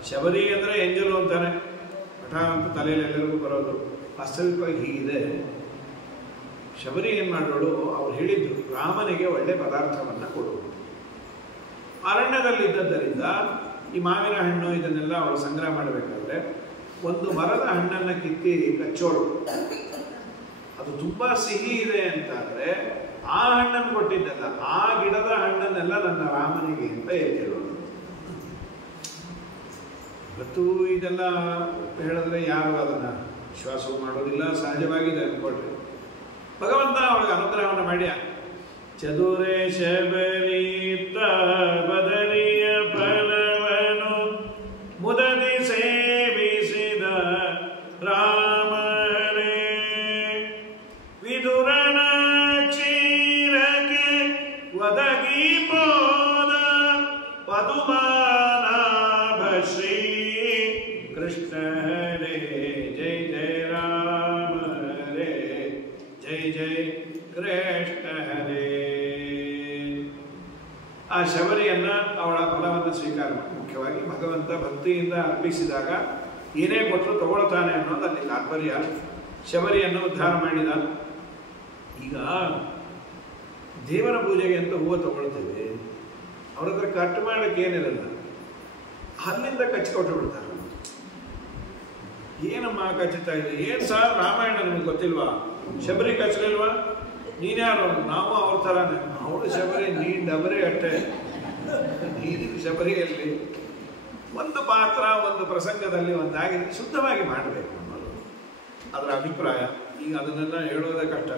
ಶಬರಿ ಅಂದರೆ ಎಂಜಲು ಅಂತಾನೆ, ಹಠ ಅಂತ ತಲೆಯಲ್ಲಿ ಎಲ್ಲರಿಗೂ ಬರೋದು. ವಾಸ್ತವಿಕವಾಗಿ ಹೀಗಿದೆ. ಶಬರಿ ಏನು ಮಾಡೋಳು, ಅವ್ರು ಹೇಳಿದ್ರು ರಾಮನಿಗೆ ಒಳ್ಳೆ ಪದಾರ್ಥವನ್ನು ಕೊಡು. ಅರಣ್ಯದಲ್ಲಿದ್ದರಿಂದ ಈ ಮಾವಿನ ಹಣ್ಣು ಇದನ್ನೆಲ್ಲ ಅವಳು ಸಂಗ್ರಹ ಮಾಡಬೇಕಾದ್ರೆ ಒಂದು ಮರದ ಹಣ್ಣನ್ನು ಕಿತ್ತಿ ಕಚ್ಚೋಳು. ಅದು ತುಂಬ ಸಿಹಿ ಇದೆ ಅಂತಾದರೆ ಆ ಹಣ್ಣನ್ನು ಕೊಟ್ಟಿದ್ದಲ್ಲ, ಆ ಗಿಡದ ಹಣ್ಣನ್ನೆಲ್ಲ ನನ್ನ ರಾಮನಿಗೆ ಅಂತ ಹೇಳೋದು. ಇವತ್ತು ಇದೆಲ್ಲ ಹೇಳಿದ್ರೆ ಯಾರು ಅದನ್ನು ವಿಶ್ವಾಸವೂ ಮಾಡೋದಿಲ್ಲ, ಸಹಜವಾಗಿದೆ ಅಂದ್ಕೊಳ್ರಿ. ಭಗವಂತ ಅವಳಿಗೆ ಅನುಗ್ರಹವನ್ನು ಮಾಡ್ಯ. ಚದುರೆ ಶಬರೀತ ಬದರಿಯ ಫಲವನು ಮುದದಿ ಸೇವಿಸಿದ ರಾಮರೇ ವಿದುರನ ಕ್ಷೀರಕ್ಕೆ ಒದಗಿ ಪೋದ ಪದುಮಾನಾಭ ಶ್ರೀ ಕೃಷ್ಣ ಹರೇ ಜೈ ಜಯ ರಾಮ ಹರೇ ಜೈ ಜೈ ಕೃಷ್ಣ ಹರೇ. ಆ ಶಬರಿಯನ್ನ ಅವಳ ಫಲವನ್ನು ಸ್ವೀಕಾರ ಮಾಡಿ, ಮುಖ್ಯವಾಗಿ ಭಗವಂತ ಭಕ್ತಿಯಿಂದ ಅರ್ಪಿಸಿದಾಗ ಏನೇ ಕೊಟ್ಟರು ತಗೊಳ್ತಾನೆ ಅನ್ನೋದು ಅಲ್ಲಿ ತಾತ್ಪರ್ಯ. ಶಬರಿಯನ್ನು ಉದ್ಧಾರ ಮಾಡಿದ. ಈಗ ದೇವರ ಪೂಜೆಗೆ ಅಂತ ಹೂವು ತಗೊಳ್ತೇವೆ, ಅವ್ರ ಹತ್ರ ಕಟ್ ಮಾಡಕ್ಕೆ ಏನಿರಲ್ಲ, ಅಲ್ಲಿಂದ ಕಚ್ಕೊಟ್ಟು ಬಿಡ್ತಾರೆ. ಏನಮ್ಮ ಕಚ್ಚುತ್ತಾ ಇದೆ? ಏನ್ ಸರ್ ರಾಮಾಯಣ ನಿಮ್ಗೆ ಗೊತ್ತಿಲ್ವಾ? ಶಬರಿ ಕಚ್ಚಲಿಲ್ವಾ? ನೀನ್ಯಾರು? ನಾವು ಅವ್ರ ಥರಾನೆ. ಅವಳು ಶಬರಿ, ನೀನ್ ಡಬರಿ ಅಟ್ಟೆ. ನೀನು ಶಬರಿಯಲ್ಲಿ ಒಂದು ಪಾತ್ರ ಒಂದು ಪ್ರಸಂಗದಲ್ಲಿ ಒಂದಾಗಿದೆ, ಶುದ್ಧವಾಗಿ ಮಾಡಬೇಕು ಅನ್ನೋದು ಅದರ ಅಭಿಪ್ರಾಯ. ಈಗ ಅದನ್ನೆಲ್ಲ ಹೇಳೋದೇ ಕಷ್ಟ.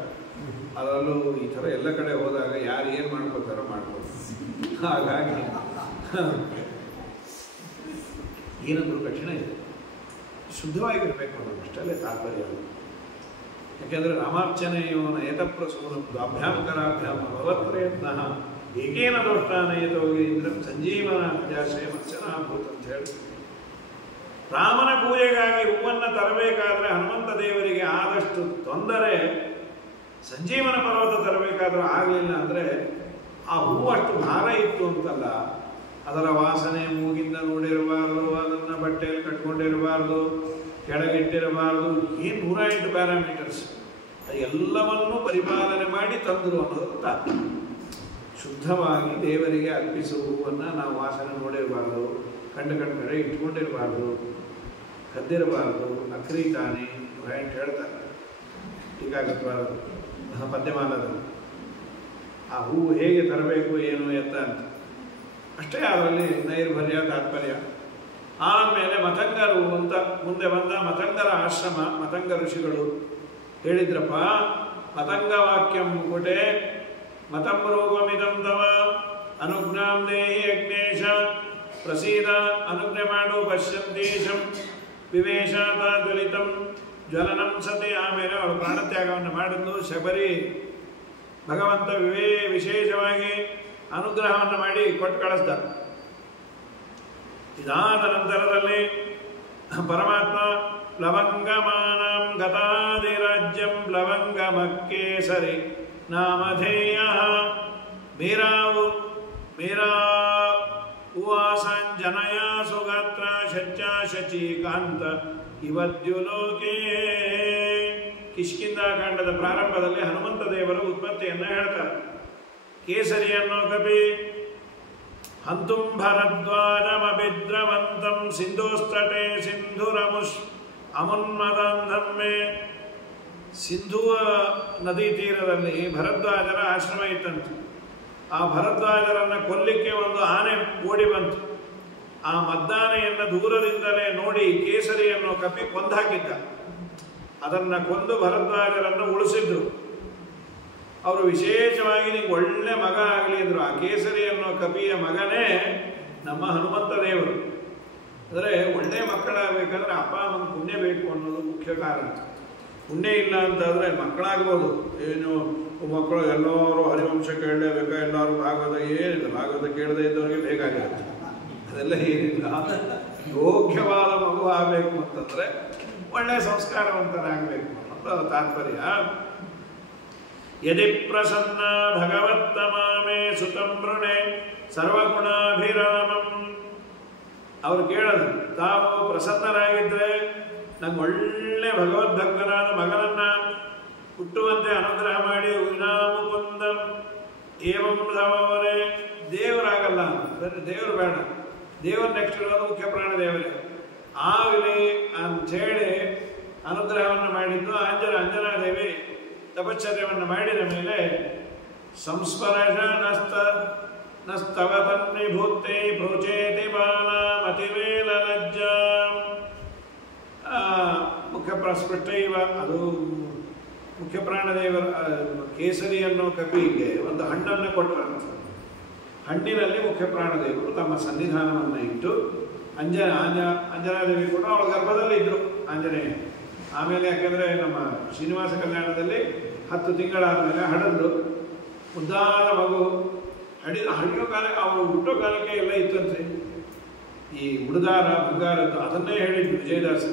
ಅದರಲ್ಲೂ ಈ ಥರ ಎಲ್ಲ ಕಡೆ ಹೋದಾಗ ಯಾರು ಏನು ಮಾಡ್ಕೋತಾರೋ ಮಾಡ್ಬೋದು. ಹಾಗಾಗಿ ಏನಂದ್ರೂ ಕಠಿಣ ಇದೆ, ಶುದ್ಧವಾಗಿರ್ಬೇಕು ಅನ್ನೋದು ಅಷ್ಟಲ್ಲೇ ತಾತ್ಪರ್ಯ. ಯಾಕೆಂದರೆ ರಾಮಾರ್ಚನೆಯೋನ ಏತಪ್ರಸೂನ ದ್ವಾಭ್ಯಾಂ ಭಗವತ್ ಪ್ರಯತ್ನ ಏಕೇನ ದೋಷ್ಟಾನಯತೋಗಿ ಇಂದ್ರ ಸಂಜೀವನ ಅಜಾಶ್ರಯ ಮತ್ಸ್ಯನಾಭೂತ ಅಂತ ಹೇಳಿ ರಾಮನ ಪೂಜೆಗಾಗಿ ಹೂವನ್ನು ತರಬೇಕಾದ್ರೆ ಹನುಮಂತ ದೇವರಿಗೆ ಆದಷ್ಟು ತೊಂದರೆ. ಸಂಜೀವನ ಪರ್ವತ ತರಬೇಕಾದ್ರೂ ಆಗಲಿಲ್ಲ ಅಂದರೆ ಆ ಹೂವು ಅಷ್ಟು ಭಾರ ಇತ್ತು ಅಂತಲ್ಲ, ಅದರ ವಾಸನೆ ಮೂಗಿಂದ ನೋಡಿರಬಾರ್ದು, ಅದನ್ನು ಬಟ್ಟೆಯಲ್ಲಿ ಕಟ್ಕೊಂಡಿರಬಾರ್ದು, ಕೆಳಗಿಟ್ಟಿರಬಾರ್ದು, ಏನು 108 ಪ್ಯಾರಾಮೀಟರ್ಸ್ ಎಲ್ಲವನ್ನೂ ಪರಿಪಾಲನೆ ಮಾಡಿ ತಂದರು ಅನ್ನೋದು ತಾತ್ಪರ್ಯ. ಶುದ್ಧವಾಗಿ ದೇವರಿಗೆ ಅರ್ಪಿಸುವ ಹೂವನ್ನು ನಾವು ವಾಸನೆ ನೋಡಿರಬಾರ್ದು, ಕಡೆ ಇಟ್ಕೊಂಡಿರಬಾರ್ದು, ಕದ್ದಿರಬಾರ್ದು, ಅಕ್ರೀತಾನೆ 108 ಹೇಳ್ತಾರೆ ಟೀಕಾಗತ್ವಾರದು ಪದ್ಯಮಾಲದಲ್ಲಿ. ಆ ಹೂವು ಹೇಗೆ ತರಬೇಕು ಏನು ಎತ್ತ ಅಂತ ಅಷ್ಟೇ ಅದರಲ್ಲಿ ನೈರ್ಭರ್ಯ ತಾತ್ಪರ್ಯ. ಆಮೇಲೆ ಮತಂಗರು ಅಂತ ಮುಂದೆ ಬಂದ ಮತಂಗರ ಆಶ್ರಮ. ಮತಂಗ ಋಷಿಗಳು ಹೇಳಿದ್ರಪ್ಪ, ಮತಂಗ ವಾಕ್ಯಂ ಮುಕುಟೆ ಮತಂ ರೋಗಮಿದಂ ತವ ಅನುಜ್ಞಾಂ ದೇಹಿ ಯಜ್ಞೇಶ ಪ್ರಸೀದ ಅನುಜ್ಞೆ ಮಾಡು ಪಶ್ಯಂತೀಶಂ ವಿವೇಶಾತ ಜ್ವಲಿತಂ ಜ್ವಲನಂ ಸತಿ. ಆಮೇಲೆ ಅವಳು ಪ್ರಾಣತ್ಯಾಗವನ್ನು ಮಾಡಿದ್ದು. ಶಬರಿ ಭಗವಂತ ವಿಶೇಷವಾಗಿ ಅನುಗ್ರಹವನ್ನು ಮಾಡಿ ಕೊಟ್ಟು ಕಳಿಸ್ದ. ಇದಾದ ನಂತರದಲ್ಲಿ ಪರಮಾತ್ಮ ಲವಂಗಮಾನಂ ಗತಾದಿರಾಜ್ಯಂ ಲವಂಗಮಕ್ಕೇಸರಿ ನಾಮಧೇಯ ಮೇರಾ ಉವಾಸಂಜನಯ ಸುಗಾತ್ರ ಶಚ್ಚಾ ಶಚೀಕಾಂತ ಇವದ್ಯುಲೋಕೇ. ಕಿಷ್ಕಿಂಧಾಕಾಂಡದ ಪ್ರಾರಂಭದಲ್ಲಿ ಹನುಮಂತ ದೇವರ ಉತ್ಪತ್ತಿಯನ್ನು ಹೇಳ್ತಾರೆ. ಕೇಸರಿ ಅನ್ನೋ ಕಪಿ ಹಂತುಂ ಭರದ್ವಾಜಮಭಿದ್ರವಂತಂ ಸಿಂಧೂಸ್ತಟೆ ಅಮುನ್ಮದಂಧಮ್ಮೆ. ಸಿಂಧುವ ನದಿ ತೀರದಲ್ಲಿ ಭರದ್ವಾಜರ ಆಶ್ರಮ ಇತ್ತಂತೆ. ಆ ಭರದ್ವಾಜರನ್ನು ಕೊಲ್ಲಿಕ್ಕೆ ಒಂದು ಆನೆ ಓಡಿ ಬಂತು. ಆ ಮದ್ದಾನೆಯನ್ನು ದೂರದಿಂದಲೇ ನೋಡಿ ಕೇಸರಿ ಅನ್ನೋ ಕಪಿ ಕೊಂದಾಕಿದ್ದ. ಅದನ್ನು ಕೊಂದು ಭರದ್ವಾಜರನ್ನು ಉಳಿಸಿದ್ರು. ಅವರು ವಿಶೇಷವಾಗಿ ನಿಂಗೆ ಒಳ್ಳೆ ಮಗ ಆಗಲಿ ಅಂದರು. ಆ ಕೇಸರಿ ಅನ್ನೋ ಕಪಿಯ ಮಗನೇ ನಮ್ಮ ಹನುಮಂತ ದೇವರು. ಅಂದರೆ ಒಳ್ಳೆಯ ಮಕ್ಕಳಾಗಬೇಕಂದ್ರೆ ಅಪ್ಪ ಅಮ್ಮನ ಪುಣ್ಯ ಬೇಕು ಅನ್ನೋದು ಮುಖ್ಯ ಕಾರಣ. ಪುಣ್ಯ ಇಲ್ಲ ಅಂತಾದರೆ ಮಕ್ಕಳಾಗ್ಬೋದು, ಏನು ಮಕ್ಕಳು ಎಲ್ಲರೂ ಹರಿವಂಶ ಕೇಳಲೇಬೇಕಾ, ಎಲ್ಲರೂ ಭಾಗವತ ಏನಿಲ್ಲ, ಭಾಗವತ ಕೇಳದೇ ಇದ್ದವರಿಗೆ ಬೇಕಾಗಿರುತ್ತೆ. ಅದೆಲ್ಲ ಏನಿಲ್ಲ. ಯೋಗ್ಯವಾದ ಮಗು ಆಗಬೇಕು ಅಂತಂದರೆ ಒಳ್ಳೆಯ ಸಂಸ್ಕಾರವಂತರಾಗಬೇಕು ಅನ್ನೋದು ತಾತ್ಪರ್ಯ. ಯದಿ ಪ್ರಸನ್ನ ಭಗವತ್ತಮಾಮೇ ಸುತಂ ವೃಣೆ ಸರ್ವಗುಣಾಭಿರಾಮಂ. ಅವರು ಕೇಳೋದು, ತಾವು ಪ್ರಸನ್ನರಾಗಿದ್ದರೆ ನಂಗೆ ಒಳ್ಳೆ ಭಗವದ್ಭಕ್ತನಾದ ಮಗನನ್ನ ಹುಟ್ಟುವಂತೆ ಅನುಗ್ರಹ ಮಾಡಿ ವಿನಾಮುಕುಂದಂ ಏವಂ ಸವರೇ. ದೇವರಾಗಲ್ಲ ಅಂದರೆ ದೇವರು ಬೇಡ, ದೇವರು ನೆಕ್ಸ್ಟ್ ಇರೋದು ಮುಖ್ಯ ಪ್ರಾಣ ದೇವರೇ. ಆಗಲಿ ಅಂಥೇಳಿ ಅನುಗ್ರಹವನ್ನು ಮಾಡಿದ್ದು ಅಂಜನಾದೇವಿ ತಪಶ್ಚರ್ಯವನ್ನು ಮಾಡಿದ ಮೇಲೆ ಸಂಸ್ಪರ್ಶ ನಸ್ತವ ತನ್ನಿಭೂತೆ ಪ್ರೋಚೇತಿ ಬಾಲ ಮತಿವೇಲ ಲಜ್ಜಾ. ಮುಖ್ಯ ಪ್ರಸ್ಪೃಷ್ಟ ಇವ ಅದು ಮುಖ್ಯ ಪ್ರಾಣದೇವರ ಕೇಸರಿ ಅನ್ನೋ ಕಪಿಗೆ ಒಂದು ಹಣ್ಣನ್ನು ಕೊಟ್ಟರಂತ. ಹಣ್ಣಿನಲ್ಲಿ ಮುಖ್ಯ ಪ್ರಾಣದೇವರು ತಮ್ಮ ಸನ್ನಿಧಾನವನ್ನು ಇಟ್ಟು ಅಂಜನಾದೇವಿ ಕೂಡ ಅವಳ ಗರ್ಭದಲ್ಲಿ ಇದ್ದರು ಆಂಜನೇಯ. ಆಮೇಲೆ ಯಾಕೆಂದರೆ ನಮ್ಮ ಶ್ರೀನಿವಾಸ ಕಲ್ಯಾಣದಲ್ಲಿ 10 ತಿಂಗಳಾದ ಮೇಲೆ ಹಡದು ಮುದ್ದಾದ ಮಗು ಹಡಿಯೋ ಕಾಲಕ್ಕೆ ಅವರು ಹುಟ್ಟೋ ಕಾಲಕ್ಕೆ ಎಲ್ಲ ಇತ್ತಂತೆ. ಈ ಉಡುದಾರ ಬಂಗಾರದ್ದು ಅದನ್ನೇ ಹೇಳಿದ್ದು ವಿಜಯದಾಸ.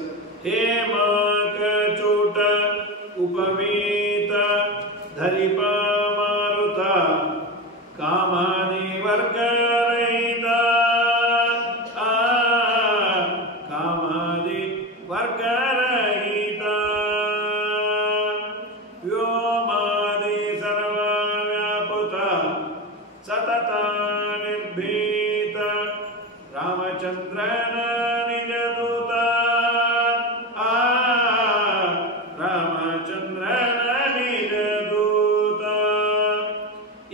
ಹೇಮಕಚೂಟ ಉಪವೀತ ಧರಿಪ ಮಾರುತ ಕಾಮಾನಿ ವರ್ಗರಹಿತ ಕಾಮಾದಿ ವರ್ಗರಹಿತ ವ್ಯೋಮಾದಿ ಸರ್ವವ್ಯಾಪುತ ಸತತ ನಿರ್ಭೀತ ರಾಮಚಂದ್ರನ ನಿಜದೂತ ರಾಮಚಂದ್ರನ ನಿಜದೂತ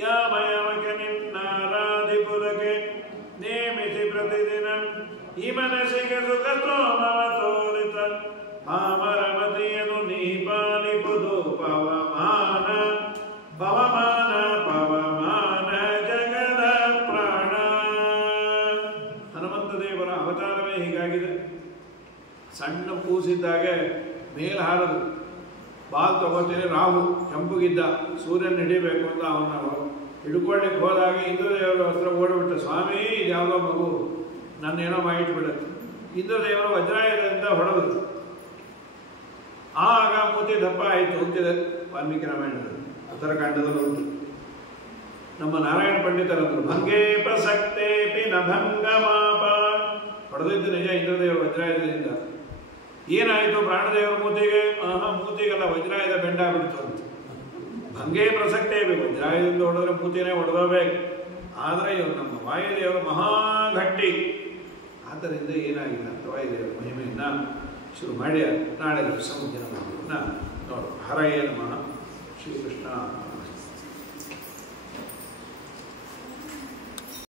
ಯಾಮಯಮಕ್ಕೆ ನಿನ್ನಾರಾಧಿಪುರಕ್ಕೆ ನೇಮಿಸಿ ಪ್ರತಿದಿನ ಈ ಮನಸ್ಸಿಗೆ ಸುಖ ಸೋಮವ ತೋರಿತ ಪಾಮರಮತಿಯನು ನೀ ಪಾಲಿಪುದು ಪವಮಾನ ಪವಮಾನ ಪವಮಾನ ಜಗದ ಪ್ರಾಣ. ಹನುಮಂತ ದೇವರ ಅವತಾರವೇ ಹೀಗಾಗಿದೆ. ಸಣ್ಣ ಕೂಸಿದ್ದಾಗೆ ಮೇಲೆ ಹಾರದು ಬಾಲ್ ತಗೋತೀನಿ. ರಾಹು ಕೆಂಪುಗಿದ್ದ, ಸೂರ್ಯನ ಹಿಡಿಬೇಕು ಅಂತ ಅವನ್ನ ಹಿಡ್ಕೊಳ್ಳಿಕ್ಕೆ ಹೋದಾಗ ಇಂದ್ರದೇವರ ಹತ್ರ ಓಡಿಬಿಟ್ಟ. ಸ್ವಾಮಿ ಇದು ಯಾವುದೋ ಮಗು ನನ್ನೇನೋ ಮಾಡಿಟ್ಬಿಡತ್ತೆ. ಇಂದ್ರದೇವರು ವಜ್ರಾಯುಧದಿಂದ ಹೊಡೆದು ಆಗ ಮೂತಿ ದಪ್ಪ ಆಯಿತು ಅಂತಿದೆ ವಾಲ್ಮೀಕಿ ರಾಮಾಯಣದಲ್ಲಿ, ಉತ್ತರಕಾಂಡದಲ್ಲಿ ಉಂಟು. ನಮ್ಮ ನಾರಾಯಣ ಪಂಡಿತರಂದ್ರು ಭಂಗೇ ಪ್ರಸಕ್ತೇ ಪಿನ ಭಂಗ ಮಾಪ. ಹೊಡೆದಿದ್ದು ನಿಜ ಇಂದ್ರದೇವರು ವಜ್ರಾಯುಧದಿಂದ. ಏನಾಯಿತು ಪ್ರಾಣದೇವರ ಮೂತಿಗೆ? ಮೂತಿಗೆಲ್ಲ ವಜ್ರಾಯುಧ ಬೆಂಡ ಬಿಡ್ತು ಅಂತ. ಭಂಗೇ ಪ್ರಸಕ್ತೇ ಬೇಕು, ವಜ್ರಾಯುಧದಿಂದ ಹೊಡೆದ್ರೆ ಮೂತಿನೇ ಹೊಡೆದಬೇಕು. ಆದರೆ ಇವರು ನಮ್ಮ ವಾಯುದೇವರು ಮಹಾಗಟ್ಟಿ. ಆದ್ದರಿಂದ ಏನಾಗಿಲ್ಲ ಅಂತ ವಾಯುದೇವರ ಮಹಿಮೆಯನ್ನು ಶುರು ಮಾಡಿ ನಾಳೆ ದಿವಸ ಮುಂದಿನ ನೋಡು. ಹರಯೇ ನಮಃ. ಶ್ರೀಕೃಷ್ಣ.